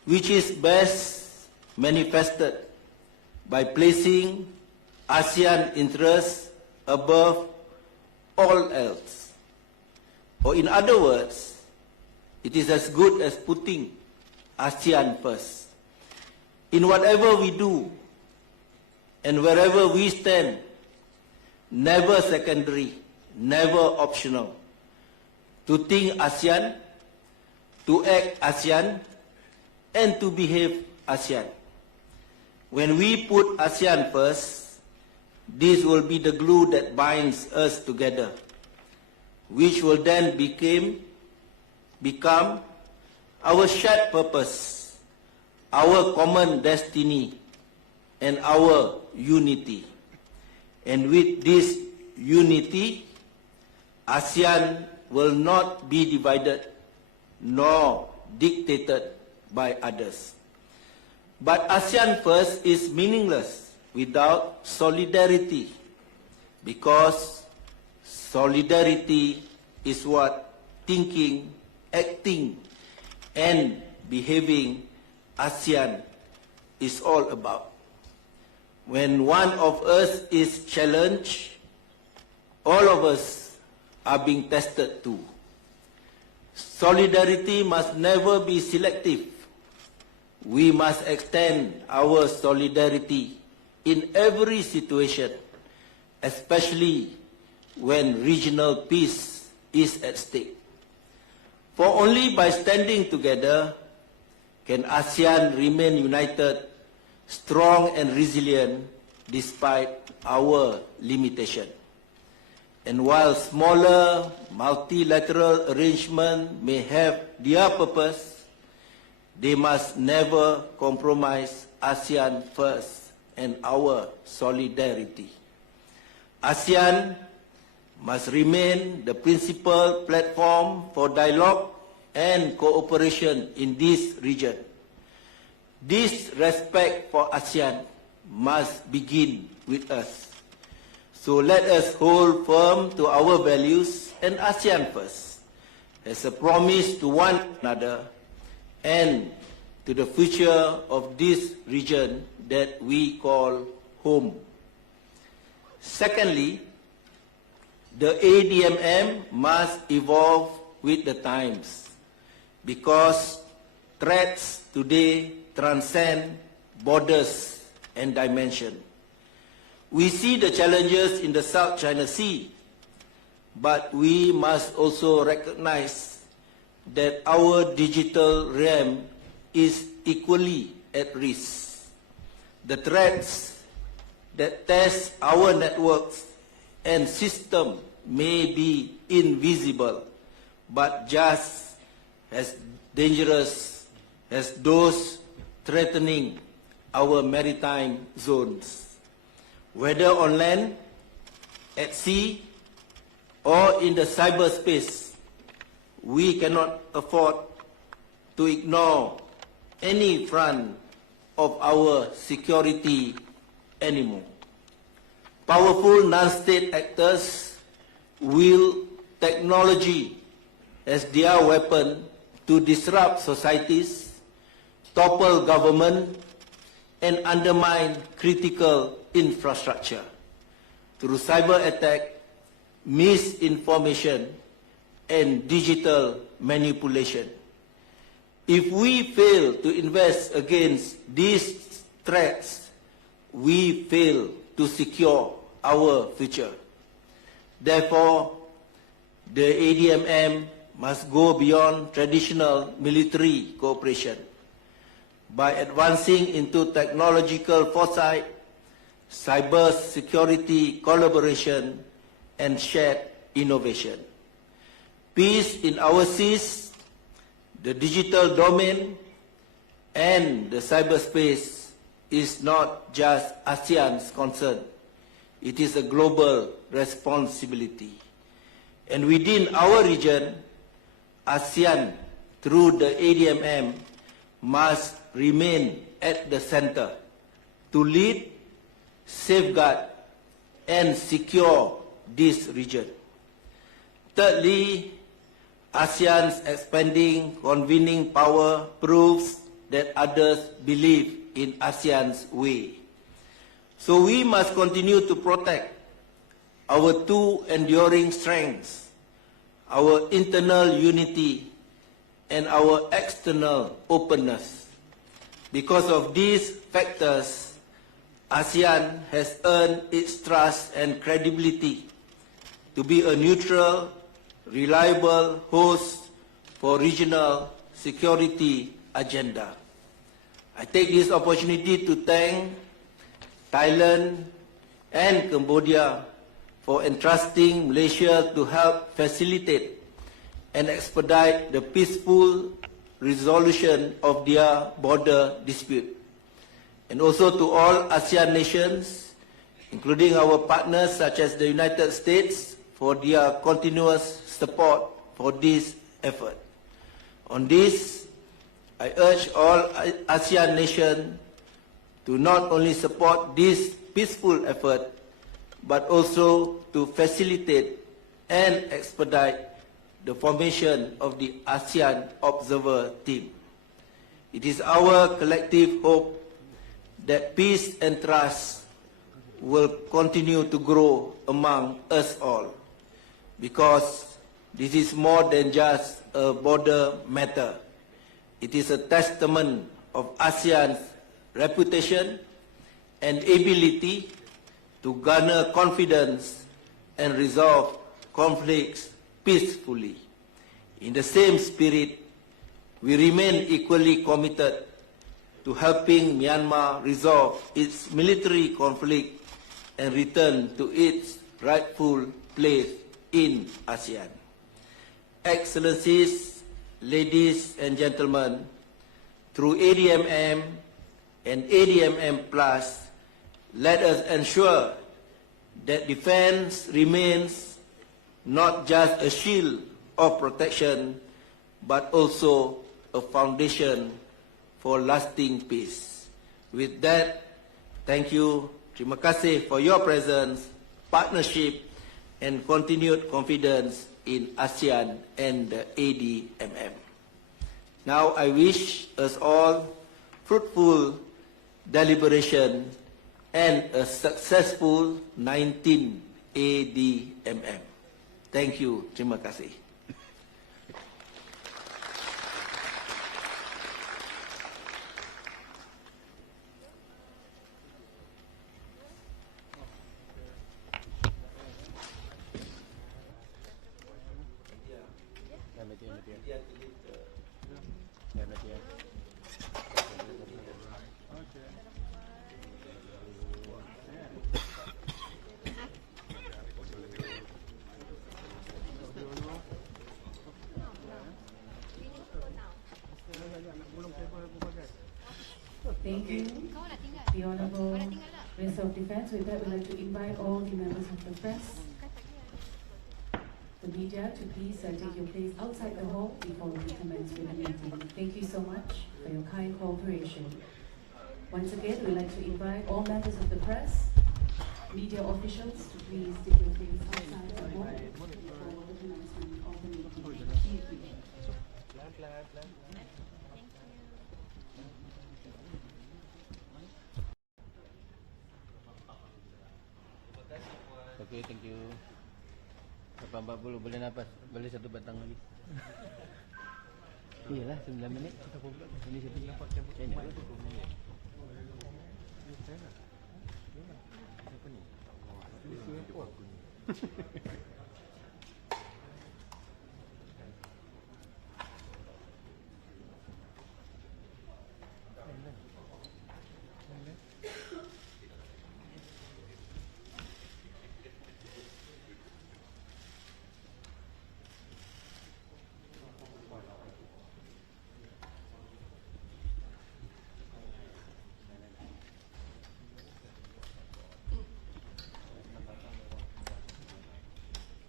which is best manifested by placing ASEAN interests above all else. Or in other words, it is as good as putting ASEAN first. In whatever we do and wherever we stand, never secondary, never optional. To think ASEAN, to act ASEAN, and to behave ASEAN. When we put ASEAN first, this will be the glue that binds us together, which will then become our shared purpose, our common destiny, and our unity. And with this unity, ASEAN will not be divided nor dictated by others. But ASEAN first is meaningless without solidarity, because solidarity is what thinking, acting, and behaving ASEAN is all about. When one of us is challenged, all of us are being tested too. Solidarity must never be selective. We must extend our solidarity in every situation, especially when regional peace is at stake. For only by standing together can ASEAN remain united, strong and resilient despite our limitation. And while smaller multilateral arrangements may have their purpose, they must never compromise ASEAN first and our solidarity. ASEAN must remain the principal platform for dialogue and cooperation in this region. This respect for ASEAN must begin with us. So let us hold firm to our values and ASEAN first, as a promise to one another and to the future of this region that we call home. Secondly, the ADMM must evolve with the times, because threats today transcend borders and dimension. We see the challenges in the South China Sea, but we must also recognize that our digital realm is equally at risk. The threats that test our networks and system may be invisible, but just as dangerous as those threatening our maritime zones. Whether on land, at sea, or in the cyberspace, we cannot afford to ignore any front of our security anymore. Powerful non-state actors wield technology as their weapon to disrupt societies, topple government, and undermine critical infrastructure through cyber attack, misinformation, and digital manipulation. If we fail to invest against these threats, we fail to secure our future. Therefore, the ADMM must go beyond traditional military cooperation by advancing into technological foresight, cyber security collaboration, and shared innovation. Peace in our seas, the digital domain, and the cyberspace is not just ASEAN's concern. It is a global responsibility. And within our region, ASEAN, through the ADMM, must remain at the center to lead, safeguard, and secure this region. Thirdly, ASEAN's expanding convening power proves that others believe in ASEAN's way. So we must continue to protect our two enduring strengths, our internal unity and our external openness. Because of these factors, ASEAN has earned its trust and credibility to be a neutral, reliable host for regional security agenda. I take this opportunity to thank Thailand and Cambodia for entrusting Malaysia to help facilitate and expedite the peaceful resolution of their border dispute. And also to all ASEAN nations, including our partners such as the United States, for their continuous support for this effort. On this, I urge all ASEAN nations to not only support this peaceful effort, but also to facilitate and expedite the formation of the ASEAN Observer Team. It is our collective hope that peace and trust will continue to grow among us all, because this is more than just a border matter. It is a testament of ASEAN's reputation and ability to garner confidence and resolve conflicts peacefully. In the same spirit, we remain equally committed to helping Myanmar resolve its military conflict and return to its rightful place in ASEAN. Excellencies, ladies and gentlemen, through ADMM and ADMM Plus, let us ensure that defense remains not just a shield of protection, but also a foundation for lasting peace. With that, thank you, terima kasih for your presence, partnership, and continued confidence in ASEAN and the ADMM. Now I wish us all fruitful deliberation and a successful 19 ADMM. Thank you. Terima kasih. Thank you, the Honourable Minister of Defence. With that, we'd like to invite all the members of the press, the media, to please take your place outside the hall before we commence with the meeting. Thank you so much for your kind cooperation. Once again, we'd like to invite all members of the press, media officials, to please take your place outside the hall before the commencement of the meeting. Thank you. Okay, thank you. 8.40 boleh nafas. Boleh satu batang lagi. Iyalah 9 minit. Ini satu dapat tempoh.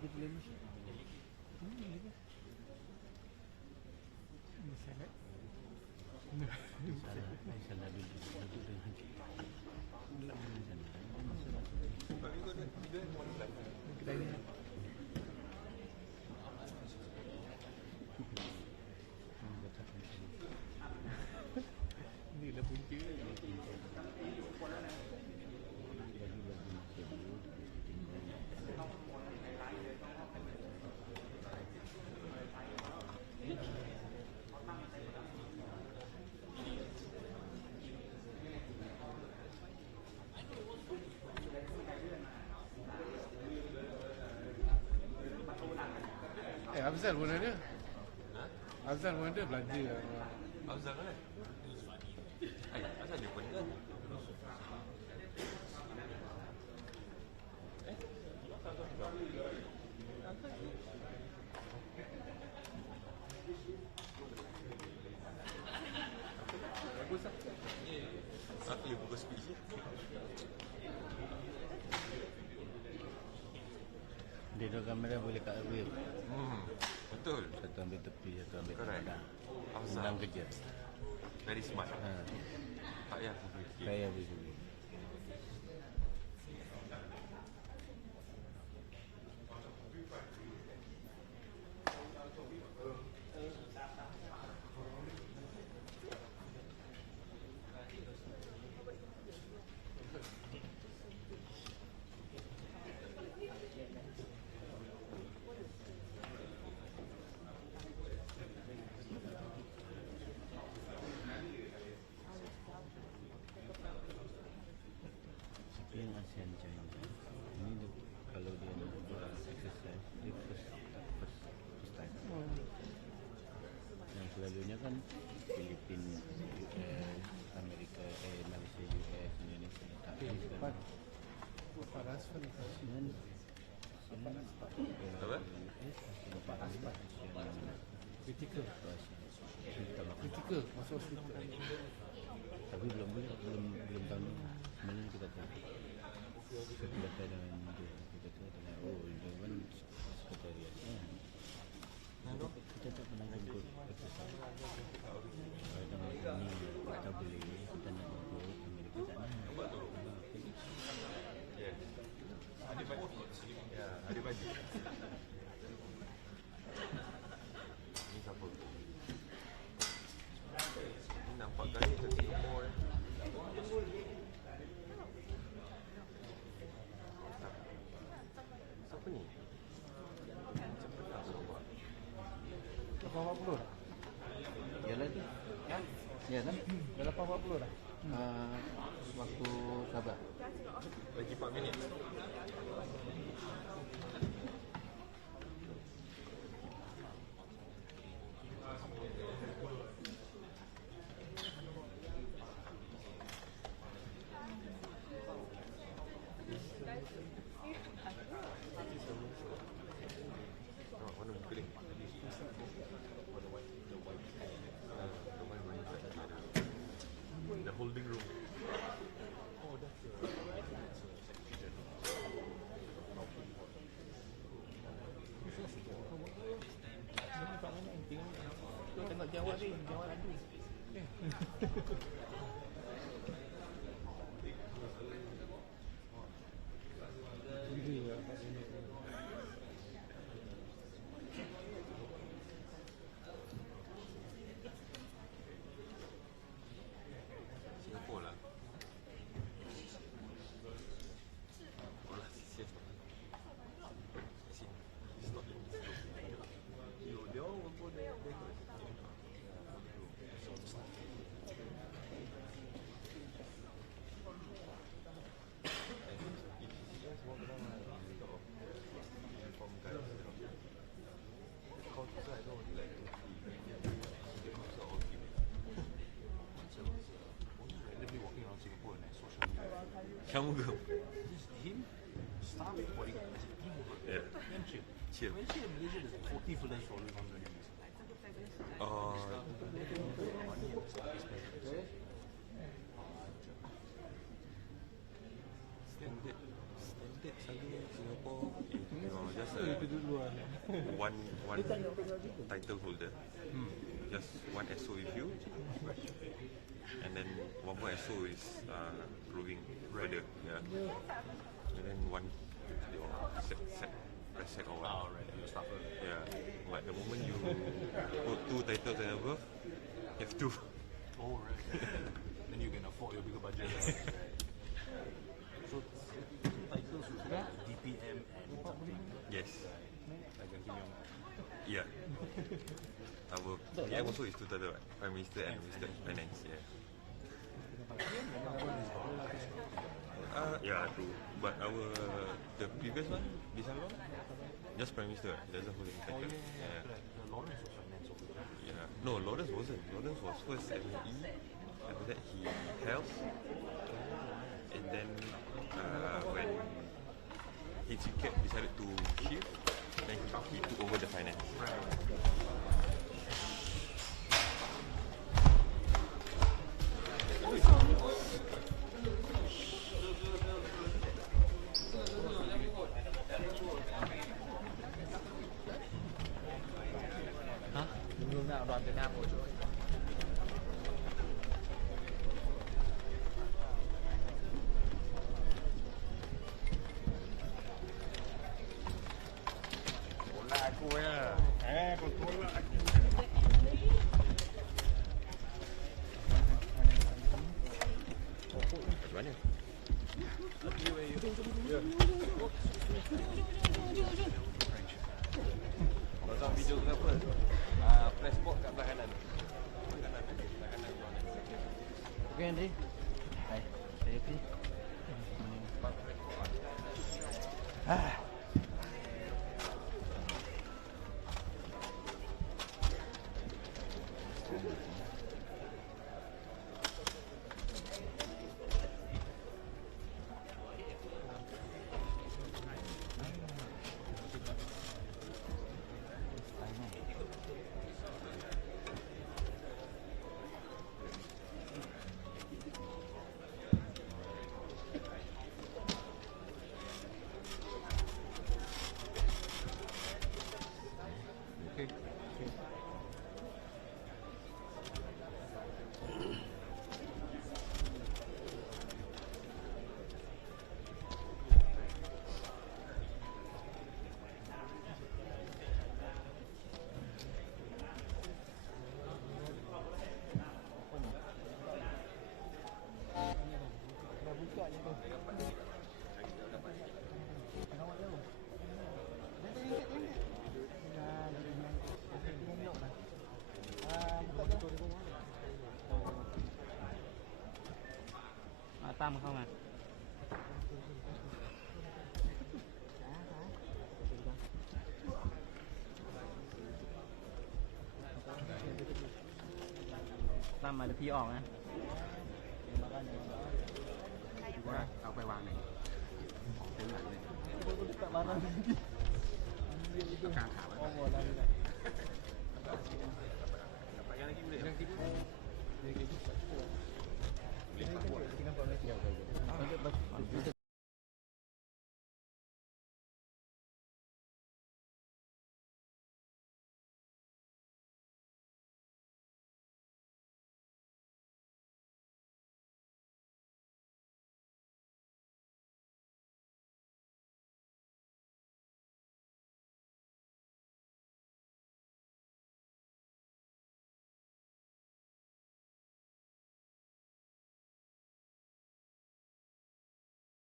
ke television? Ini sangat. Salah dulu. Satu dengan Tapi kau dah tiga one life. Kedai ni. Ni dah punca. Afzal pun ada. Afzal pun ada belanja. Afzal kan? Afzal dia pun kan? Bagus lah. Aku yang buka speech je. dia dua kamera boleh kat wave. Betul. Satu ambil tepi, satu ambil Correct. tengah. Afzal. Senang kerja. Very smart. Ha. Tak payah aku fikir. Saya begitu. Yang ASEAN China ini kalau dia nak buat exercise dia first time. Yang selalunya kan Filipin, US, Amerika, Malaysia, US, Indonesia tak ini sekarang. Pak Rasfan Dengan Apa? US, Pak Rasfan kritikal. kritikal Masuk hospital. tapi belum tahu ni. Sebenarnya kita tahu kita baca dengan dia kita tahu dengan dia kan sekretariatnya kita tak pernah jemput exercise kadang ni kita boleh kita nak jemput Amerika sana Yes. Adik baju. Ya, adik baju. Ini siapa? Ini nampak kali ke Singapore Siapa ni? Macam pernah aku nampak. 840. yalah tu ya kan Dah 840 dah. waktu sabar Lagi 4 minit. Mana muka dia? The holding room. Oh, that's Tengok jawab ni, jawab lagi. Singapore lah. Oh lah, serious lah. It's not in this room. They all will go there. Shamugam Him, staff, bodyguard, Yeah. and chill. Chill. When chill in Malaysia, there's 40 fellas following on the news. Standard selalu Singapore memang just a one title holder, just one SO with you, and then one more SO is proving further, yeah. And then one your press sec or what. You start first. Yeah, but the moment you put 2 titles and above, you have 2. Oh, right. Then you can afford your bigger budget. Right? So, 2 titles should be DPM and something. Yes. Like a Kim Yong. Yeah. Our PM also is 2 titles, right? Prime Minister and Minister of Finance, yeah. Yeah, true. But the previous one, this one, just Prime Minister, right? Doesn't hold any title. Yeah. The Lawrence was finance officer. Yeah. No, Lawrence wasn't. Lawrence was first ME, after that he health, and then when HCK decided to shift, then he took over the finance. Hướng nào đoàn Việt Nam ngồi chỗ ấy. Bola aku ya. Bola aku. Macam mana? Pasang video ke apa? Press box kat belah kanan. Belah kanan ruangan. Okey Andri. Hai. Saya Pi. Tam không à? Tam mà được phi ỏng á.เอาไปวางไหนของเต็นท์ไหนเลยกลางขาไว้ Okey.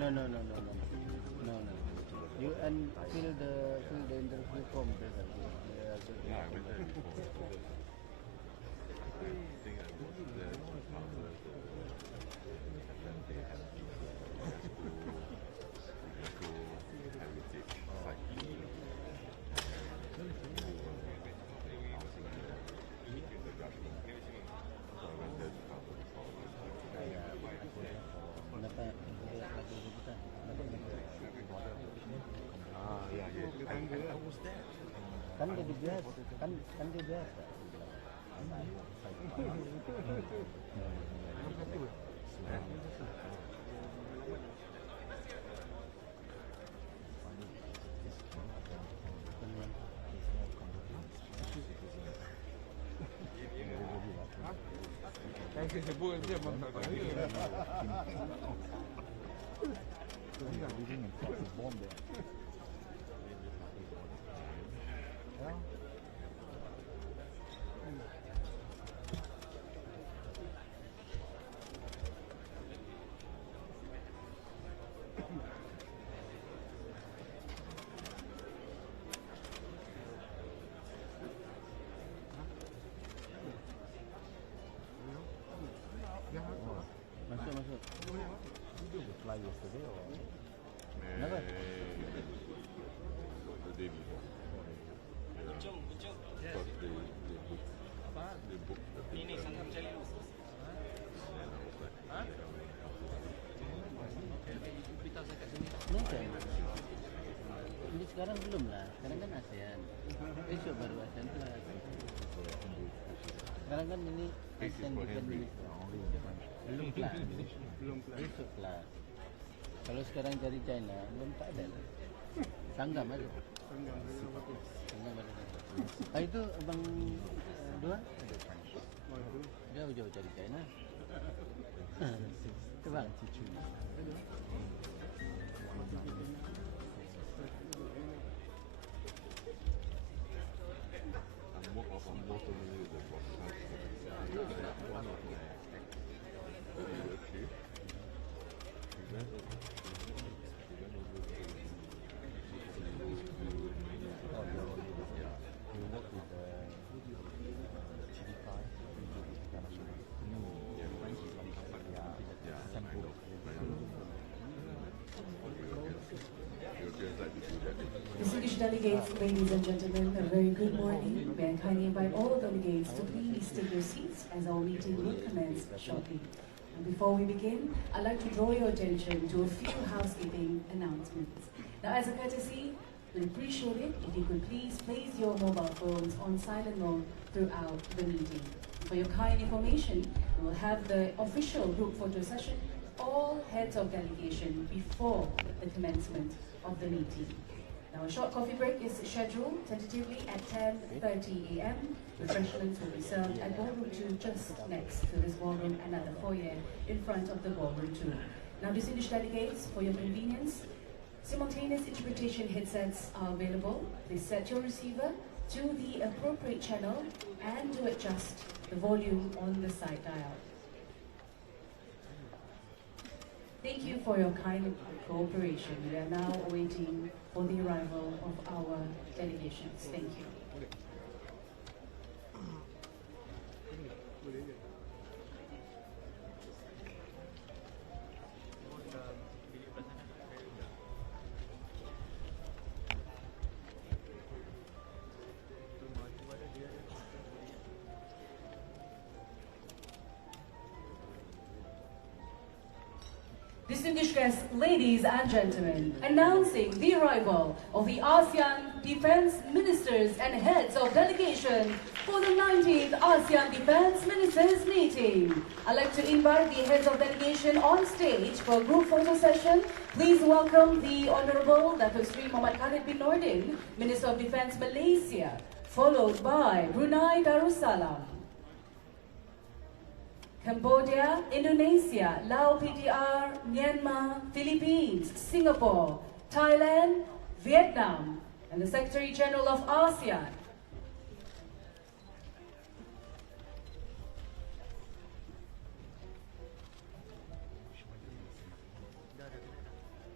No. You fill the interview form. Yeah, I went there before. I think I was there after when they had the UNESCO heritage site. So I went there to cover the problem. Yeah. I was there. Kan dia biasa, kan dia biasa. Kasi sebut dia bang tak ada. Masuk. Did you fly yesterday or? Never. The day before. Because they booked the ticket. And then I was like, Ni kan? Ini sekarang belum lah. Sekarang kan ASEAN. Besok baru ASEAN Plus. Sekarang kan ini ASEAN Defense Minister. Belum kelas. Besok kelas. Kalau sekarang cari China, belum tak ada lah. Sanggam ada. Sanggam ada. Itu abang dua? Jauh-jauh cari China. Itu bang. I'm more familiar with the broadcast. One of my actually, we went over to You work with the TV5, international. Distinguished delegates, ladies and gentlemen, a very good morning. May I kindly invite all delegates to please take your seats as our meeting will commence shortly. And before we begin, I'd like to draw your attention to a few housekeeping announcements. Now, as a courtesy, we appreciate it if you could please place your mobile phones on silent mode throughout the meeting. For your kind information, we will have the official group photo session, all heads of delegation, before the commencement of the meeting. Now, a short coffee break is scheduled tentatively at 10:30 a.m. Refreshments will be served at Ballroom 2, just next to this ballroom and at the foyer in front of the Ballroom 2. Now, distinguished delegates, for your convenience, simultaneous interpretation headsets are available. Please set your receiver to the appropriate channel and to adjust the volume on the side dial. Thank you for your kind cooperation. We are now waiting for the arrival of our delegations. Thank you. Distinguished guests, ladies and gentlemen, announcing the arrival of the ASEAN Defense Ministers and Heads of Delegation for the 19th ASEAN Defense Ministers Meeting. I'd like to invite the Heads of Delegation on stage for a group photo session. Please welcome the Honorable Datuk Sri Muhammad Khalid bin Nordin, Minister of Defense Malaysia, followed by Brunei Darussalam, Cambodia, Indonesia, Laos PDR, Myanmar, Philippines, Singapore, Thailand, Vietnam, and the Secretary General of ASEAN.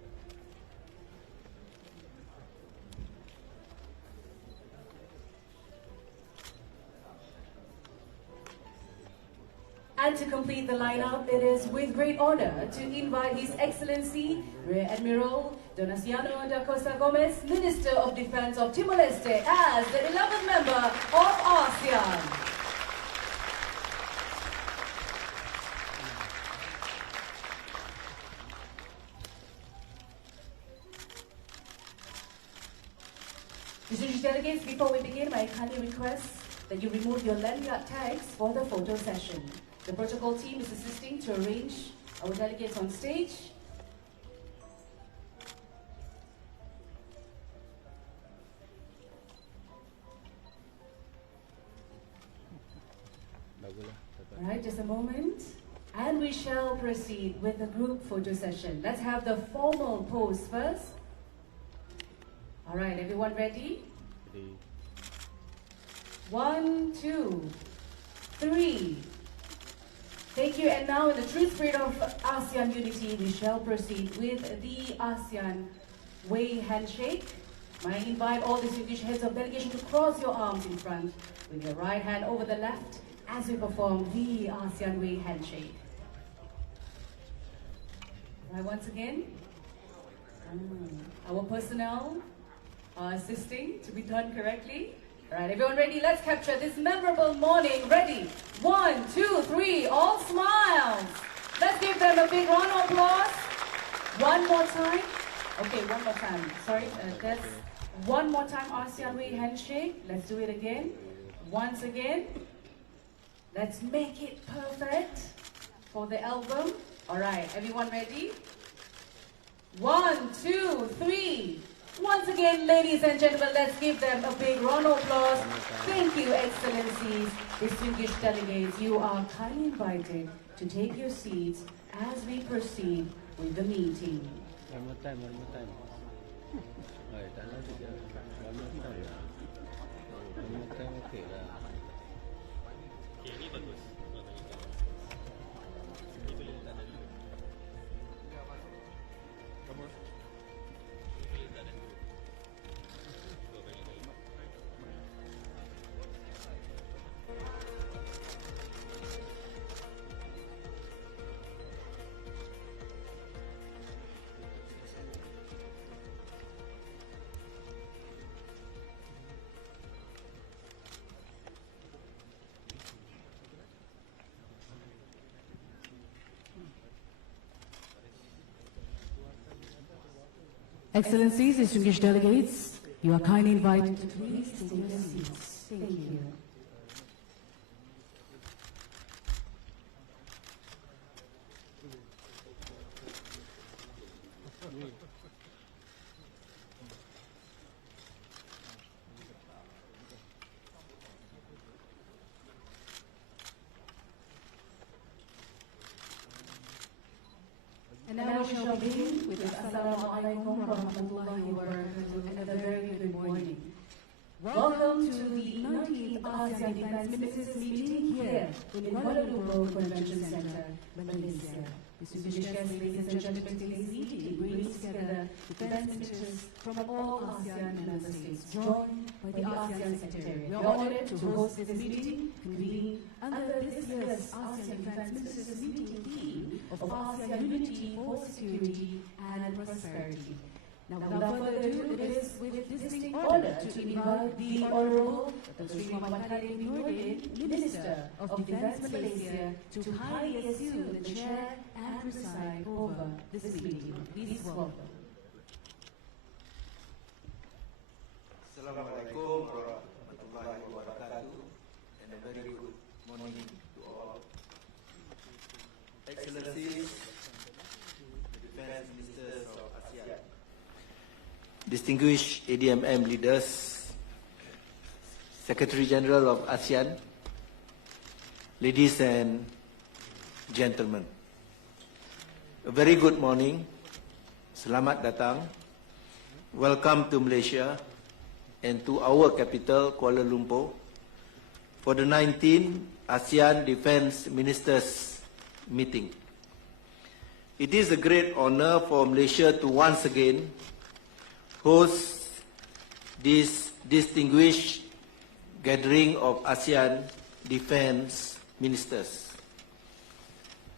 And to complete the lineup, it is with great honor to invite His Excellency Rear Admiral Donaciano da Costa Gomez, Minister of Defense of Timor-Leste, as the 11th member of ASEAN. Distinguished delegates, before we begin, I kindly request that you remove your lanyard tags for the photo session. The protocol team is assisting to arrange our delegates on stage. All right, just a moment. And we shall proceed with the group photo session. Let's have the formal pose first. All right, everyone ready? 1, 2, 3. Thank you. And now, in the true spirit of ASEAN unity, we shall proceed with the ASEAN Way handshake. I invite all distinguished heads of delegation to cross your arms in front with your right hand over the left as we perform the ASEAN Way handshake. Right, once again, our personnel are assisting to be done correctly. All right, everyone ready? Let's capture this memorable morning. Ready? 1, 2, 3, all smiles. Let's give them a big round of applause. One more time. Okay, one more time. Sorry, that's one more time ASEAN Way handshake. Let's do it again. Once again. Let's make it perfect for the album. All right, everyone ready? 1, 2, 3. Once again, ladies and gentlemen, let's give them a big round of applause. Thank you, Excellencies, distinguished delegates. You are kindly invited to take your seats as we proceed with the meeting. One more time. Right, one more time, okay lah. Excellencies, distinguished delegates, you are kindly invited to please take your seats. Thank you. And now we shall begin with the Assalamu alaikum wa rahmatullahi wa barakatuh and a very good morning. Welcome to the 19th ASEAN Defense Ministers meeting here in Kuala Lumpur Convention Center, Malaysia. Distinguished guests, ladies and gentlemen, today's meeting brings together defense ministers from all ASEAN member states, joined by the ASEAN Secretariat. We are honored to host this meeting convened under this year's ASEAN Defense Ministers meeting theme of ASEAN unity for security and prosperity. Now, without further ado, it is with distinct honor to invite the Honorable Dr. Sri Muhammad Khalid bin Nordin, Minister of Defense Malaysia, to kindly assume the chair and preside over this meeting. Please welcome. Assalamualaikum warahmatullahi wabarakatuh, and a very good morning to all. Excellencies, Defense Ministers of ASEAN, distinguished ADMM leaders, Secretary General of ASEAN, ladies and gentlemen, a very good morning. Selamat datang. Welcome to Malaysia and to our capital, Kuala Lumpur, for the 19th ASEAN Defense Ministers meeting. It is a great honor for Malaysia to once again host this distinguished gathering of ASEAN defense ministers.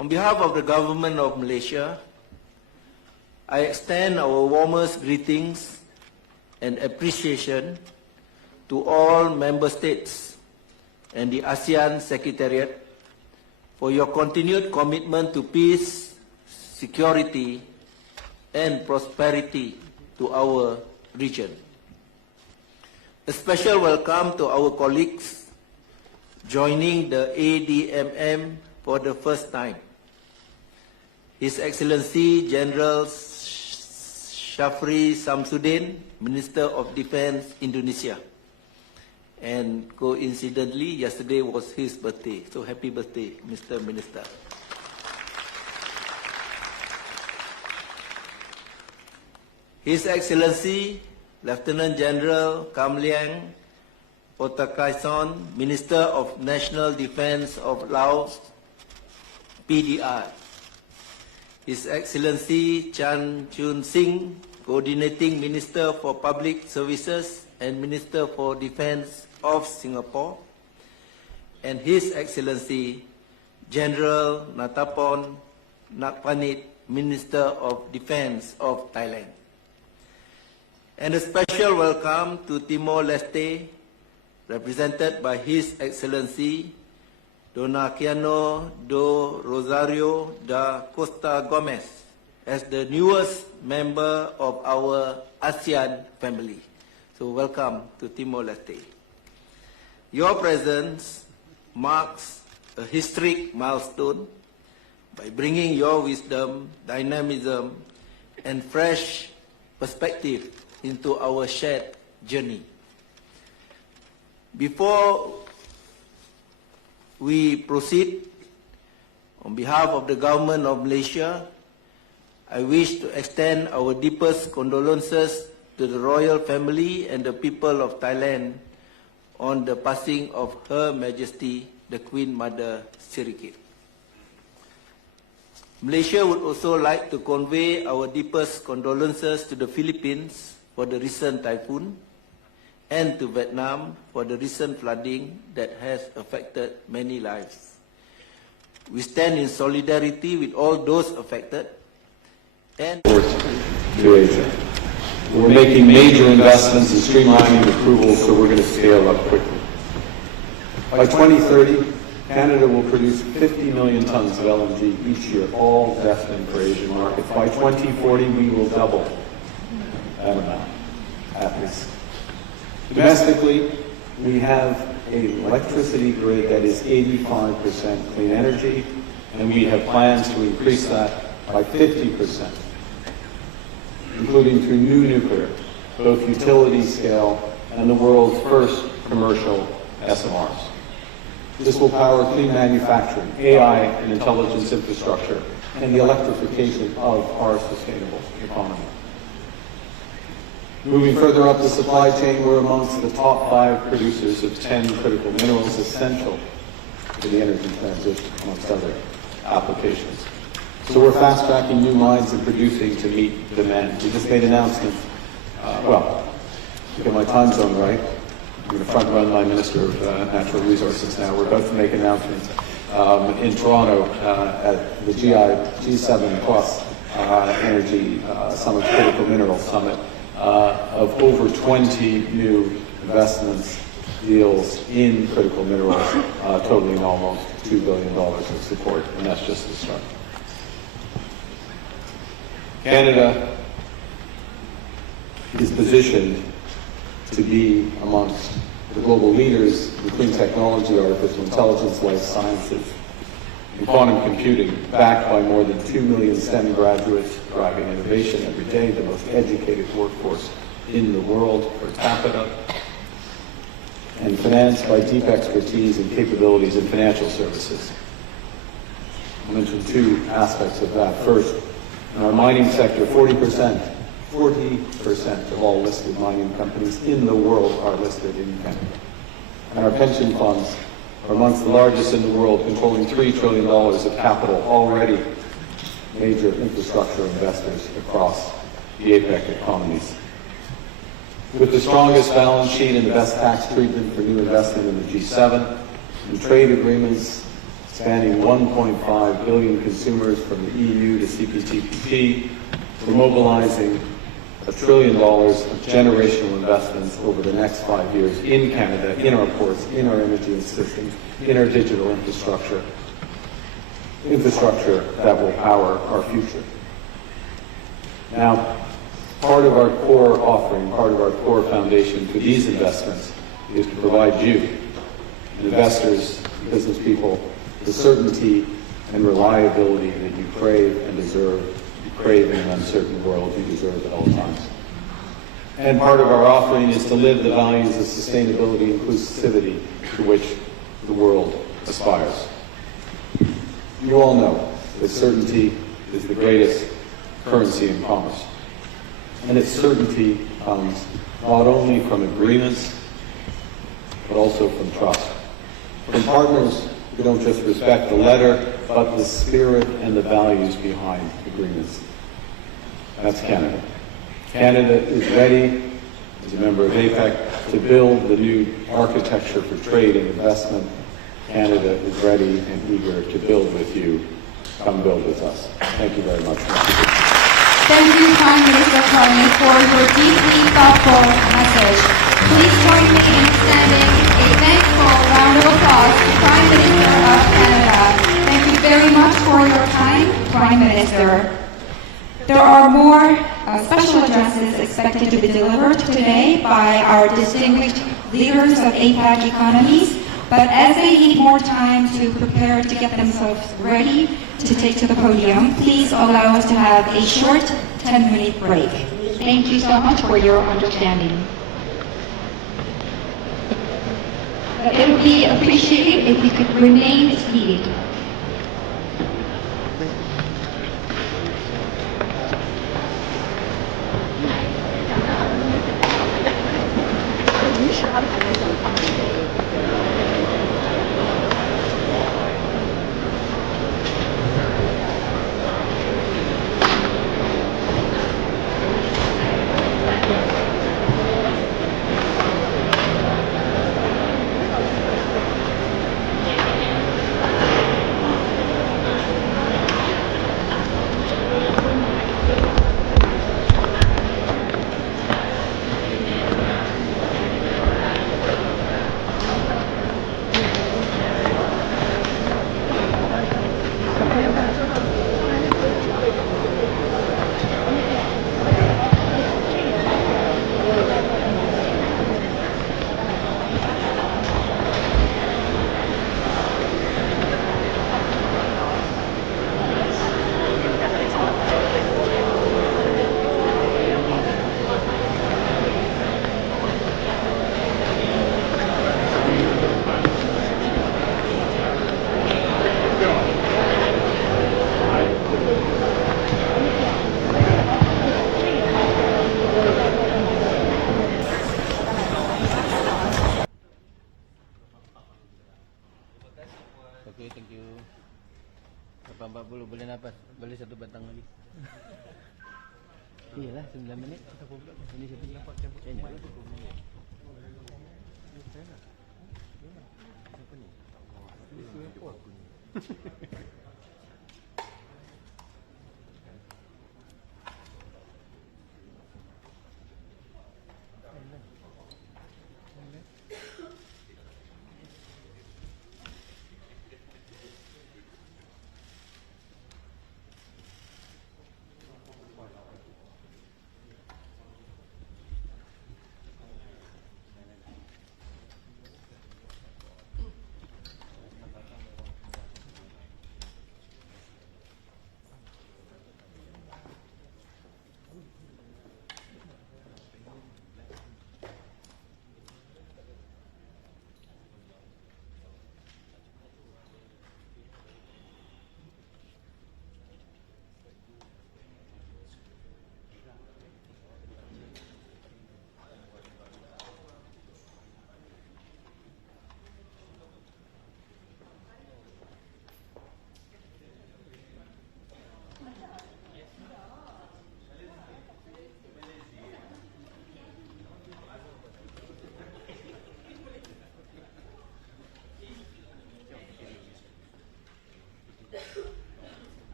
On behalf of the Government of Malaysia, I extend our warmest greetings and appreciation to all member states and the ASEAN Secretariat for your continued commitment to peace, security, and prosperity to our region. A special welcome to our colleagues joining the ADMM for the first time. His Excellency General Shafri Samsudin, Minister of Defense, Indonesia. And coincidentally, yesterday was his birthday. So happy birthday, Mr. Minister. His Excellency Lieutenant General Kam Liang Potakaison, Minister of National Defense of Laos, PDR. His Excellency Chan Chun Sing, Coordinating Minister for Public Services and Minister for Defense of Singapore, and His Excellency General Natapon Nakpanit, Minister of Defense of Thailand. And a special welcome to Timor-Leste, represented by His Excellency Donaciano do Rosario da Costa Gomez, as the newest member of our ASEAN family. So welcome to Timor-Leste. Your presence marks a historic milestone by bringing your wisdom, dynamism, and fresh perspective into our shared journey. Before we proceed, on behalf of the Government of Malaysia, I wish to extend our deepest condolences to the royal family and the people of Thailand on the passing of Her Majesty the Queen Mother Sirikit. Malaysia would also like to convey our deepest condolences to the Philippines for the recent typhoon and to Vietnam for the recent flooding that has affected many lives. We stand in solidarity with all those affected and to Asia. We're making major investments in streamlining approvals, so we're going to scale up quickly. By 2030, Canada will produce 50 million tons of LNG each year, all destined for Asian markets. By 2040, we will double that amount, at least. Domestically, we have an electricity grid that is 85% clean energy, and we have plans to increase that by 50%, including through new nuclear, both utility scale and the world's first commercial SMRs. This will power clean manufacturing, AI and intelligence infrastructure, and the electrification of our sustainable economy. Moving further up the supply chain, we're amongst the top 5 producers of 10 critical minerals essential to the energy transition, amongst other applications. So we're fast-tracking new mines and producing to meet demand. We just made announcements. To get my time zone right, I'm going to front-run my Minister of Natural Resources now. We're about to make announcements in Toronto at the G7 Plus Energy Summit, Critical Minerals Summit, of over 20 new investments, deals in critical minerals, totaling almost $2 billion of support, and that's just the start. Canada is positioned to be amongst the global leaders in clean technology, artificial intelligence, life sciences, and quantum computing, backed by more than 2 million STEM graduates driving innovation every day, the most educated workforce in the world per capita, and financed by deep expertise and capabilities in financial services. I'll mention 2 aspects of that. First, in our mining sector, 40% of all listed mining companies in the world are listed in Canada. And our pension funds are amongst the largest in the world, controlling $3 trillion of capital, already major infrastructure investors across the APEC economies. With the strongest balance sheet and the best tax treatment for new investment in the G7, and trade agreements spanning 1.5 billion consumers from the EU to CPTPP. We're mobilizing $1 trillion of generational investments over the next 5 years in Canada, in our ports, in our energy systems, in our digital infrastructure that will power our future. Now, part of our core offering, part of our core foundation for these investments is to provide you, investors, business people, the certainty and reliability that you crave and deserve. You crave in an uncertain world, you deserve at all times. And part of our offering is to live the values of sustainability and inclusivity to which the world aspires. You all know that certainty is the greatest currency in commerce. And its certainty comes not only from agreements, but also from trust. From partners who don't just respect the letter, but the spirit and the values behind agreements. That's Canada. Canada is ready, as a member of APEC, to build the new architecture for trade and investment. Canada is ready and eager to build with you. Come build with us. Thank you very much. Thank you, Prime Minister Carney, for your deeply thoughtful message. Please join me in extending a thankful round of applause to Prime Minister of Canada. Thank you very much for your time, Prime Minister. There are more special addresses expected to be delivered today by our distinguished leaders of APEC economies, but as they need more time to prepare to get themselves ready to take to the podium, please allow us to have a short 10-minute break. Thank you so much for your understanding. It would be appreciated if you could remain seated. Okay, thank you. 8.40 boleh nafas. Boleh satu batang lagi. Iyalah 9 minit. Ini satu nampak tempat. Ini.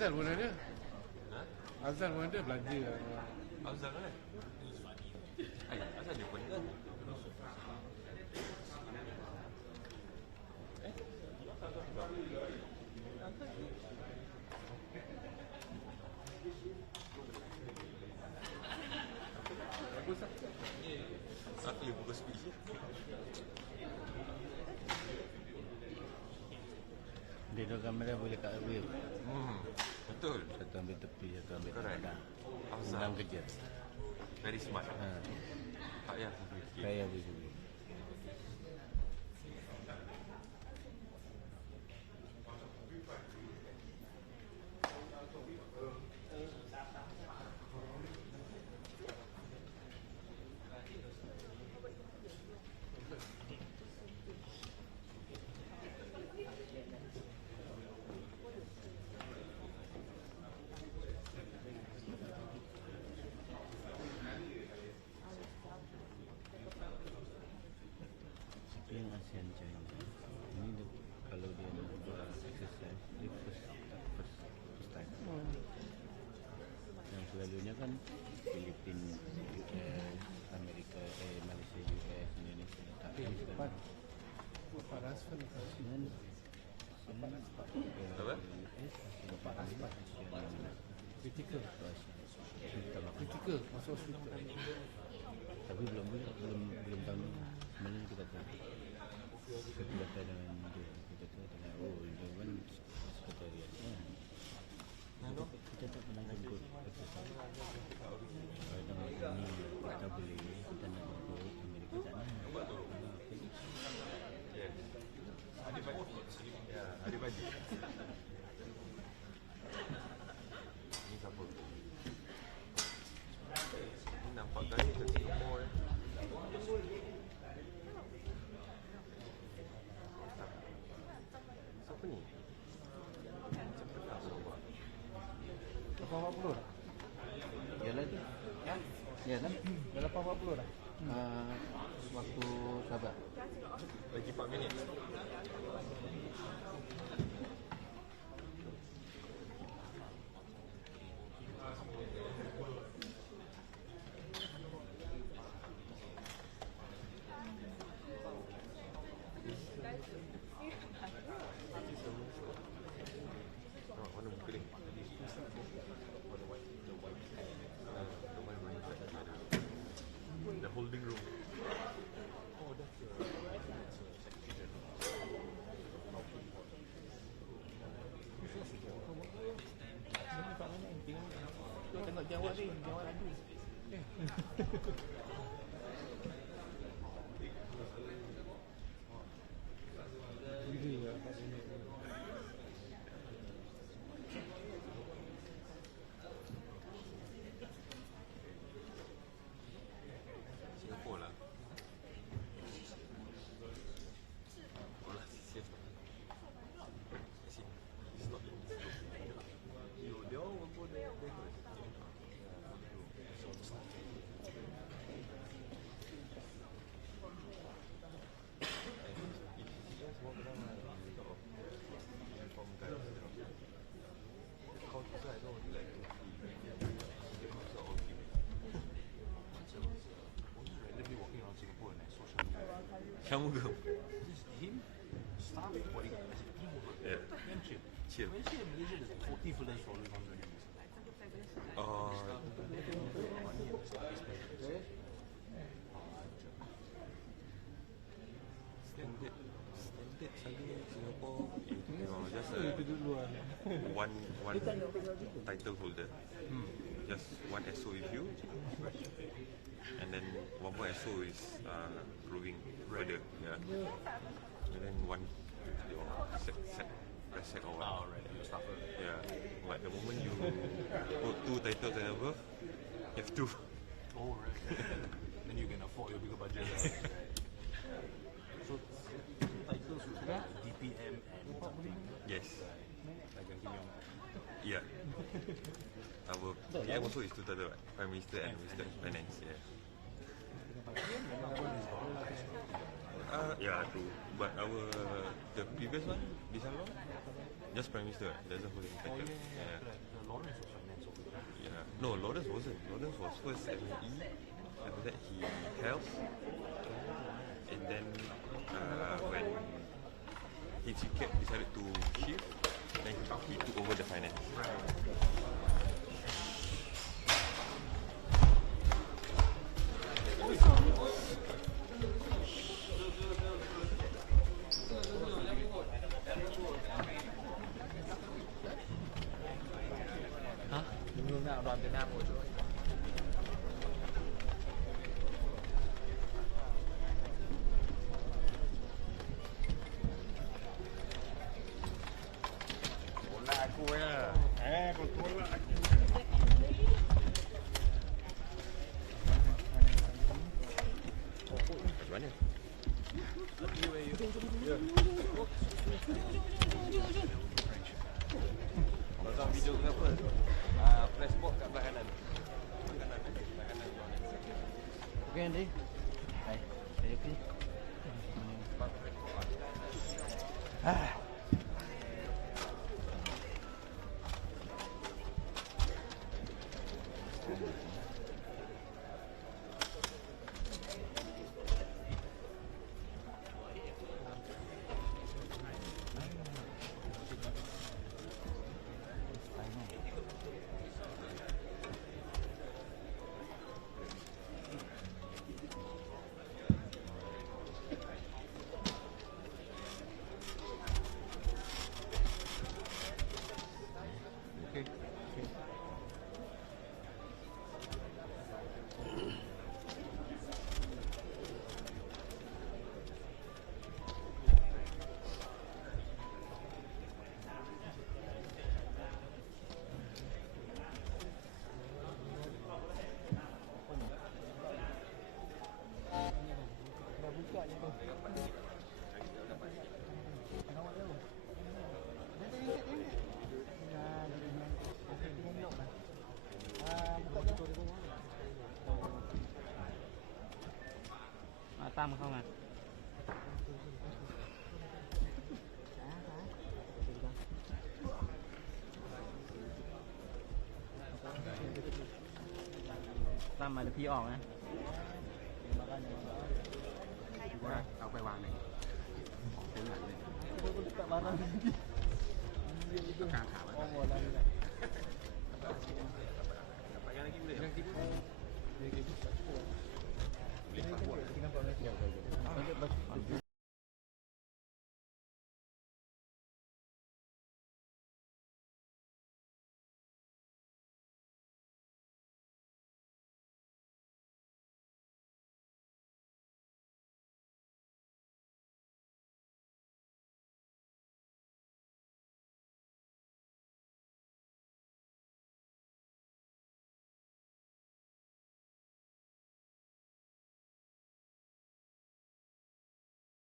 Azal pun ada. Ha? Azal pun ada belanja. Azal kan? Azal dia pun kan? Bagus lah. Aku boleh buka speech. Dia dua kamera boleh kat wheel. Betul. Satu ambil tepi, satu ambil Correct. tengah. Azal. Senang kerja. Very smart. Ha. Tak payah fikir. Saya boleh. Yang ASEAN China ini dia, kalau dia nak buat exercise dia first time. Yang selalunya kan Filipin, US, Amerika, Malaysia, US, Indonesia tak ada sekarang. Bapak Rasfan Dan Apa? US, Bapak Rasfan kritikal. Kritikal. Kritikal masuk hospital. Tapi belum tahu ni. Sebenarnya kita tahu. Kita baca dengan dia, kita tahu dengan dia kan sekretariatnya. Kita tak pernah jemput exercise. Kadang ni kita boleh, kita nak jemput Amerika sana. Adik baju. Ni siapa? Ni nampak kali ke Singapore. Siapa ni? Macam pernah nampak. 840 dah. Yalah tu. Yalah. Dah 840 dah. Waktu sabar. Lagi 4 minit. Mana buku ni? The holding room. Oh, that's Kau tengok jawab ni, jawab lagi. Singapore lah. Oh lah, safe. It's not in this room. They all will go there first. Semua kena uniform guys. Kau tu I know like they must all keep. Randomly walking around Singapore and I saw Shamugam. This him, staff bodyguard, as a teamwork. Yeah. Damn chill. Chill. When in Malaysia, there's 40 fellas following on the news. Standard selalu Singapore just one title holder. Just one SO with you, and then one more SO is growing further. Yeah. And then one your set press set or what. Yeah. But the moment you put 2 titles and above, you have 2. Oh, right. Then you can afford your bigger budget. So, titles should be DPM and something. Yes. Like a Kim Yong. Yeah. Our PM also is 2 titles, right? Prime Minister and Minister of Finance. Yeah. Yeah, true. But the previous one, this one, Just Prime Minister, doesn't hold any title. Correct. Lawrence was finance officer. Yeah. No, Lawrence wasn't. Lawrence was first MOE. After that, he held. And then, when HCCAP decided to shift, then he took over the finance. Đường nào đoàn Việt Nam ngồi chỗ ấy. Bola aku ya. Kontrol lah. Macam mana? Pasang video kenapa? Flash box kat belah kanan. Belah kanan. Okey Andy. Hai, saya okey. Tam không à? Tam mà được phi ỏng á. Tao phải vàng này. Tiếng lại này. Càng thả vào. Pakai lagi boleh. Boleh buat.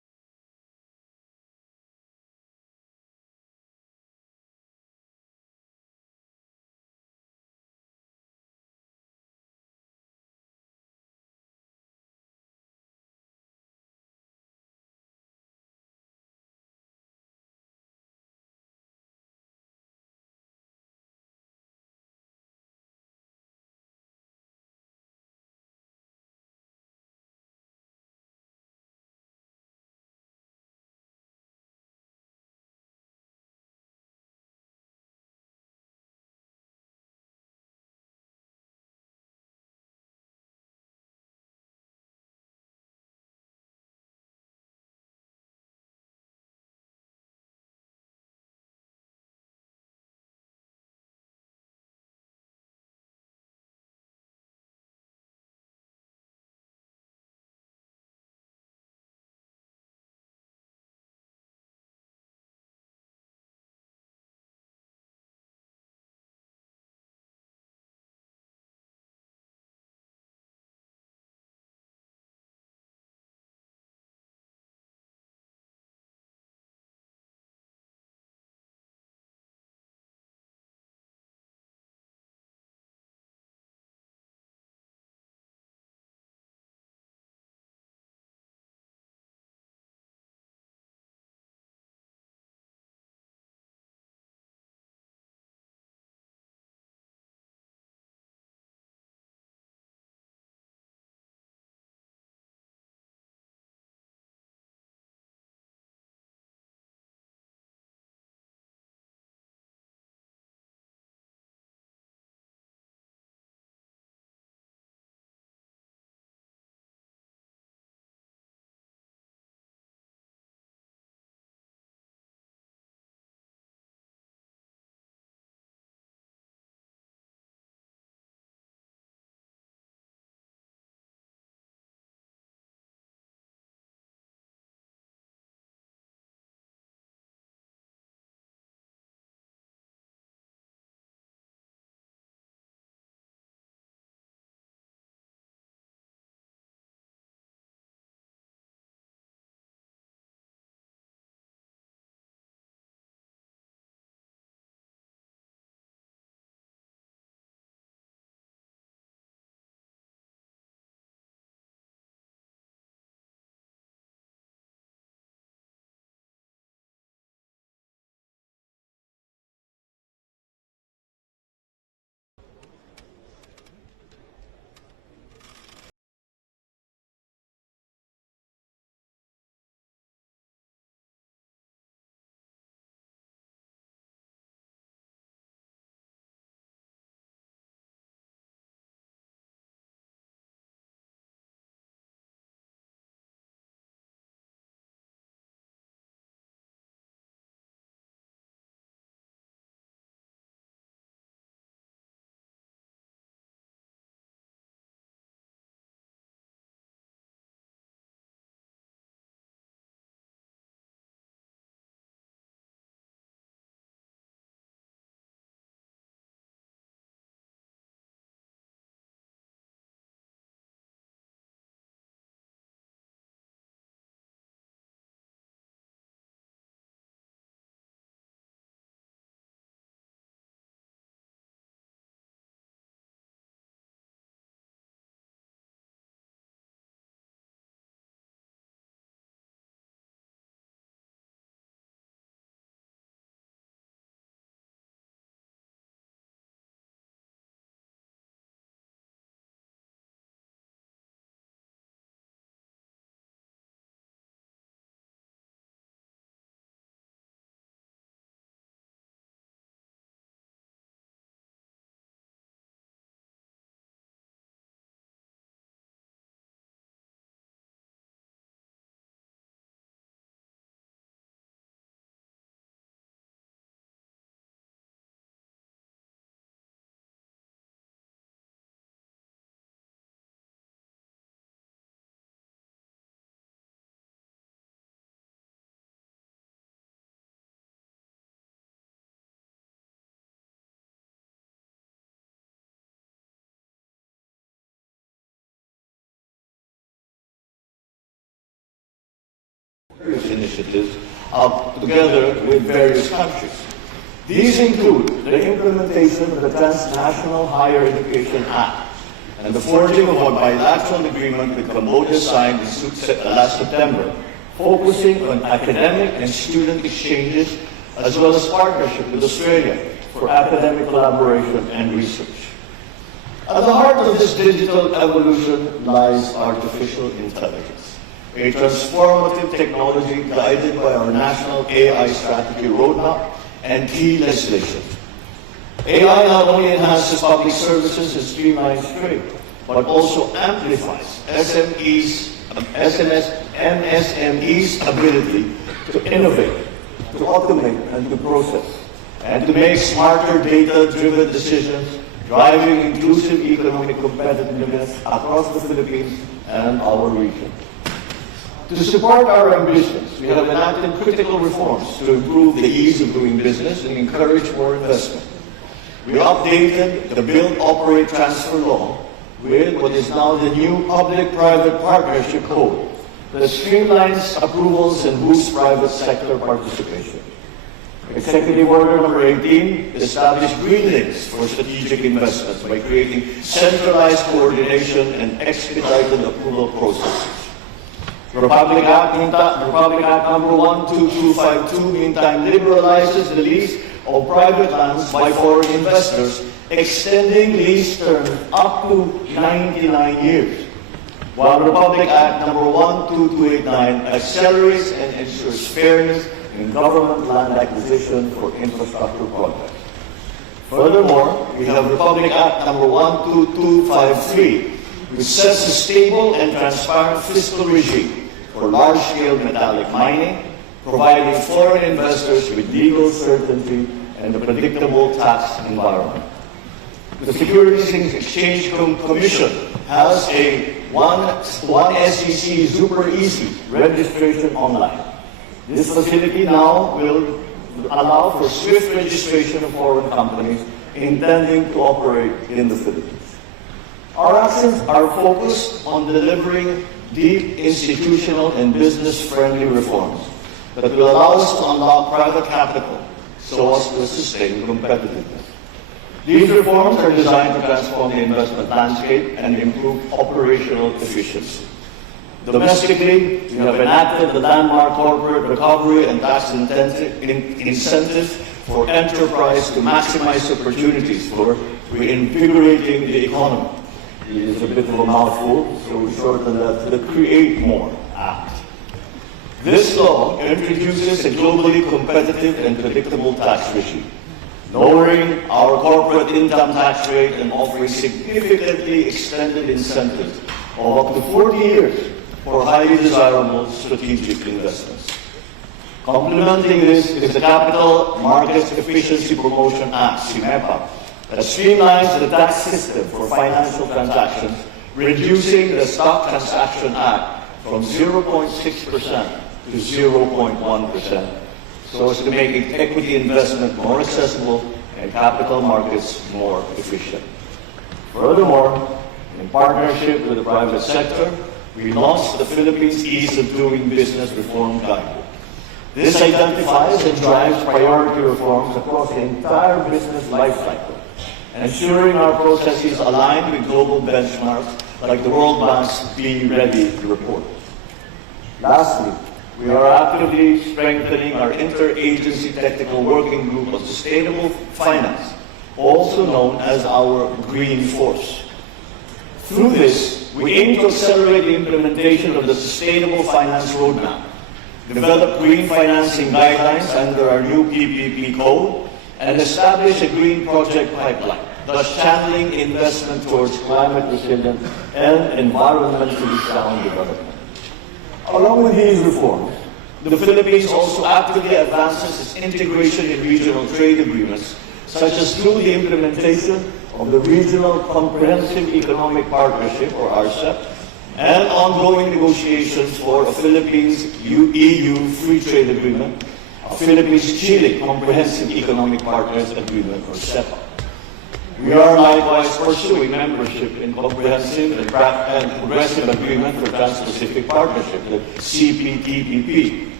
various initiatives together with various countries. These include the implementation of the Transnational Higher Education Act and the forging of a bilateral agreement with Cambodia signed last September, focusing on academic and student exchanges as well as partnership with Australia for academic collaboration and research. At the heart of this digital evolution lies artificial intelligence, a transformative technology guided by our national AI strategy roadmap and key legislation. AI not only enhances public services and streamlines trade, but also amplifies MSMEs' ability to innovate, to automate, and to process, and to make smarter data-driven decisions, driving inclusive economic competitiveness across the Philippines and our region. To support our ambitions, we have enacted critical reforms to improve the ease of doing business and encourage more investment. We updated the Build, Operate, Transfer law with what is now the new Public-Private Partnership Code that streamlines approvals and boosts private sector participation. Executive Order number 18 established green links for strategic investments by creating centralized coordination and expedited approval processes. Republic Act number 12252 meantime liberalizes the lease of private lands by foreign investors, extending lease terms up to 99 years, while Republic Act number 12289 accelerates and ensures fairness in government land acquisition for infrastructure projects. Furthermore, we have Republic Act number 12253, which sets a stable and transparent fiscal regime for large-scale metallic mining, providing foreign investors with legal certainty and a predictable tax environment. The Securities and Exchange Commission has a one SEC super easy registration online. This facility now will allow for swift registration of foreign companies intending to operate in the Philippines. Our actions are focused on delivering deep institutional and business-friendly reforms that will allow us to unlock private capital so as to sustain competitiveness. These reforms are designed to transform the investment landscape and improve operational efficiency. Domestically, we have enacted the landmark corporate recovery and tax incentives for enterprise to maximize opportunities for reinvigorating the economy. It is a bit of a mouthful, so we shorten that to the Create More Act. This law introduces a globally competitive and predictable tax regime, lowering our corporate income tax rate and offering significantly extended incentives of up to 40 years for highly desirable strategic investments. Complementing this is the Capital Markets Efficiency Promotion Act, CMEPA, that streamlines the tax system for financial transactions, reducing the Stock Transaction Act from 0.6% to 0.1%, so as to make equity investment more accessible and capital markets more efficient. Furthermore, in partnership with the private sector, we launched the Philippines Ease of Doing Business Reform Guidebook. This identifies and drives priority reforms across the entire business lifecycle, ensuring our processes align with global benchmarks like the World Bank's Be Ready report. Lastly, we are actively strengthening our interagency technical working group on sustainable finance, also known as our Green Force. Through this, we aim to accelerate the implementation of the Sustainable Finance Roadmap, develop green financing guidelines under our new PPP code, and establish a green project pipeline, thus channeling investment towards climate resilient and environmentally sound development. Along with these reforms, the Philippines also actively advances its integration in regional trade agreements, such as through the implementation of the Regional Comprehensive Economic Partnership, or RCEP, and ongoing negotiations for a Philippines-EU Free Trade Agreement, a Philippines-Chile Comprehensive Economic Partners Agreement, or CEPA. We are likewise pursuing membership in Comprehensive and Progressive Agreement for Trans-Pacific Partnership, the CPTPP,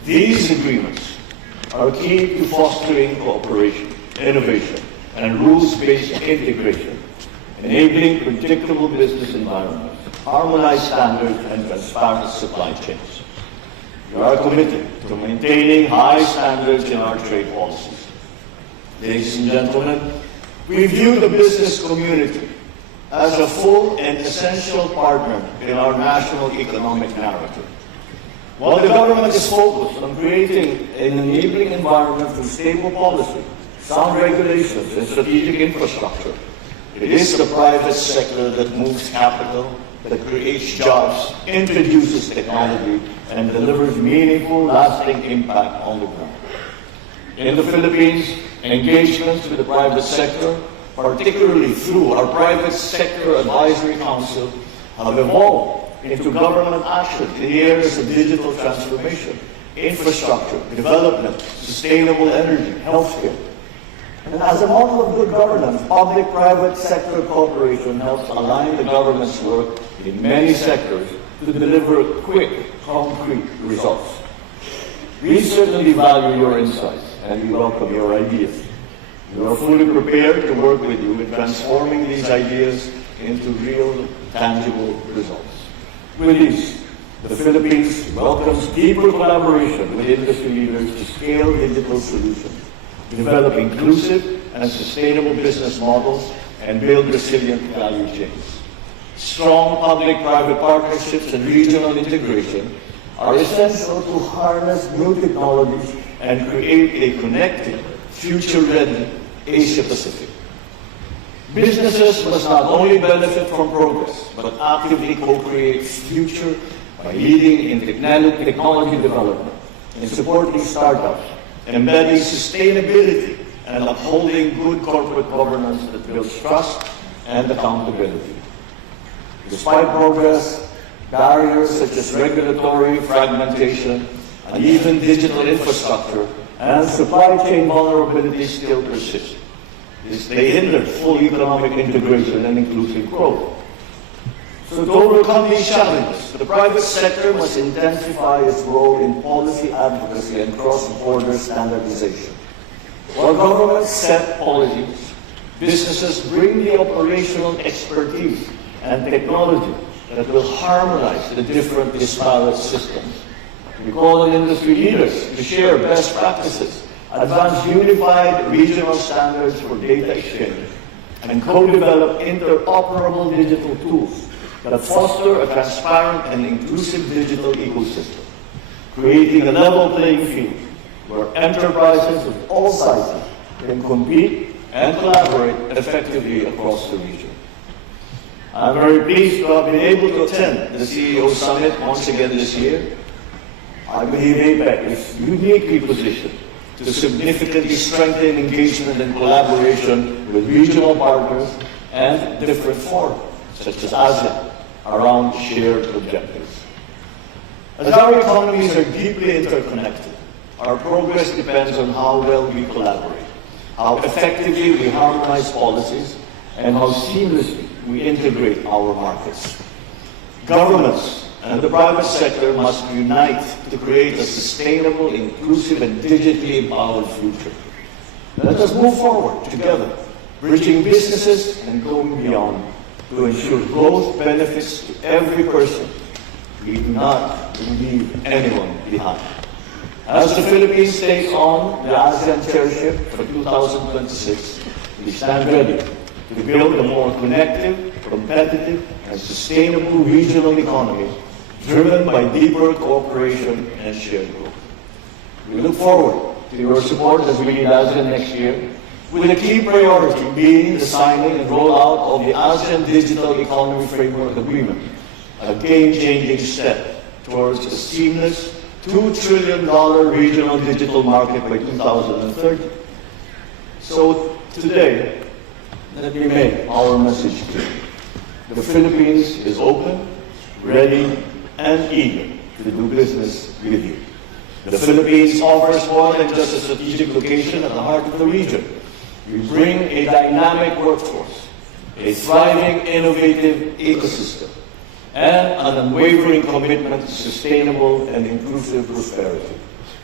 These agreements are key to fostering cooperation, innovation, and rules-based integration, enabling predictable business environments, harmonized standards, and transparent supply chains. We are committed to maintaining high standards in our trade policies. Ladies and gentlemen, we view the business community as a full and essential partner in our national economic narrative. While the government is focused on creating an enabling environment through stable policy, sound regulations, and strategic infrastructure, it is the private sector that moves capital, that creates jobs, introduces technology, and delivers meaningful, lasting impact on the ground. In the Philippines, engagements with the private sector, particularly through our Private Sector Advisory Council, have evolved into government action in the areas of digital transformation, infrastructure, development, sustainable energy, healthcare. And as a model of good governance, public-private sector cooperation helps align the government's work in many sectors to deliver quick, concrete results. We certainly value your insights and we welcome your ideas. We are fully prepared to work with you in transforming these ideas into real, tangible results. With this, the Philippines welcomes deeper collaboration with industry leaders to scale digital solutions, develop inclusive and sustainable business models, and build resilient value chains. Strong public-private partnerships and regional integration are essential to harness new technologies and create a connected, future-ready Asia-Pacific. Businesses must not only benefit from progress, but actively co-create future by leading in technology development, in supporting startups, embedding sustainability, and upholding good corporate governance that builds trust and accountability. Despite progress, barriers such as regulatory fragmentation, uneven digital infrastructure, and supply chain vulnerabilities still persist. They hinder full economic integration and inclusive growth. So to overcome these challenges, the private sector must intensify its role in policy advocacy and cross-border standardization. While governments set policies, businesses bring the operational expertise and technology that will harmonize the different disparate systems. We call on industry leaders to share best practices, advance unified regional standards for data exchange, and co-develop interoperable digital tools that foster a transparent and inclusive digital ecosystem, creating a level playing field where enterprises of all sizes can compete and collaborate effectively across the region. I'm very pleased to have been able to attend the CEO Summit once again this year. I believe APEC is uniquely positioned to significantly strengthen engagement and collaboration with regional partners and different fora, such as ASEAN, around shared objectives. As our economies are deeply interconnected, our progress depends on how well we collaborate, how effectively we harmonize policies, and how seamlessly we integrate our markets. Governments and the private sector must unite to create a sustainable, inclusive, and digitally empowered future. Let us move forward together, bridging businesses and going beyond to ensure growth benefits to every person. We do not leave anyone behind. As the Philippines takes on the ASEAN chairship for 2026, we stand ready to build a more connected, competitive, and sustainable regional economy driven by deeper cooperation and shared growth. We look forward to your support as we lead ASEAN next year, with a key priority being the signing and rollout of the ASEAN Digital Economy Framework Agreement, a game-changing step towards a seamless $2 trillion regional digital market by 2030. So today, let me make our message clear. The Philippines is open, ready, and eager to do business with you. The Philippines offers more than just a strategic location at the heart of the region. We bring a dynamic workforce, a thriving, innovative ecosystem, and an unwavering commitment to sustainable and inclusive prosperity.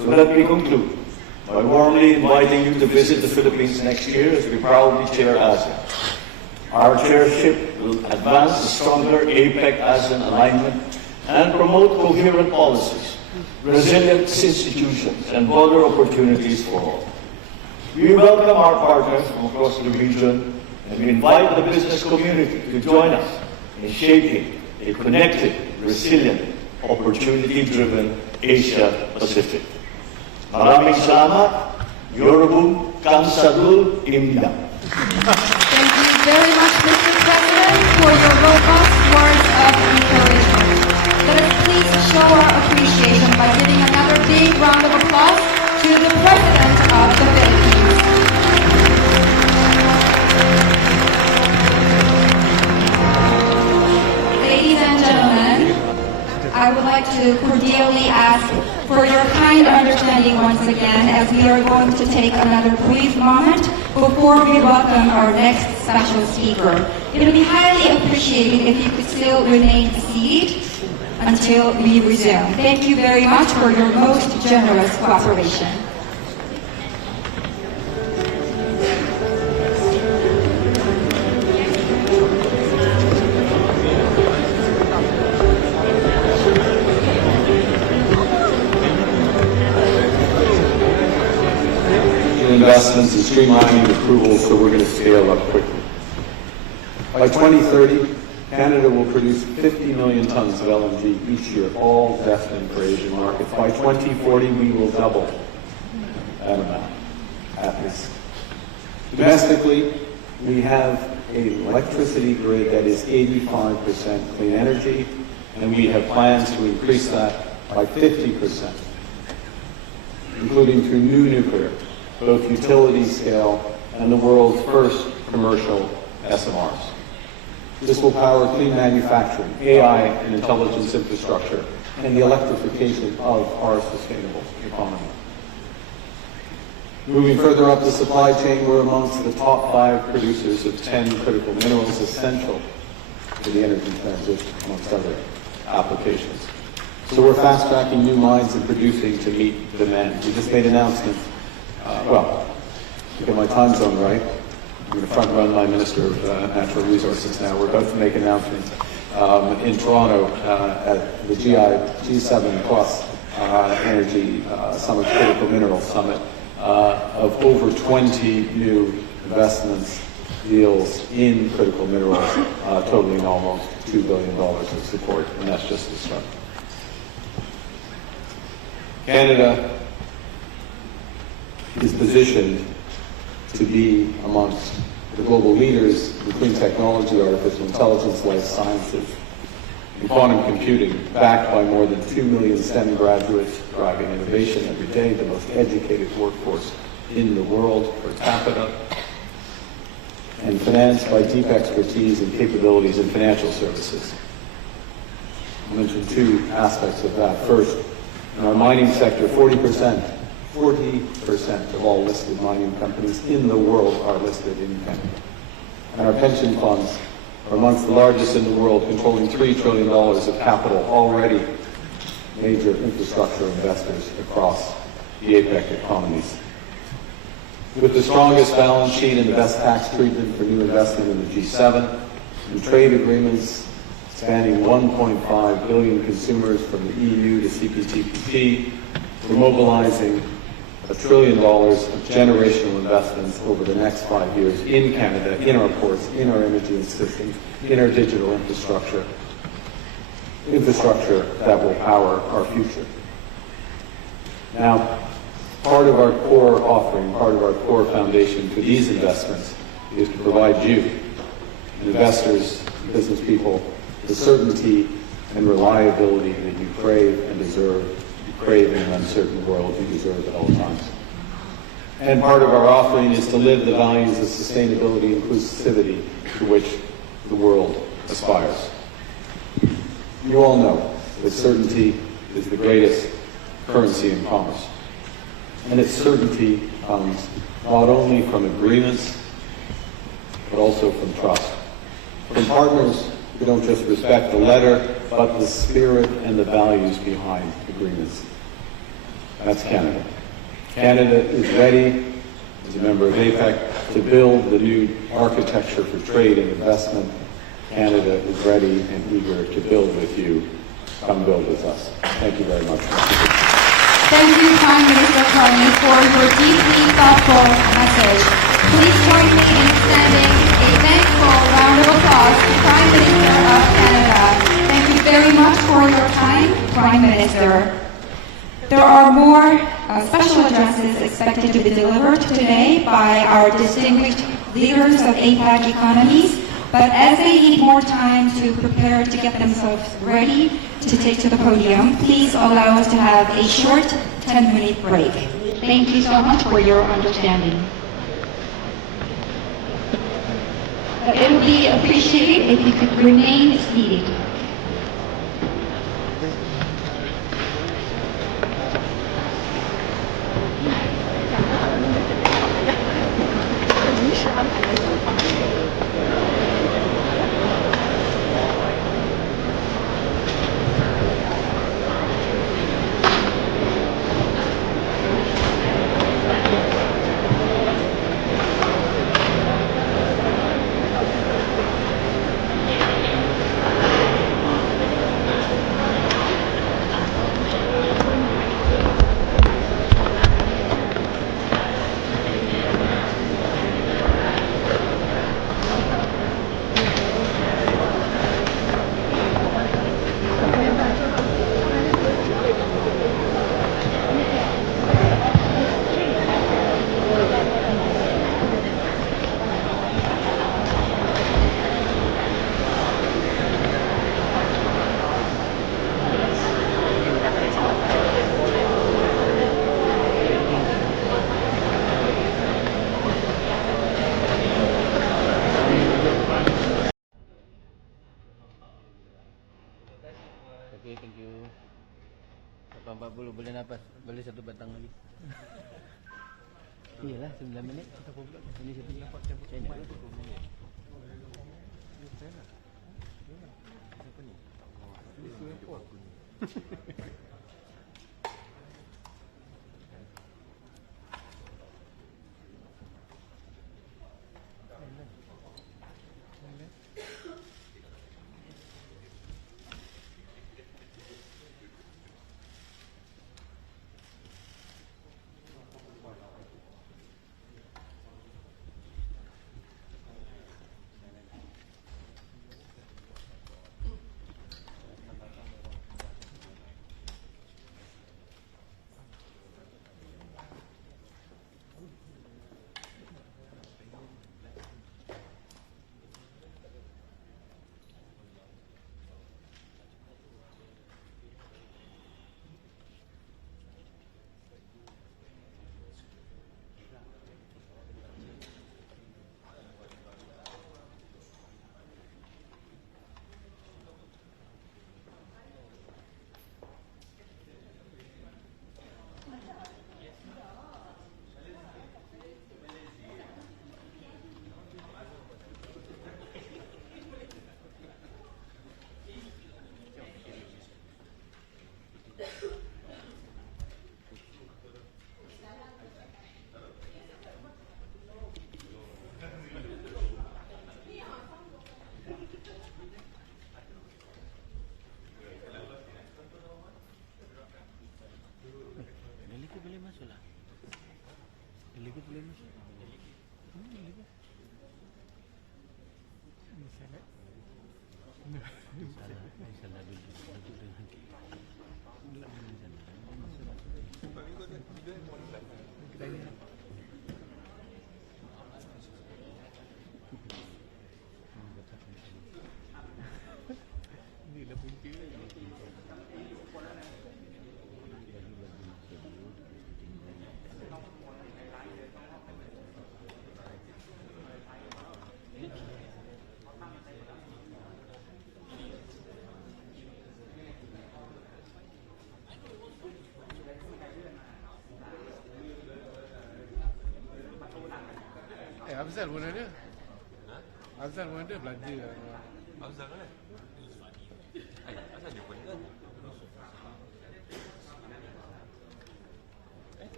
So let me conclude by warmly inviting you to visit the Philippines next year as we proudly chair ASEAN. Our chairship will advance a stronger APEC-ASEAN alignment and promote coherent policies, resilient institutions, and broader opportunities for all. We welcome our partners from across the region, and we invite the business community to join us in shaping a connected, resilient, opportunity-driven Asia-Pacific. Maraming salamat. Yorobun Kamsadul Imda. Thank you very much, Mr. President, for your robust words of encouragement. Let us please show our appreciation by giving another big round of applause to the President of the Philippines. Ladies and gentlemen, I would like to cordially ask for your kind understanding once again as we are going to take another brief moment before we welcome our next special speaker. It would be highly appreciated if you could still remain seated until we resume. Thank you very much for your most generous cooperation. Investments and streamlining approvals, so we're going to scale up quickly. By 2030, Canada will produce 50 million tons of LNG each year, all destined for Asian markets. By 2040, we will double that amount, at least. Domestically, we have an electricity grid that is 85% clean energy, and we have plans to increase that by 50%, including through new nuclear, both utility scale and the world's first commercial SMRs. This will power clean manufacturing, AI and intelligence infrastructure, and the electrification of our sustainable economy. Moving further up the supply chain, we're amongst the top 5 producers of 10 critical minerals essential to the energy transition, amongst other applications. So we're fast-tracking new mines and producing to meet demand. We just made announcements. Well, to get my time zone right, I'm going to front-run my Minister of Natural Resources now. We're about to make announcements in Toronto at the G7 Plus Energy Summit, Critical Minerals Summit, of over 20 new investments, deals in critical minerals, totaling almost $2 billion of support, and that's just the start. Canada is positioned to be amongst the global leaders in clean technology, artificial intelligence, life sciences, and quantum computing, backed by more than 2 million STEM graduates driving innovation every day, the most educated workforce in the world per capita, and financed by deep expertise and capabilities in financial services. I'll mention 2 aspects of that. First, in our mining sector, 40% of all listed mining companies in the world are listed in Canada. And our pension funds are amongst the largest in the world, controlling $3 trillion of capital, already major infrastructure investors across the APEC economies. With the strongest balance sheet and the best tax treatment for new investment in the G7, and trade agreements spanning 1.5 billion consumers from the EU to CPTPP, we're mobilizing $1 trillion of generational investments over the next 5 years in Canada, in our ports, in our energy systems, in our digital infrastructure that will power our future. Now, part of our core offering, part of our core foundation for these investments is to provide you, investors, business people, the certainty and reliability that you crave and deserve. You crave in an uncertain world, you deserve at all times. And part of our offering is to live the values of sustainability and inclusivity to which the world aspires. You all know that certainty is the greatest currency in commerce. And its certainty comes not only from agreements, but also from trust. From partners who don't just respect the letter, but the spirit and the values behind agreements. That's Canada. Canada is ready, as a member of APEC, to build the new architecture for trade and investment. Canada is ready and eager to build with you. Come build with us. Thank you very much. Thank you, Prime Minister Carney, for your deeply thoughtful message. Please join me in extending a thankful round of applause to Prime Minister of Canada. Thank you very much for your time, Prime Minister. There are more special addresses expected to be delivered today by our distinguished leaders of APEC economies, but as they need more time to prepare to get themselves ready to take to the podium, please allow us to have a short 10-minute break. Thank you so much for your understanding. It would be appreciated if you could remain seated. Okay, thank you. 8.40 boleh nafas. Boleh satu batang lagi. Iyalah 9 minit kita buka. Ini satu dapat cabut. Saya nak. Apa ni? Afzal pun ada. Afzal pun ada belanja. Afzal mana? Afzal jumpa kan?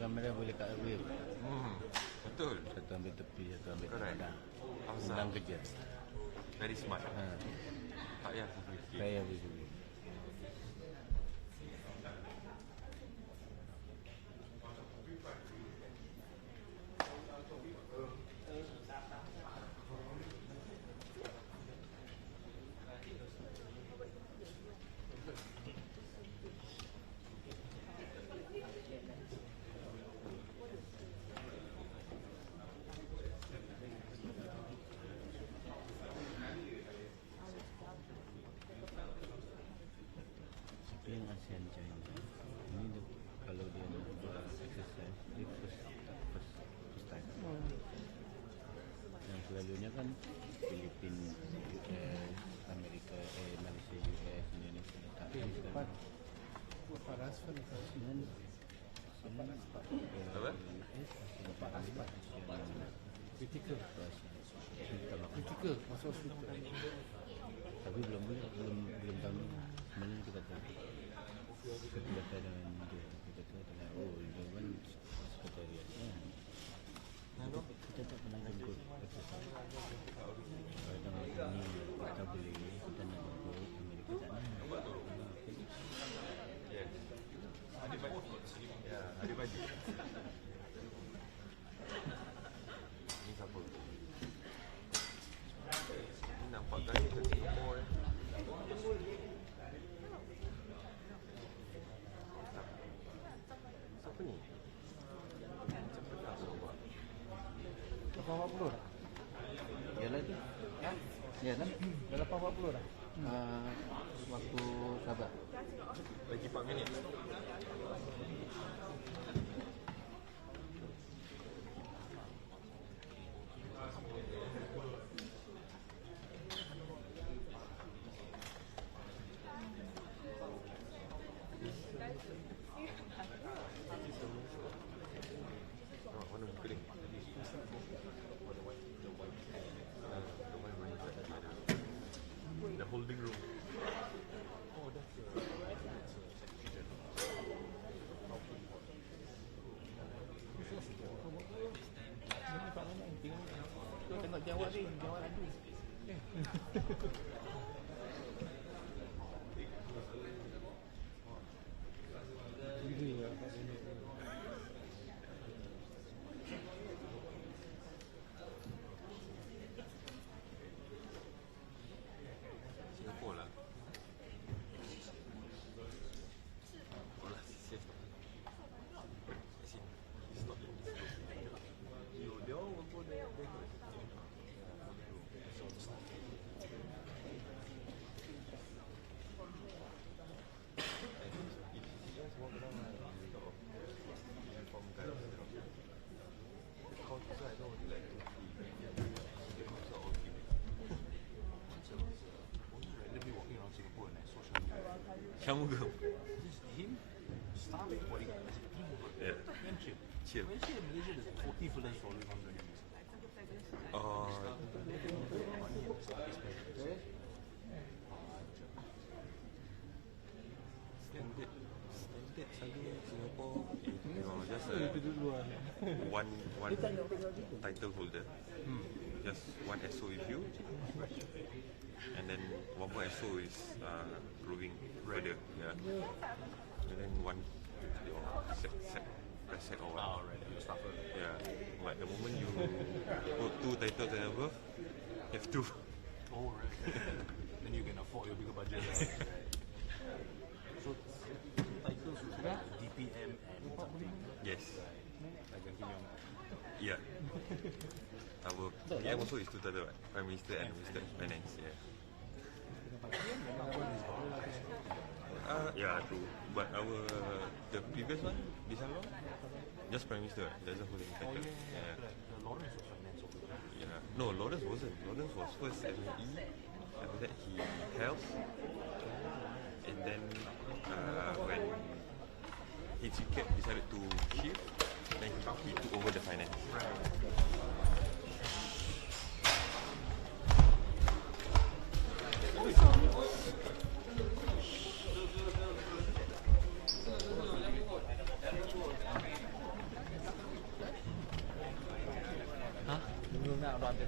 kamera boleh kat wave. Betul. Satu ambil tepi, satu ambil Correct. tengah. Awesome. Senang kerja. Very smart. Ha. Tak payah fikir. Saya begitu. Yang ASEAN China ini dia, kalau dia nak buat exercise dia first time. Yang selalunya kan Filipin, US, Amerika, Malaysia, US, Indonesia tak ini sekarang. Apa? Critical. Masuk hospital. Tapi belum tahu ni. Sebenarnya kita tahu. Kita kata dengan dia, kita tahu dengan dia kan sekretariat kan. Kita tak pernah jemput exercise. Kalau ni kita boleh, kita nak jemput Amerika sana. Adik baju. Ni siapa? Ni nampak gaya ke Singapore Siapa ni? Macam pernah aku nampak. 840 dah? Yalah tu. Ha? Yalah. Dah 840 dah? Waktu sabar. Lagi 4 minit. Mana muka dia? The holding room. Oh, that's tengok jawab ni, jawab lagi. Singapore lah. Oh lah, safe. As in, it's not in this room. They all will go there first. Shamugam. Him, staff, bodyguard, Yeah. friendship. Chill. Friendship in Malaysia is 40 fellas following on the news. Standard selalu Singapore, just one title holder, just one SO with you, and then one more SO is growing further, yeah, and then one your press set or what, yeah. But the moment you put 2 titles and above, you have 2. Oh, right. Then you can afford your bigger budget. So, titles sudah DPM and something. Yes. Like a Kim Yeah. Our PM also is 2 titles, right? Prime Minister and Minister of Finance, yeah. Yeah, true. But the previous one, this one, just Prime Minister, doesn't hold any title. Yeah. Lawrence was finance officer. Yeah. No, Lawrence wasn't. Lawrence was first ME, after that he held, and then when HCK decided to shift, then he took over the finance.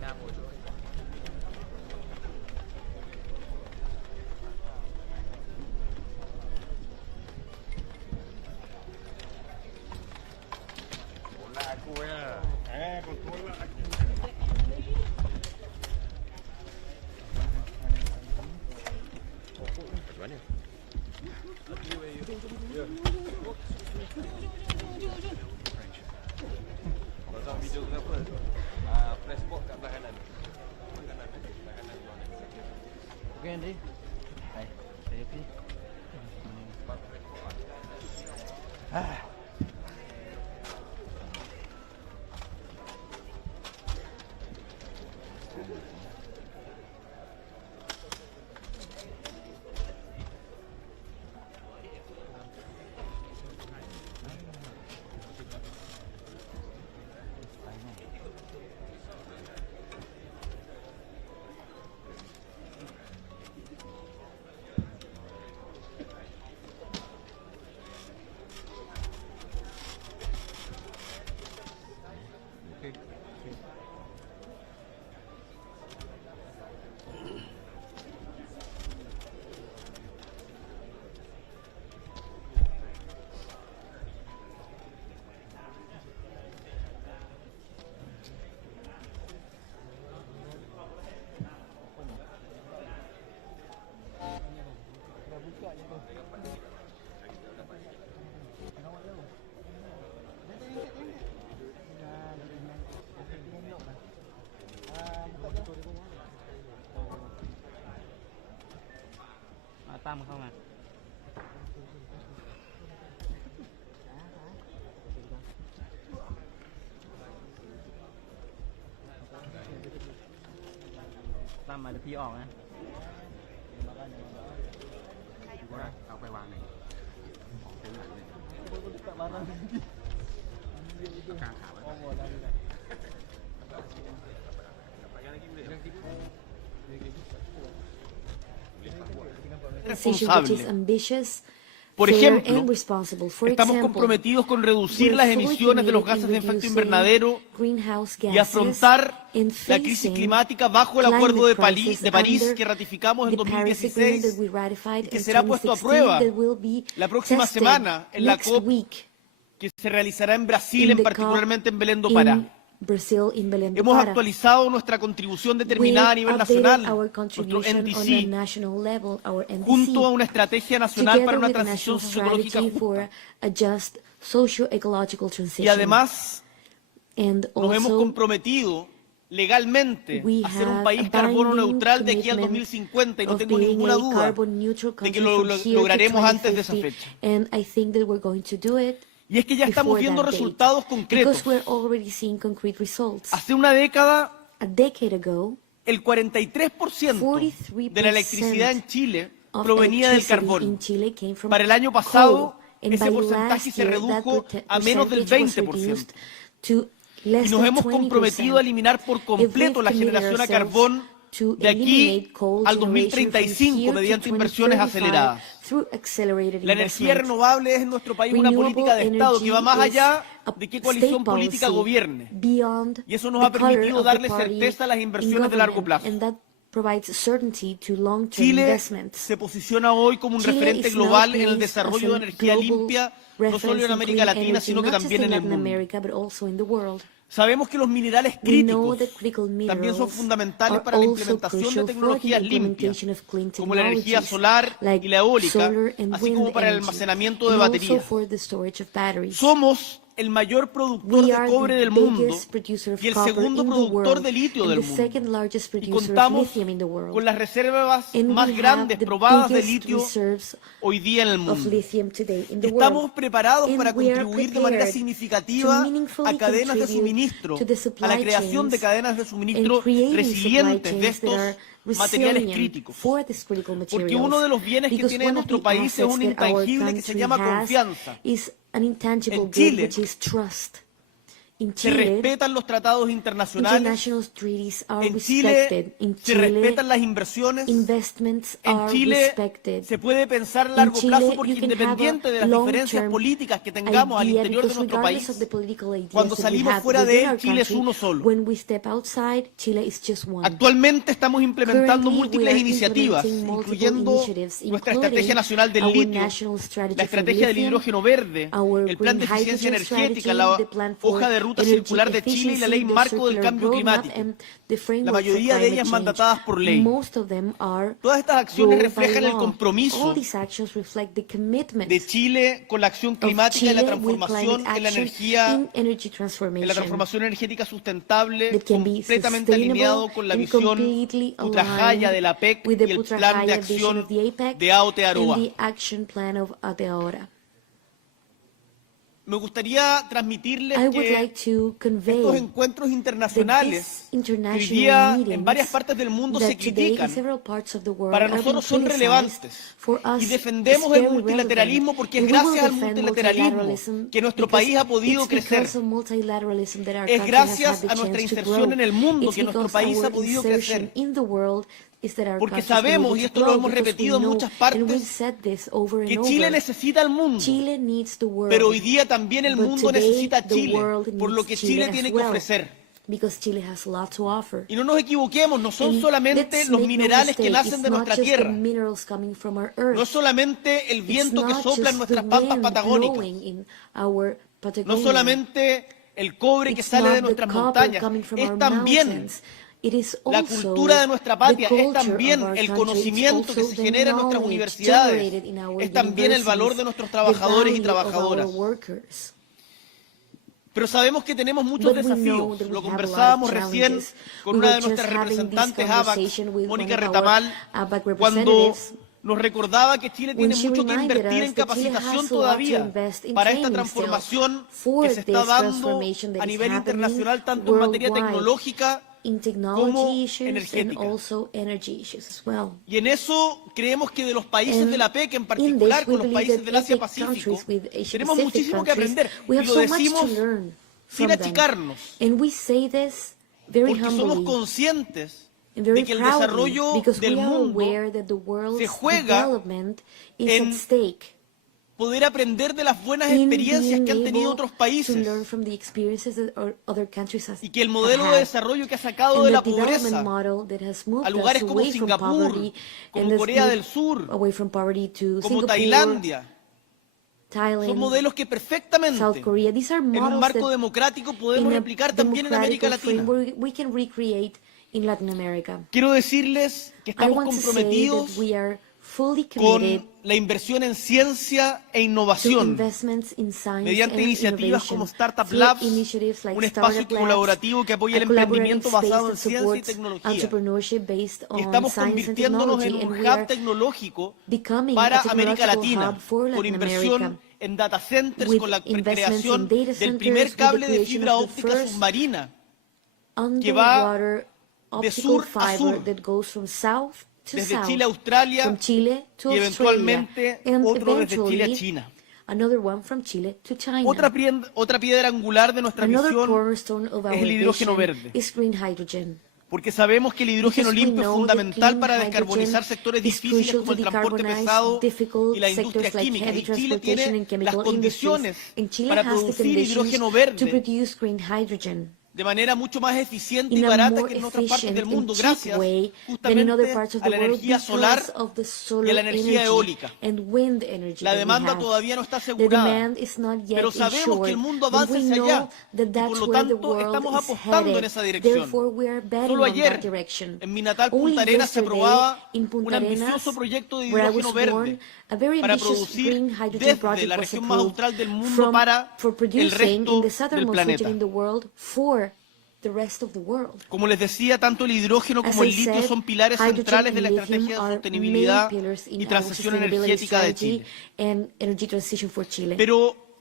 Nam vô chuỗi. Bola aku ya. Bola aku. Kat mana? Pasang video ke apa? Press box kat belah kanan. Belah kanan belah kanan luar ni. Ok anh đi. Đây, để đi. Tam không à? Tam mà được phi ỏng á.เอาไปวางไหนเป็นหลังเลยกลางขาไว้ Por ejemplo, estamos comprometidos con reducir las emisiones de los gases de efecto invernadero y afrontar la crisis climática bajo el Acuerdo de París que ratificamos en 2016 y que será puesto a prueba la próxima semana en la COP que se realizará en Brasil, particularmente en Belém do Pará. Hemos actualizado nuestra contribución determinada a nivel nacional, nuestro NDC, junto a una estrategia nacional para una transición socioecológica justa. Y además, nos hemos comprometido legalmente a ser un país carbono neutral de aquí al 2050 y no tengo ninguna duda de que lo lograremos antes de esa fecha. Y es que ya estamos viendo resultados concretos. Hace una década, el 43% de la electricidad en Chile provenía del carbón. Para el año pasado, ese porcentaje se redujo a menos del 20%. Y nos hemos comprometido a eliminar por completo la generación a carbón de aquí al 2035 mediante inversiones aceleradas. La energía renovable es en nuestro país una política de Estado que va más allá de qué coalición política gobierne. Y eso nos ha permitido darle certeza a las inversiones de largo plazo. Chile se posiciona hoy como un referente global en el desarrollo de energía limpia, no solo en América Latina, sino que también en el mundo. Sabemos que los minerales críticos también son fundamentales para la implementación de tecnologías limpias, como la energía solar y la eólica, así como para el almacenamiento de baterías. Somos el mayor productor de cobre del mundo y el segundo productor de litio del mundo. Y contamos con las reservas más grandes probadas de litio hoy día en el mundo. Estamos preparados para contribuir de manera significativa a cadenas de suministro, a la creación de cadenas de suministro resilientes de estos materiales críticos. Porque uno de los bienes que tiene nuestro país es un intangible que se llama confianza. En Chile, se respetan los tratados internacionales, en Chile se respetan las inversiones, en Chile se puede pensar a largo plazo porque independiente de las diferencias políticas que tengamos al interior de nuestro país, cuando salimos fuera de él, Chile es uno solo. Actualmente estamos implementando múltiples iniciativas, incluyendo nuestra Estrategia Nacional del Litio, la Estrategia del Hidrógeno Verde, el Plan de Eficiencia Energética, la Hoja de Ruta Circular de Chile y la Ley Marco del Cambio Climático. La mayoría de ellas mandatadas por ley. Todas estas acciones reflejan el compromiso de Chile con la acción climática y la transformación en la energía, en la transformación energética sustentable, completamente alineado con la visión ultrajaya de la APEC y el plan de acción de Aotearoa. Me gustaría transmitirles que estos encuentros internacionales que hoy día en varias partes del mundo se critican, para nosotros son relevantes y defendemos el multilateralismo porque es gracias al multilateralismo que nuestro país ha podido crecer. Es gracias a nuestra inserción en el mundo que nuestro país ha podido crecer. Porque sabemos, y esto lo hemos repetido en muchas partes, que Chile necesita al mundo, pero hoy día también el mundo necesita a Chile, por lo que Chile tiene que ofrecer. Y no nos equivoquemos, no son solamente los minerales que nacen de nuestra tierra, no es solamente el viento que sopla en nuestras pampas patagónicas, no solamente el cobre que sale de nuestras montañas, es también la cultura de nuestra patria, es también el conocimiento que se genera en nuestras universidades, es también el valor de nuestros trabajadores y trabajadoras. Pero sabemos que tenemos muchos desafíos. Lo conversábamos recién con una de nuestras representantes APEC, Mónica Retamal, cuando nos recordaba que Chile tiene mucho que invertir en capacitación todavía para esta transformación que se está dando a nivel internacional, tanto en materia tecnológica como energética. Y en eso creemos que de los países de la APEC, en particular con los países del Asia-Pacífico, tenemos muchísimo que aprender. Y lo decimos sin achicarnos, porque somos conscientes de que el desarrollo del mundo se juega en poder aprender de las buenas experiencias que han tenido otros países y que el modelo de desarrollo que ha sacado de la pobreza a lugares como Singapur, como Corea del Sur, como Tailandia, son modelos que perfectamente en un marco democrático podemos replicar también en América Latina. Quiero decirles que estamos comprometidos con la inversión en ciencia e innovación mediante iniciativas como Startup Labs, un espacio colaborativo que apoya el emprendimiento basado en ciencia y tecnología. Y estamos convirtiéndonos en un hub tecnológico para América Latina, por inversión en data centers, con la creación del primer cable de fibra óptica submarina que va de sur a sur, desde Chile a Australia y eventualmente otro desde Chile a China. Otra piedra angular de nuestra misión es el hidrógeno verde, porque sabemos que el hidrógeno limpio es fundamental para descarbonizar sectores difíciles como el transporte pesado y la industria química, y Chile tiene las condiciones para producir hidrógeno verde de manera mucho más eficiente y barata que en otras partes del mundo, gracias justamente a la energía solar y a la energía eólica. La demanda todavía no está asegurada, pero sabemos que el mundo avanza hacia allá y por lo tanto estamos apostando en esa dirección. Solo ayer, en mi natal Punta Arenas, se aprobaba un ambicioso proyecto de hidrógeno verde para producir desde la región más austral del mundo para el resto del planeta. Como les decía, tanto el hidrógeno como el litio son pilares centrales de la estrategia de sostenibilidad y transición energética de Chile. Pero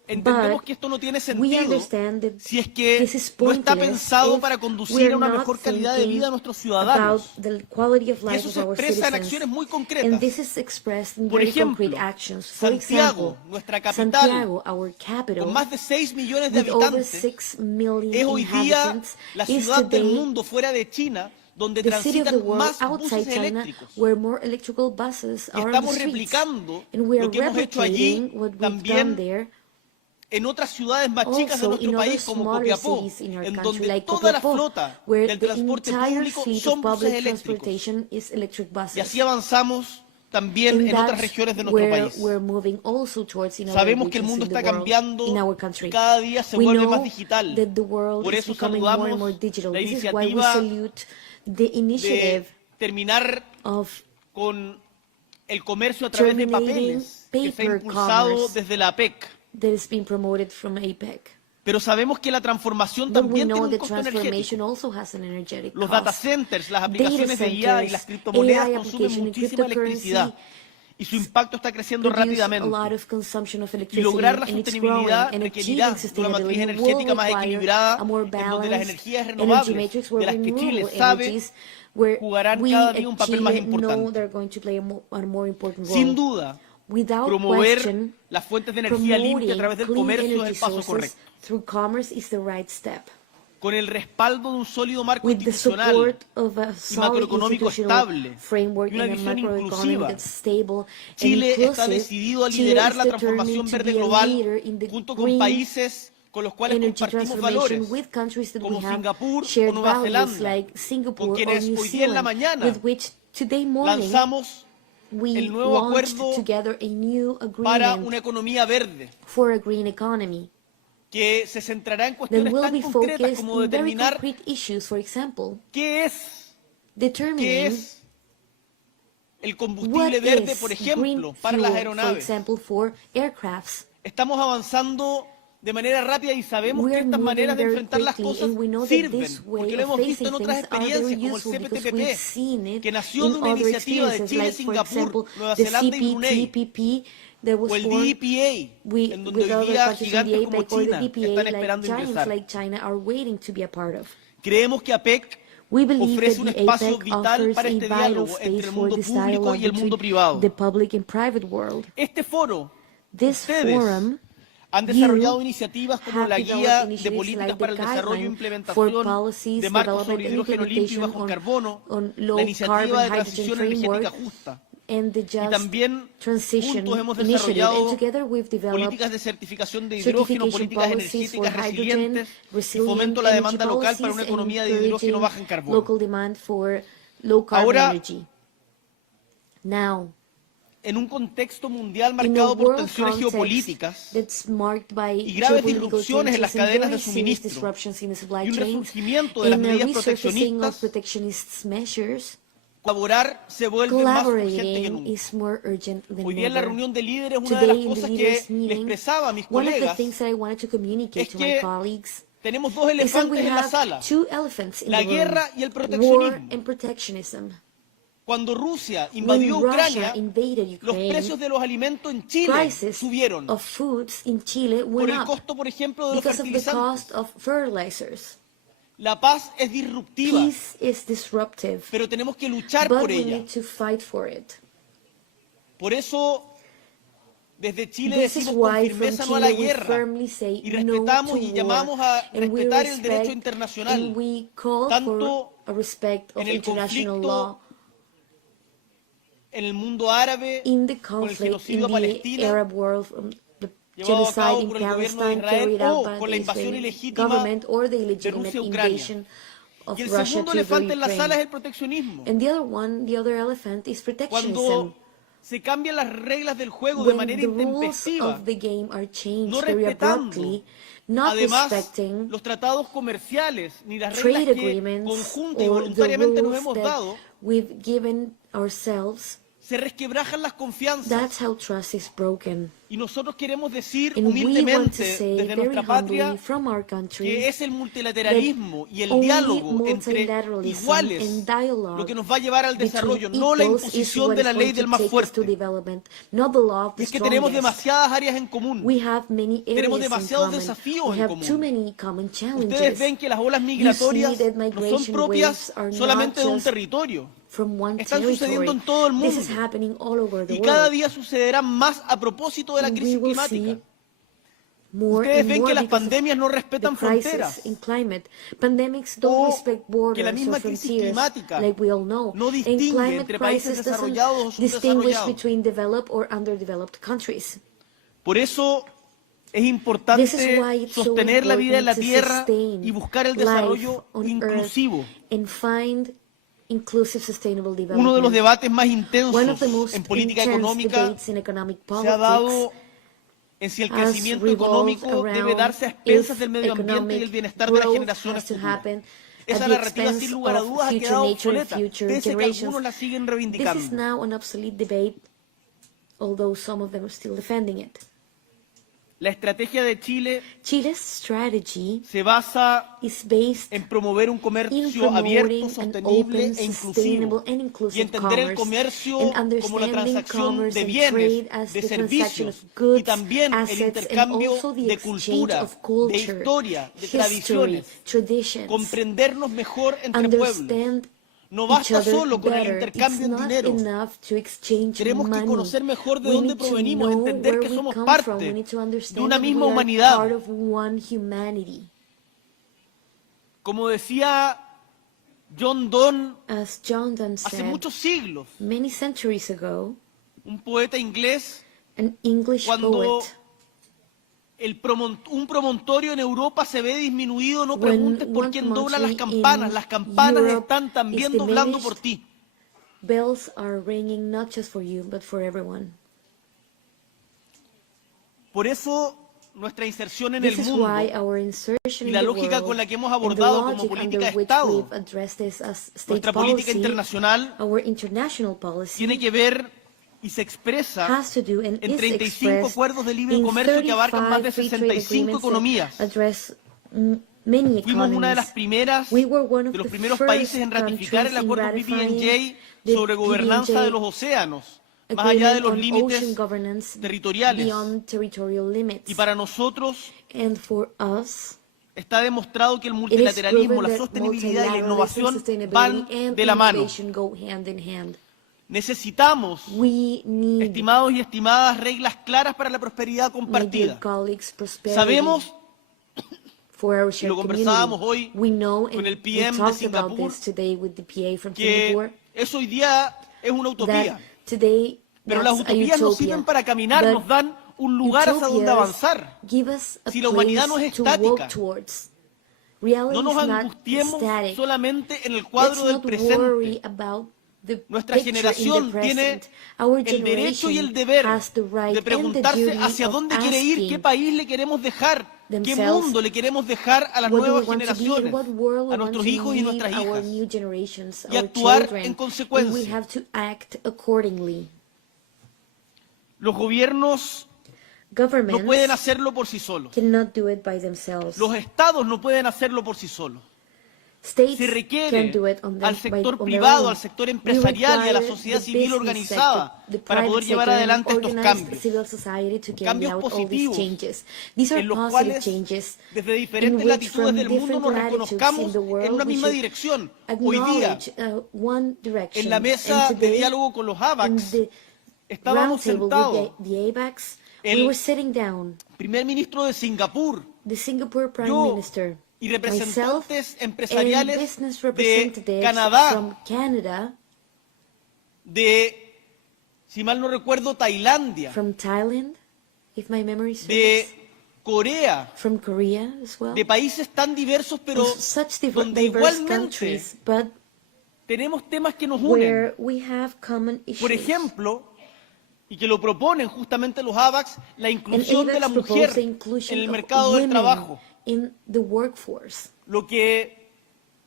Entendemos But que esto no tiene we sentido understand that si es que this is no está pointless pensado if para conducir we're a una not mejor calidad de thinking vida a nuestros about ciudadanos. the quality of Y life eso of se our expresa en citizens. acciones muy And concretas. this is expressed in Por very concrete ejemplo, actions. For Santiago, example, nuestra capital, Santiago, our capital, con más de 6 millones de with over habitantes, 6 million es hoy día inhabitants, la is ciudad del today mundo fuera de China donde the city of the transitan world más outside buses China eléctricos. where more electrical buses Y are on the estamos streets. replicando And we are lo que hemos hecho allí replicating what we've done también there en otras ciudades más chicas de also nuestro in other país, como smaller Copiapó, cities in our en country donde like toda la Copiapó, flota where del the transporte entire público fleet son of buses public eléctricos. transportation is electric buses. Y así avanzamos también And en otras that's regiones de nuestro where país. we're moving also towards in other Sabemos que el regions mundo in the está world, cambiando in our y country. cada día se We vuelve know más digital. that the world Por is eso becoming more and saludamos more digital. la This is why we iniciativa salute the de initiative terminar of con el comercio a través de papeles que se ha paper impulsado commerce desde la APEC. that is being promoted from APEC. Pero sabemos que la transformación But we también tiene know un the costo transformation energético. also has an energetic Los cost. data centers, las Data aplicaciones de IA y las centers, criptomonedas AI consumen application, muchísima cryptocurrency electricidad y su impacto está creciendo produce a rápidamente. lot of consumption of Y electricity, lograr la and it's sostenibilidad growing, and requerirá achieving de una matriz sustainability energética will más require equilibrada, a more en donde las balanced energías energy renovables, matrix de where las que Chile renewable sabe, energies, where jugarán we cada día un at papel más Chile know importante. they're going to play a more important role. Sin duda, Without promover question, las fuentes de energía limpia a promoting través del clean comercio es energy el paso sources correcto. through commerce is the right step. Con el respaldo de un sólido marco With the institucional support of a y solid macroeconómico institutional estable framework y una and a visión macroeconomy inclusiva, that's stable and Chile está inclusive, decidido a Chile liderar is la transformación determined to verde be a global leader in the junto con green países con los cuales energy compartimos transformation valores, with countries that we como have Singapur o shared Nueva values Zelanda, like Singapore con quienes or New hoy día en la Zealand, mañana with which today morning lanzamos we el nuevo launched acuerdo together a new para agreement una economía verde for a green economy que se centrará en that cuestiones will tan be concretas focused como in very determinar concrete issues, for example, qué determining es el what combustible verde, is por green ejemplo, para las fuel, for aeronaves. example, for aircrafts. Estamos avanzando de manera rápida y sabemos We que are estas moving maneras de very enfrentar las quickly, cosas and we know that sirven, this way porque lo of hemos visto en facing otras things are very experiencias como el useful because CPTPP, we've seen it que nació de in una other iniciativa de experiences, Chile, like, for example, Singapur, Nueva the Zelanda y Brunei, CPTPP that was o el formed DEPA, en donde with hoy other día countries in the gigantes como APEC, or the China DPA, están like esperando giants ingresar. like China are waiting to be a part of. Creemos que APEC We believe ofrece that un the espacio APEC vital offers para a este vital diálogo entre space el for mundo this público dialogue y el mundo between privado. the public and private world. Este foro, This ustedes forum han desarrollado you iniciativas como have la developed Guía de initiatives Políticas like para the el Desarrollo e guideline Implementación for policies, de Marcos development sobre and Hidrógeno Limpio y implementation Bajo Carbono, on low la Iniciativa carbon de hydrogen Transición framework Energética Justa. and the Y just también transition juntos hemos initiative. And desarrollado together we've developed políticas de certificación de hidrógeno, certification políticas policies for energéticas hydrogen, resilientes y resilient fomento a la energy demanda local para una policies, economía de and hidrógeno encouraging baja en carbono. local demand for low carbon Ahora, energy. Now, en un contexto mundial in a marcado por world tensiones context geopolíticas that's marked by y graves geopolitical disrupciones en las tensions and cadenas de very serious suministro disruptions in the supply y un chain, resurgimiento de las and a medidas resurfacing of proteccionistas, protectionist measures, colaborar se vuelve más urgente que collaborating nunca. is more urgent than Hoy día en la ever. reunión de líderes una de Today las in the cosas que leaders' le meeting, expresaba a mis one of the colegas things that I wanted to communicate es to my que colleagues tenemos dos is that we elefantes en la have sala, two elephants in la the room: guerra y el war proteccionismo. and protectionism. Cuando Rusia When invadió Ucrania, Russia invaded los Ukraine, precios de los alimentos en Chile prices subieron of foods in Chile por went el up costo, por ejemplo, de los because of the fertilizantes. cost of fertilizers. La paz es disruptiva, Peace is disruptive, pero tenemos que luchar but por we ella. need to fight for it. Por eso, desde Chile This is decimos con why from firmeza no a la Chile we guerra firmly say y no respetamos to y war, llamamos a and we respetar el derecho respect internacional, and we call tanto for a respect of en el international conflicto law en el mundo árabe, in the con el conflict in genocidio a the Palestina, Arab world, from the llevado a genocide cabo in por el gobierno de Palestine Israel carried out o by con la the invasión Israeli ilegítima government or the de illegitimate Rusia a Ucrania. invasion of Y el Russia segundo to the elefante en la sala es Ukraine. el proteccionismo. And the other one, the other elephant is protectionism. Cuando se cambian las reglas del juego de When manera the rules intempestiva, of the game are changed no very respetando, abruptly, not además, respecting los tratados comerciales ni las reglas trade que agreements conjunta y or the voluntariamente nos rules hemos that dado, we've given ourselves, se se resquebrajan las confianzas. That's how trust is broken. Y nosotros queremos decir And we want to humildemente say desde very nuestra patria humbly from our country que es el multilateralismo y el only diálogo entre multilateralism iguales and dialogue lo que nos va a llevar al desarrollo, between no la equals is imposición what de is la ley going del to más take us fuerte. to development, not the law of the Es que tenemos strongest. demasiadas áreas en común. We have many Tenemos areas in demasiados common. desafíos We en have común. too many common Ustedes challenges. ven que las olas You migratorias see that no son migration propias waves are solamente not de un just territorio. from one Están sucediendo en territory. todo el mundo. This is happening all over the Y cada world. día sucederán más a propósito de la And crisis we will climática. see more Ustedes and ven more que las because of pandemias no the respetan crisis fronteras. in climate. Pandemics don't O respect borders que la or misma crisis frontiers, climática like we all know. no And distingue climate entre países crisis doesn't desarrollados o distinguish subdesarrollados. between developed or underdeveloped countries. Por eso es This is importante why it's so sostener la vida en la important to tierra sustain y buscar el life desarrollo on inclusivo. Earth and find inclusive sustainable development. Uno de los debates más One of the intensos most en política intense económica debates in economic se ha dado politics en si el has crecimiento revolved económico debe around darse a expensas if del medio ambiente y economic el bienestar de las growth generaciones has to futuras. happen Esa at the narrativa, sin expense lugar a of dudas, ha future quedado nature and obsoleta, future pese a que generations. algunos la siguen This is reivindicando. now an obsolete debate, although some of them are still defending it. La estrategia de Chile Chile's strategy se basa is based en promover un in comercio abierto, promoting an sostenible open, e inclusivo sustainable and y inclusive entender el commerce, comercio and como la understanding transacción commerce de and bienes, trade as de the transaction of servicios y goods, también el assets, and intercambio also the de exchange cultura, of de culture, historia, de history, tradiciones, traditions, comprendernos mejor entre pueblos. understand No each basta other solo con el better. intercambio It's en not dinero. enough to exchange Tenemos que money. conocer mejor de We dónde need to provenimos, know entender where que we somos come parte from. We need to de understand una that misma we are humanidad. part of one humanity. Como decía John Donne As John Donne hace said muchos siglos, many centuries ago, un poeta inglés, an English cuando poet, un promontorio en Europa se ve disminuido, no When preguntes por one quién dobla promontory las campanas Europe están también is doblando diminished, por ti. bells are ringing not just for you, but for everyone. Por eso nuestra inserción en This el is mundo why our insertion y in la the lógica world con la que hemos and the abordado como logic política under de which Estado, we've addressed this as state nuestra política policy, internacional our international policy tiene que ver y se expresa has to do and en is 35 expressed acuerdos de libre in comercio que abarcan más de 35 free trade 65 agreements that economías. address many Fuimos una de las economies. primeras, We were one of de los the primeros first países en ratificar el countries in acuerdo ratifying PPNJ the sobre gobernanza de los océanos, más allá de agreement los on límites ocean governance territoriales. beyond territorial limits. Y para nosotros And for us, está demostrado que el it is multilateralismo, proven la that sostenibilidad y la multilateralism, innovación sustainability, van and de la mano. innovation go hand in hand. Necesitamos, We need, estimados y estimadas, reglas claras para la prosperidad my dear compartida. colleagues, prosperity Sabemos, for our y shared lo conversábamos community. hoy We know, con and el we PM de talked about Singapur, this today with the PA from que Singapore, eso hoy día es una utopía. that today Pero las that's a utopías no utopia. sirven para caminar, But nos dan un lugar hacia donde utopias avanzar. give us a Si la humanidad no place es to estática, walk towards. Reality no nos is not angustiemos static. solamente en el Let's cuadro del not worry presente. about the Nuestra picture in the generación tiene present. Our el derecho y el generation deber has the right de and the preguntarse duty hacia of dónde quiere ir, qué asking país le queremos dejar, qué themselves mundo le queremos dejar a las what do we nuevas want to be and generaciones, what world we a want nuestros to hijos y leave nuestras our hijas, new generations, y our actuar children, en consecuencia. and we have to act accordingly. Los gobiernos Governments no pueden hacerlo por sí solos. cannot do it by themselves. Los estados no pueden hacerlo por sí solos. States Se can requiere do it on al their, sector on their privado, own. al sector We empresarial y a la require sociedad the civil business organizada sector, the para private poder llevar sector, adelante and estos organized cambios. civil society to carry Cambios out all these positivos changes. These are en los positive cuales changes desde in diferentes which latitudes from del mundo different nos latitudes reconozcamos in the world en una we misma should dirección. Hoy día, acknowledge one direction. en la mesa And de today, diálogo con los in APECs, the estábamos roundtable sentados. with the APECs, we El were sitting down. primer ministro de Singapur, The Singapore Prime yo Minister, y myself, representantes and empresariales business de representatives Canadá, from Canada, de, si mal no recuerdo, Tailandia, from Thailand, if my memory serves, de Corea, from Korea as well, de países tan diversos, pero of such donde diverse igualmente countries, but tenemos temas que nos where unen. we have common issues. Por ejemplo, y que lo proponen justamente los APECs, la And inclusión de la APECs propose mujer the inclusion en el of mercado del women trabajo, in the workforce. lo que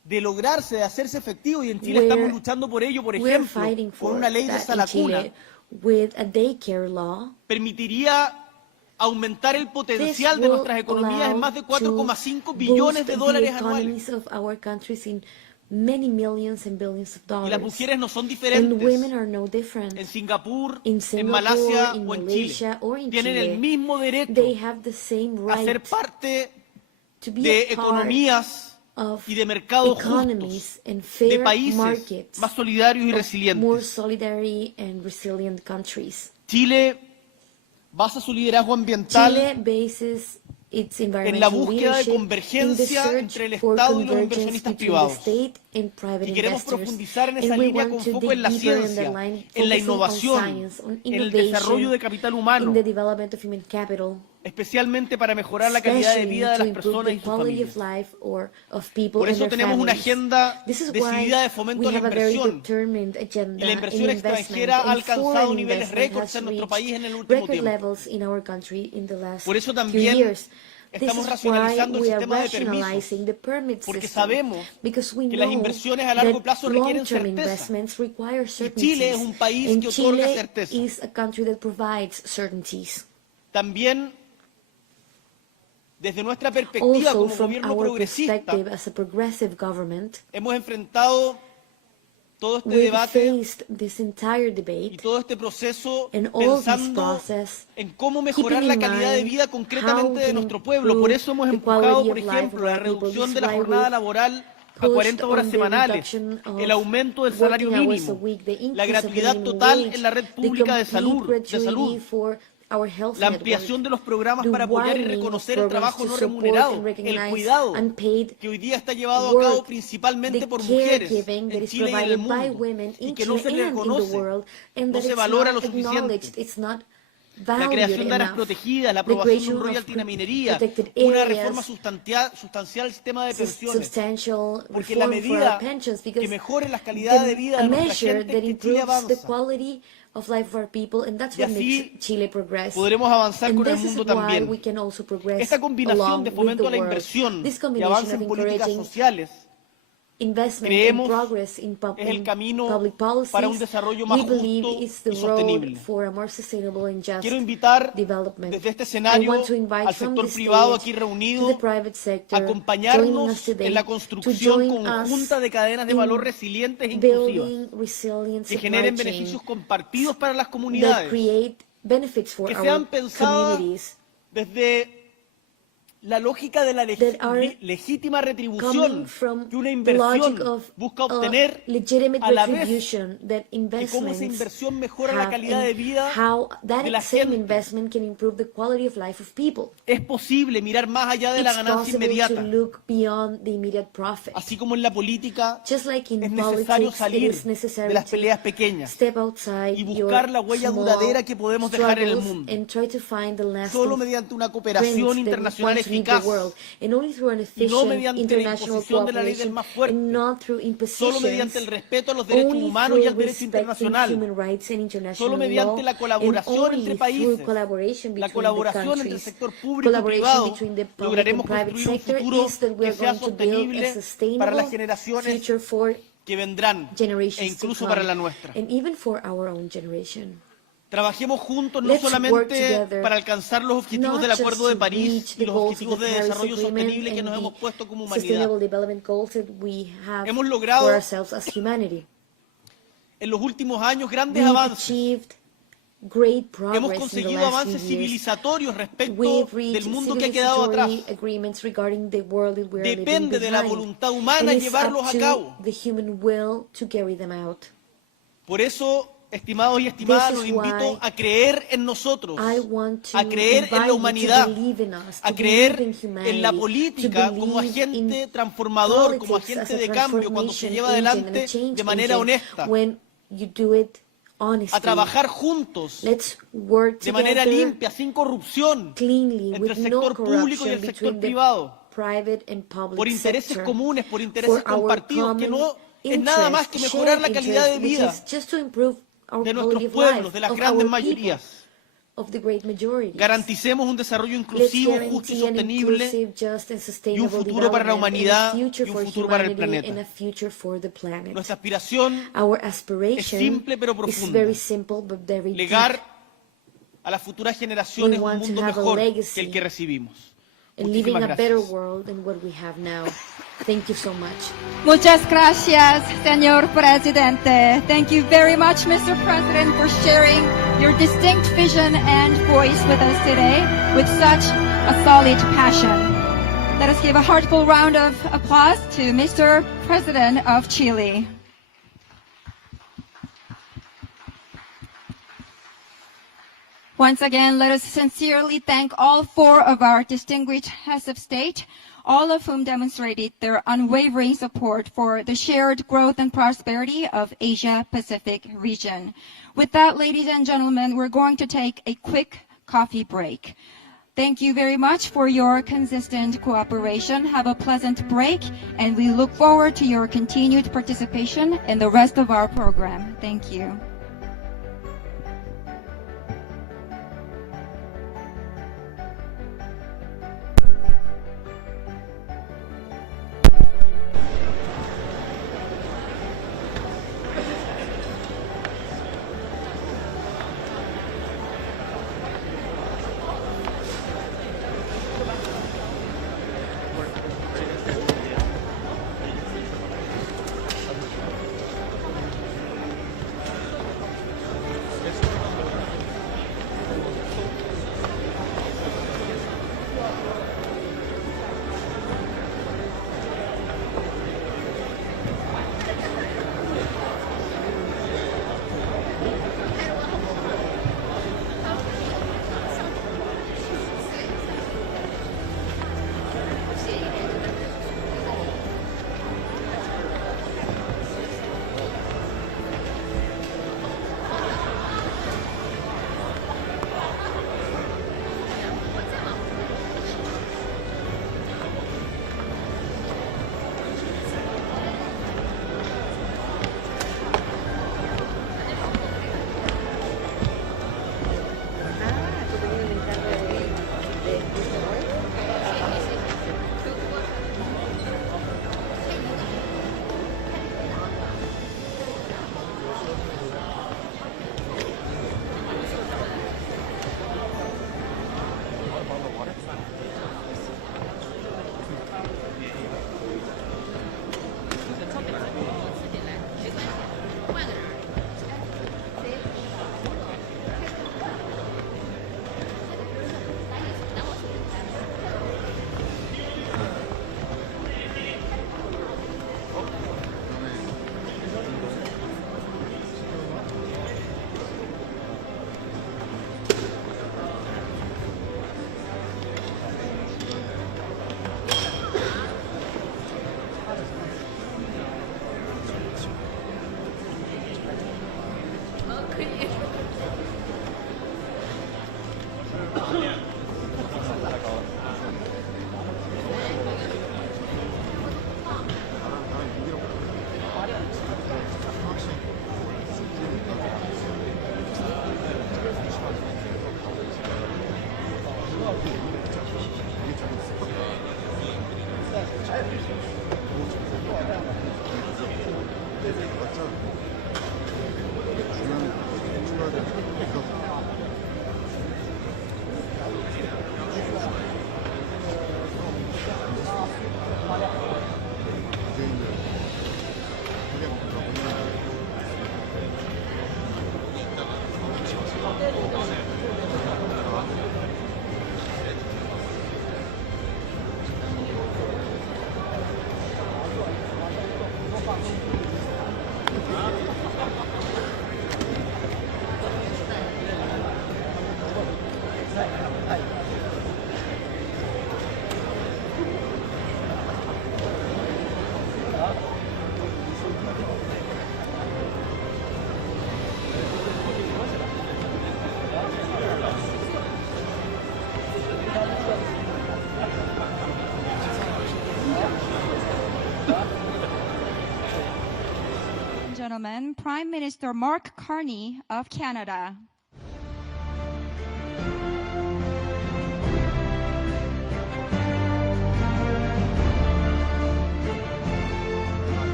de lograrse, de hacerse efectivo, y en Chile estamos luchando por ello, por ejemplo, con una ley de salacuna, with a daycare law, permitiría aumentar el potencial de nuestras economías en más de 4,5 billones de dólares anuales. Many millions and billions of dollars. Y las mujeres no son And diferentes. women are no different. En Singapur, In en Singapore, Malasia in o en Malaysia, Chile. or in Tienen Chile, el mismo derecho they have the same a ser right parte to be de a part economías of y de mercados economies justos, and fair de países markets, más solidarios y of more resilientes. solidary and resilient countries. Chile basa su liderazgo ambiental Chile bases its en la environmental búsqueda de leadership in the convergencia search entre el for Estado y los convergence inversionistas between the privados. state and private Y queremos investors. profundizar en esa And we línea want con to foco dig en la deeper in ciencia, that line, en la focusing on innovación, science, on en el innovation, desarrollo de capital humano, in the development of human capital, especialmente para mejorar la calidad de vida de las personas y sus familias. Por eso tenemos una agenda decidida de fomento a la inversión. Y la inversión extranjera ha alcanzado niveles récords en nuestro país en el último tiempo. Por eso también estamos racionalizando el sistema de permisos, porque sabemos que las inversiones a largo plazo requieren certeza. Y Chile es un país que otorga certeza. También, desde nuestra perspectiva como gobierno progresista, hemos enfrentado todo este debate y todo este proceso pensando en cómo mejorar la calidad de vida concretamente de nuestro pueblo. Por eso hemos empujado, por ejemplo, la reducción de la jornada laboral a 40 horas semanales, el aumento del salario mínimo, la gratuidad total en la red pública de salud, la ampliación de los programas para apoyar y reconocer el trabajo no remunerado, el cuidado, que hoy día está llevado a cabo principalmente por mujeres en Chile y en el mundo, y que no se le reconoce, no se valora lo suficiente. La creación de áreas protegidas, la aprobación de un royalty en la minería, una reforma sustancial al sistema de pensiones, porque en la medida que mejoren las calidades de vida de nuestra gente, que Chile avanza. Y así podremos avanzar con el mundo también. Esta combinación de fomento a la inversión y avance en políticas sociales, creemos, es el camino para un desarrollo más justo y sostenible. Quiero invitar desde este escenario al sector privado aquí reunido a acompañarnos en la construcción conjunta de cadenas de valor resilientes e inclusivas, que generen beneficios compartidos para las comunidades, que sean pensadas desde la lógica de la legítima retribución que una inversión busca obtener, a la vez que cómo esa inversión mejora la calidad de vida de la gente. Es posible mirar más allá de la ganancia inmediata. Así como en la política es necesario salir de las peleas pequeñas y buscar la huella duradera que podemos dejar en el mundo. Solo mediante una cooperación internacional eficaz y no mediante la imposición de la ley del más fuerte, solo mediante el respeto a los derechos humanos y al derecho internacional, solo mediante la colaboración entre países, la colaboración entre el sector público y privado, lograremos construir un futuro que sea sostenible para las generaciones que vendrán e incluso para la nuestra. Trabajemos juntos no solamente para alcanzar los objetivos del Acuerdo de París y los objetivos de desarrollo sostenible que nos hemos puesto como humanidad. Hemos logrado en los últimos años grandes avances. Hemos conseguido avances civilizatorios respecto del mundo que ha quedado atrás. Depende de la voluntad humana llevarlos a cabo. Por eso, estimados y estimadas, los invito a creer en nosotros, a creer en la humanidad, a creer en la política como agente transformador, como agente de cambio cuando se lleva adelante de manera honesta, a trabajar juntos de manera limpia, sin corrupción, entre el sector público y el sector privado, por intereses comunes, por intereses compartidos, que no es nada más que mejorar la calidad de vida de nuestros pueblos, de las grandes mayorías. of the great majority. Garanticemos un desarrollo Let's inclusivo, justo y guarantee an sostenible, inclusive, just and y un sustainable futuro para la development, humanidad and a future y un for futuro para el humanity, and planeta. a future for the planet. Nuestra aspiración Our es aspiration simple pero is profunda. very simple but very deep. Legar a las futuras generaciones We un want to mundo have a mejor que legacy el que recibimos. and living Muchísimas a better gracias. world than what we have now. Thank you so much. Muchas gracias, señor presidente. Thank you very much, Mr. President, for sharing your distinct vision and voice with us today with such a solid passion. Let us give a heartfelt round of applause to Mr. President of Chile. Once again, let us sincerely thank all four of our distinguished heads of state, all of whom demonstrated their unwavering support for the shared growth and prosperity of Asia-Pacific region. With that, ladies and gentlemen, we're going to take a quick coffee break. Thank you very much for your consistent cooperation. Have a pleasant break, and we look forward to your continued participation in the rest of our program. Thank you. Gentlemen, Prime Minister Mark Carney of Canada.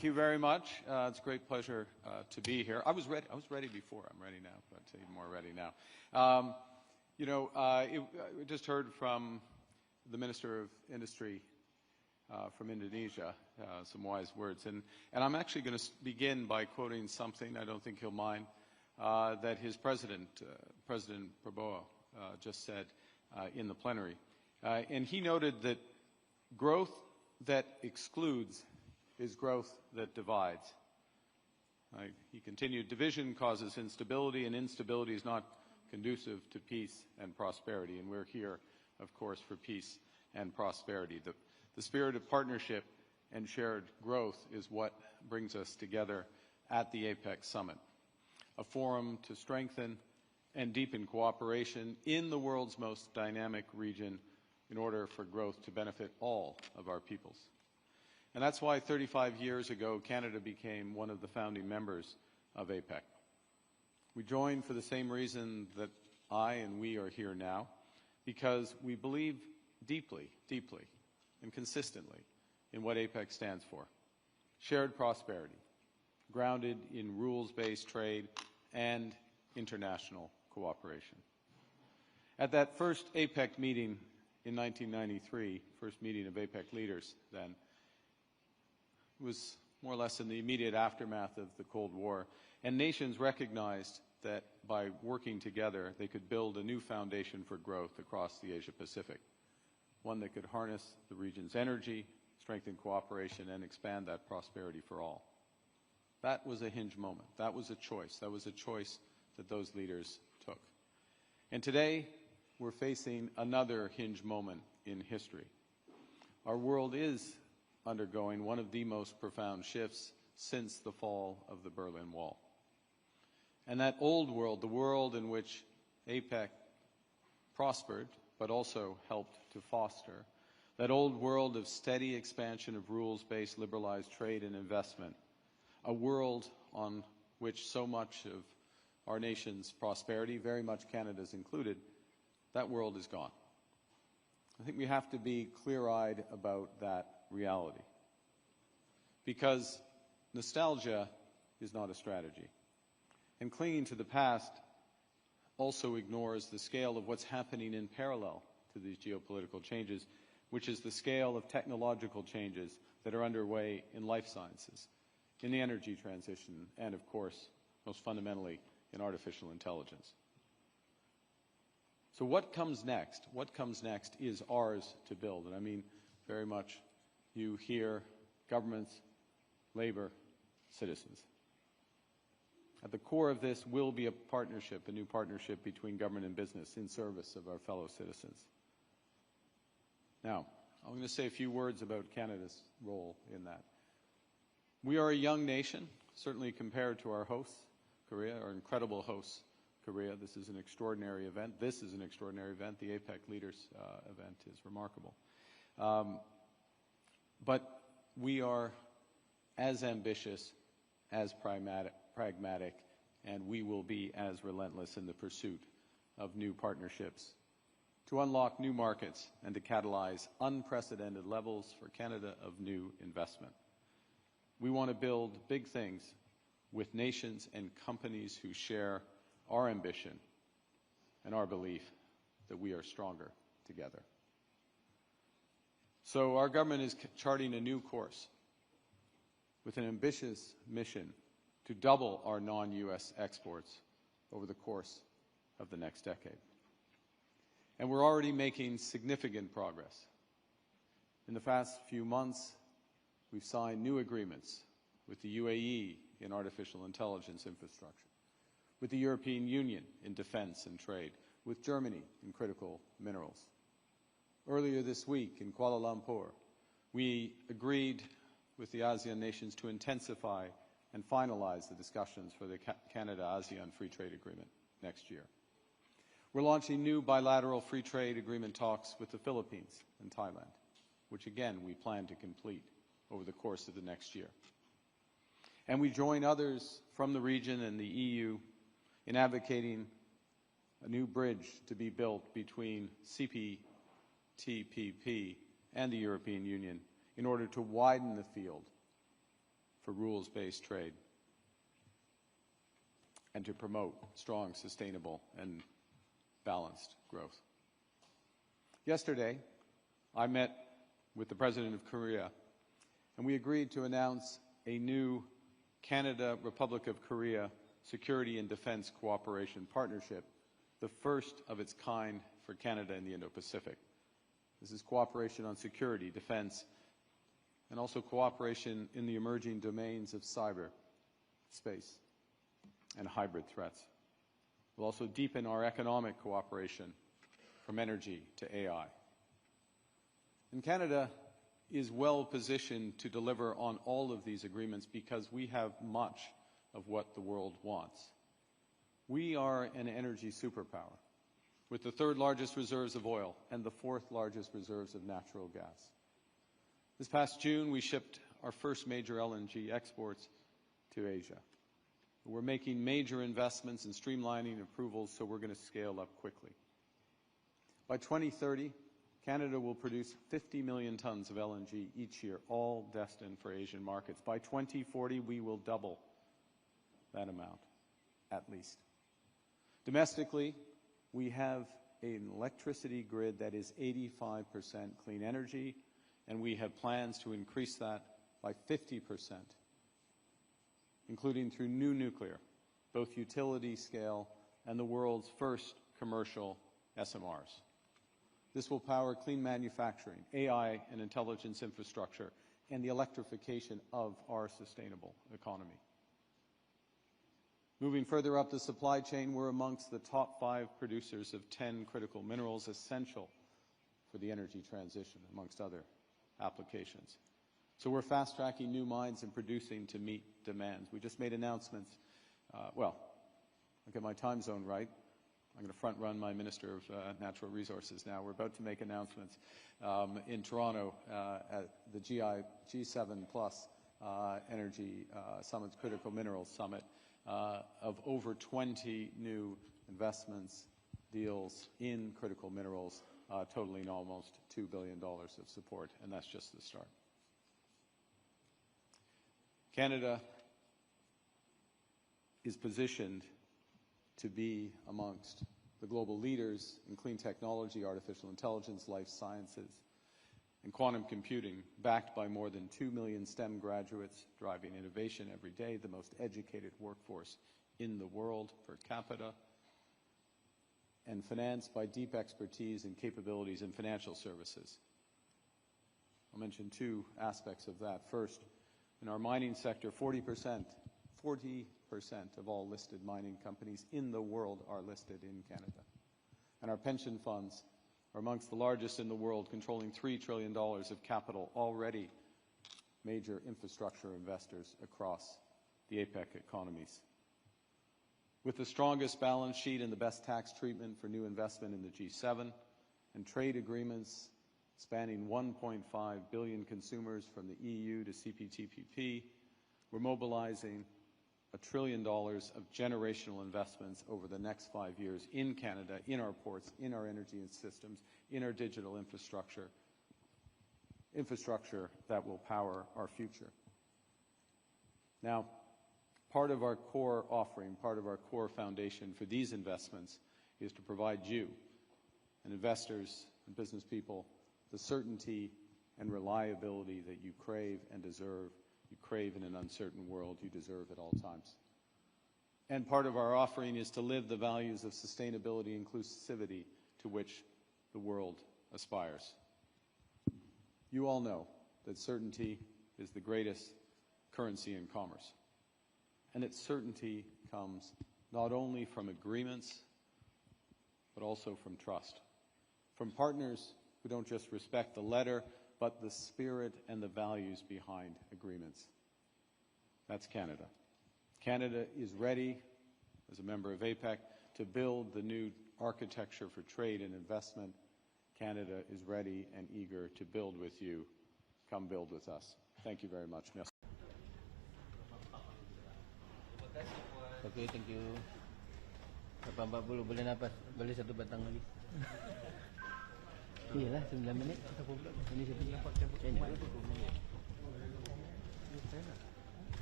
Thank you very much. It's a great pleasure to be here. I was ready before. I'm ready now, but even more ready now. We just heard from the Minister of Industry from Indonesia, some wise words. And I'm actually going to begin by quoting something, I don't think he'll mind, that his president, President Prabowo, just said in the plenary. And he noted that growth that excludes is growth that divides. He continued, division causes instability, and instability is not conducive to peace and prosperity. And we're here, of course, for peace and prosperity. The spirit of partnership and shared growth is what brings us together at the APEC Summit, a forum to strengthen and deepen cooperation in the world's most dynamic region in order for growth to benefit all of our peoples. And that's why 35 years ago, Canada became one of the founding members of APEC. We joined for the same reason that I and we are here now, because we believe deeply, deeply, and consistently in what APEC stands for. Shared prosperity, grounded in rules-based trade and international cooperation. At that first APEC meeting in 1993, first meeting of APEC leaders then, it was more or less in the immediate aftermath of the Cold War, and nations recognized that by working together, they could build a new foundation for growth across the Asia-Pacific, one that could harness the region's energy, strengthen cooperation, and expand that prosperity for all. That was a hinge moment. That was a choice. That was a choice that those leaders took. And today, we're facing another hinge moment in history. Our world is undergoing one of the most profound shifts since the fall of the Berlin Wall. And that old world, the world in which APEC prospered, but also helped to foster, that old world of steady expansion of rules-based liberalized trade and investment, a world on which so much of our nation's prosperity, very much Canada's included, that world is gone. I think we have to be clear-eyed about that reality, because nostalgia is not a strategy. And clinging to the past also ignores the scale of what's happening in parallel to these geopolitical changes, which is the scale of technological changes that are underway in life sciences, in the energy transition, and of course, most fundamentally, in artificial intelligence. So what comes next? What comes next is ours to build. And I mean very much you here, governments, labor, citizens. At the core of this will be a partnership, a new partnership between government and business in service of our fellow citizens. Now, I'm going to say a few words about Canada's role in that. We are a young nation, certainly compared to our hosts, Korea, our incredible hosts, Korea. This is an extraordinary event. This is an extraordinary event. The APEC Leaders event is remarkable. But we are as ambitious, as pragmatic, and we will be as relentless in the pursuit of new partnerships to unlock new markets and to catalyze unprecedented levels for Canada of new investment. We want to build big things with nations and companies who share our ambition and our belief that we are stronger together. So our government is charting a new course with an ambitious mission to double our non-U.S. exports over the course of the next decade. And we're already making significant progress. In the past few months, we've signed new agreements with the UAE in artificial intelligence infrastructure, with the European Union in defense and trade, with Germany in critical minerals. Earlier this week in Kuala Lumpur, we agreed with the ASEAN nations to intensify and finalize the discussions for the Canada-ASEAN Free Trade Agreement next year. We're launching new bilateral free trade agreement talks with the Philippines and Thailand, which again we plan to complete over the course of the next year. And we join others from the region and the EU in advocating a new bridge to be built between CPTPP and the European Union in order to widen the field for rules-based trade and to promote strong, sustainable, and balanced growth. Yesterday, I met with the President of Korea, and we agreed to announce a new Canada-Republic of Korea Security and Defense Cooperation Partnership, the first of its kind for Canada in the Indo-Pacific. This is cooperation on security, defense, and also cooperation in the emerging domains of cyber, space, and hybrid threats. We'll also deepen our economic cooperation from energy to AI. And Canada is well positioned to deliver on all of these agreements because we have much of what the world wants. We are an energy superpower with the third largest reserves of oil and the fourth largest reserves of natural gas. This past June, we shipped our first major LNG exports to Asia. We're making major investments in streamlining approvals, so we're going to scale up quickly. By 2030, Canada will produce 50 million tons of LNG each year, all destined for Asian markets. By 2040, we will double that amount, at least. Domestically, we have an electricity grid that is 85% clean energy, and we have plans to increase that by 50%, including through new nuclear, both utility scale and the world's first commercial SMRs. This will power clean manufacturing, AI and intelligence infrastructure, and the electrification of our sustainable economy. Moving further up the supply chain, we're amongst the top 5 producers of 10 critical minerals essential for the energy transition, amongst other applications. So we're fast-tracking new mines and producing to meet demands. We just made announcements. I'll get my time zone right. I'm going to front-run my Minister of Natural Resources now. We're about to make announcements in Toronto at the G7 Plus Energy Summit's Critical Minerals Summit of over 20 new investments, deals in critical minerals, totaling almost $2 billion of support, and that's just the start. Canada is positioned to be amongst the global leaders in clean technology, artificial intelligence, life sciences, and quantum computing, backed by more than 2 million STEM graduates driving innovation every day, the most educated workforce in the world per capita, and financed by deep expertise and capabilities in financial services. I'll mention 2 aspects of that. First, in our mining sector, 40% of all listed mining companies in the world are listed in Canada. And our pension funds are amongst the largest in the world, controlling $3 trillion of capital, already major infrastructure investors across the APEC economies. With the strongest balance sheet and the best tax treatment for new investment in the G7, and trade agreements spanning 1.5 billion consumers from the EU to CPTPP, we're mobilizing $1 trillion of generational investments over the next 5 years in Canada, in our ports, in our energy systems, in our digital infrastructure that will power our future. Now, part of our core offering, part of our core foundation for these investments is to provide you and investors and business people the certainty and reliability that you crave and deserve. You crave in an uncertain world, you deserve at all times. And part of our offering is to live the values of sustainability and inclusivity to which the world aspires. You all know that certainty is the greatest currency in commerce. And that certainty comes not only from agreements, but also from trust. From partners who don't just respect the letter, but the spirit and the values behind agreements. That's Canada. Canada is ready, as a member of APEC, to build the new architecture for trade and investment. Canada is ready and eager to build with you. Come build with us. Thank you very much. Merci. Okay, thank you. 8:40 boleh nafas. Boleh 1 batang lagi. Iyalah 9 minit. Ini 1 minit.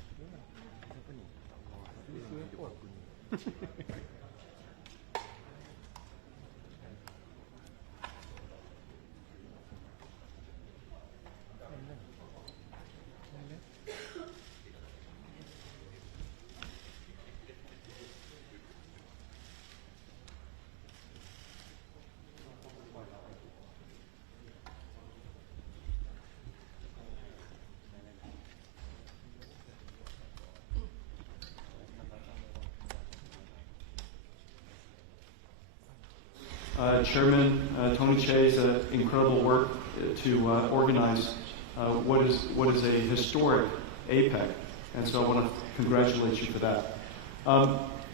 Chairman Tony Che's incredible work to organize what is a historic APEC, and so I want to congratulate you for that.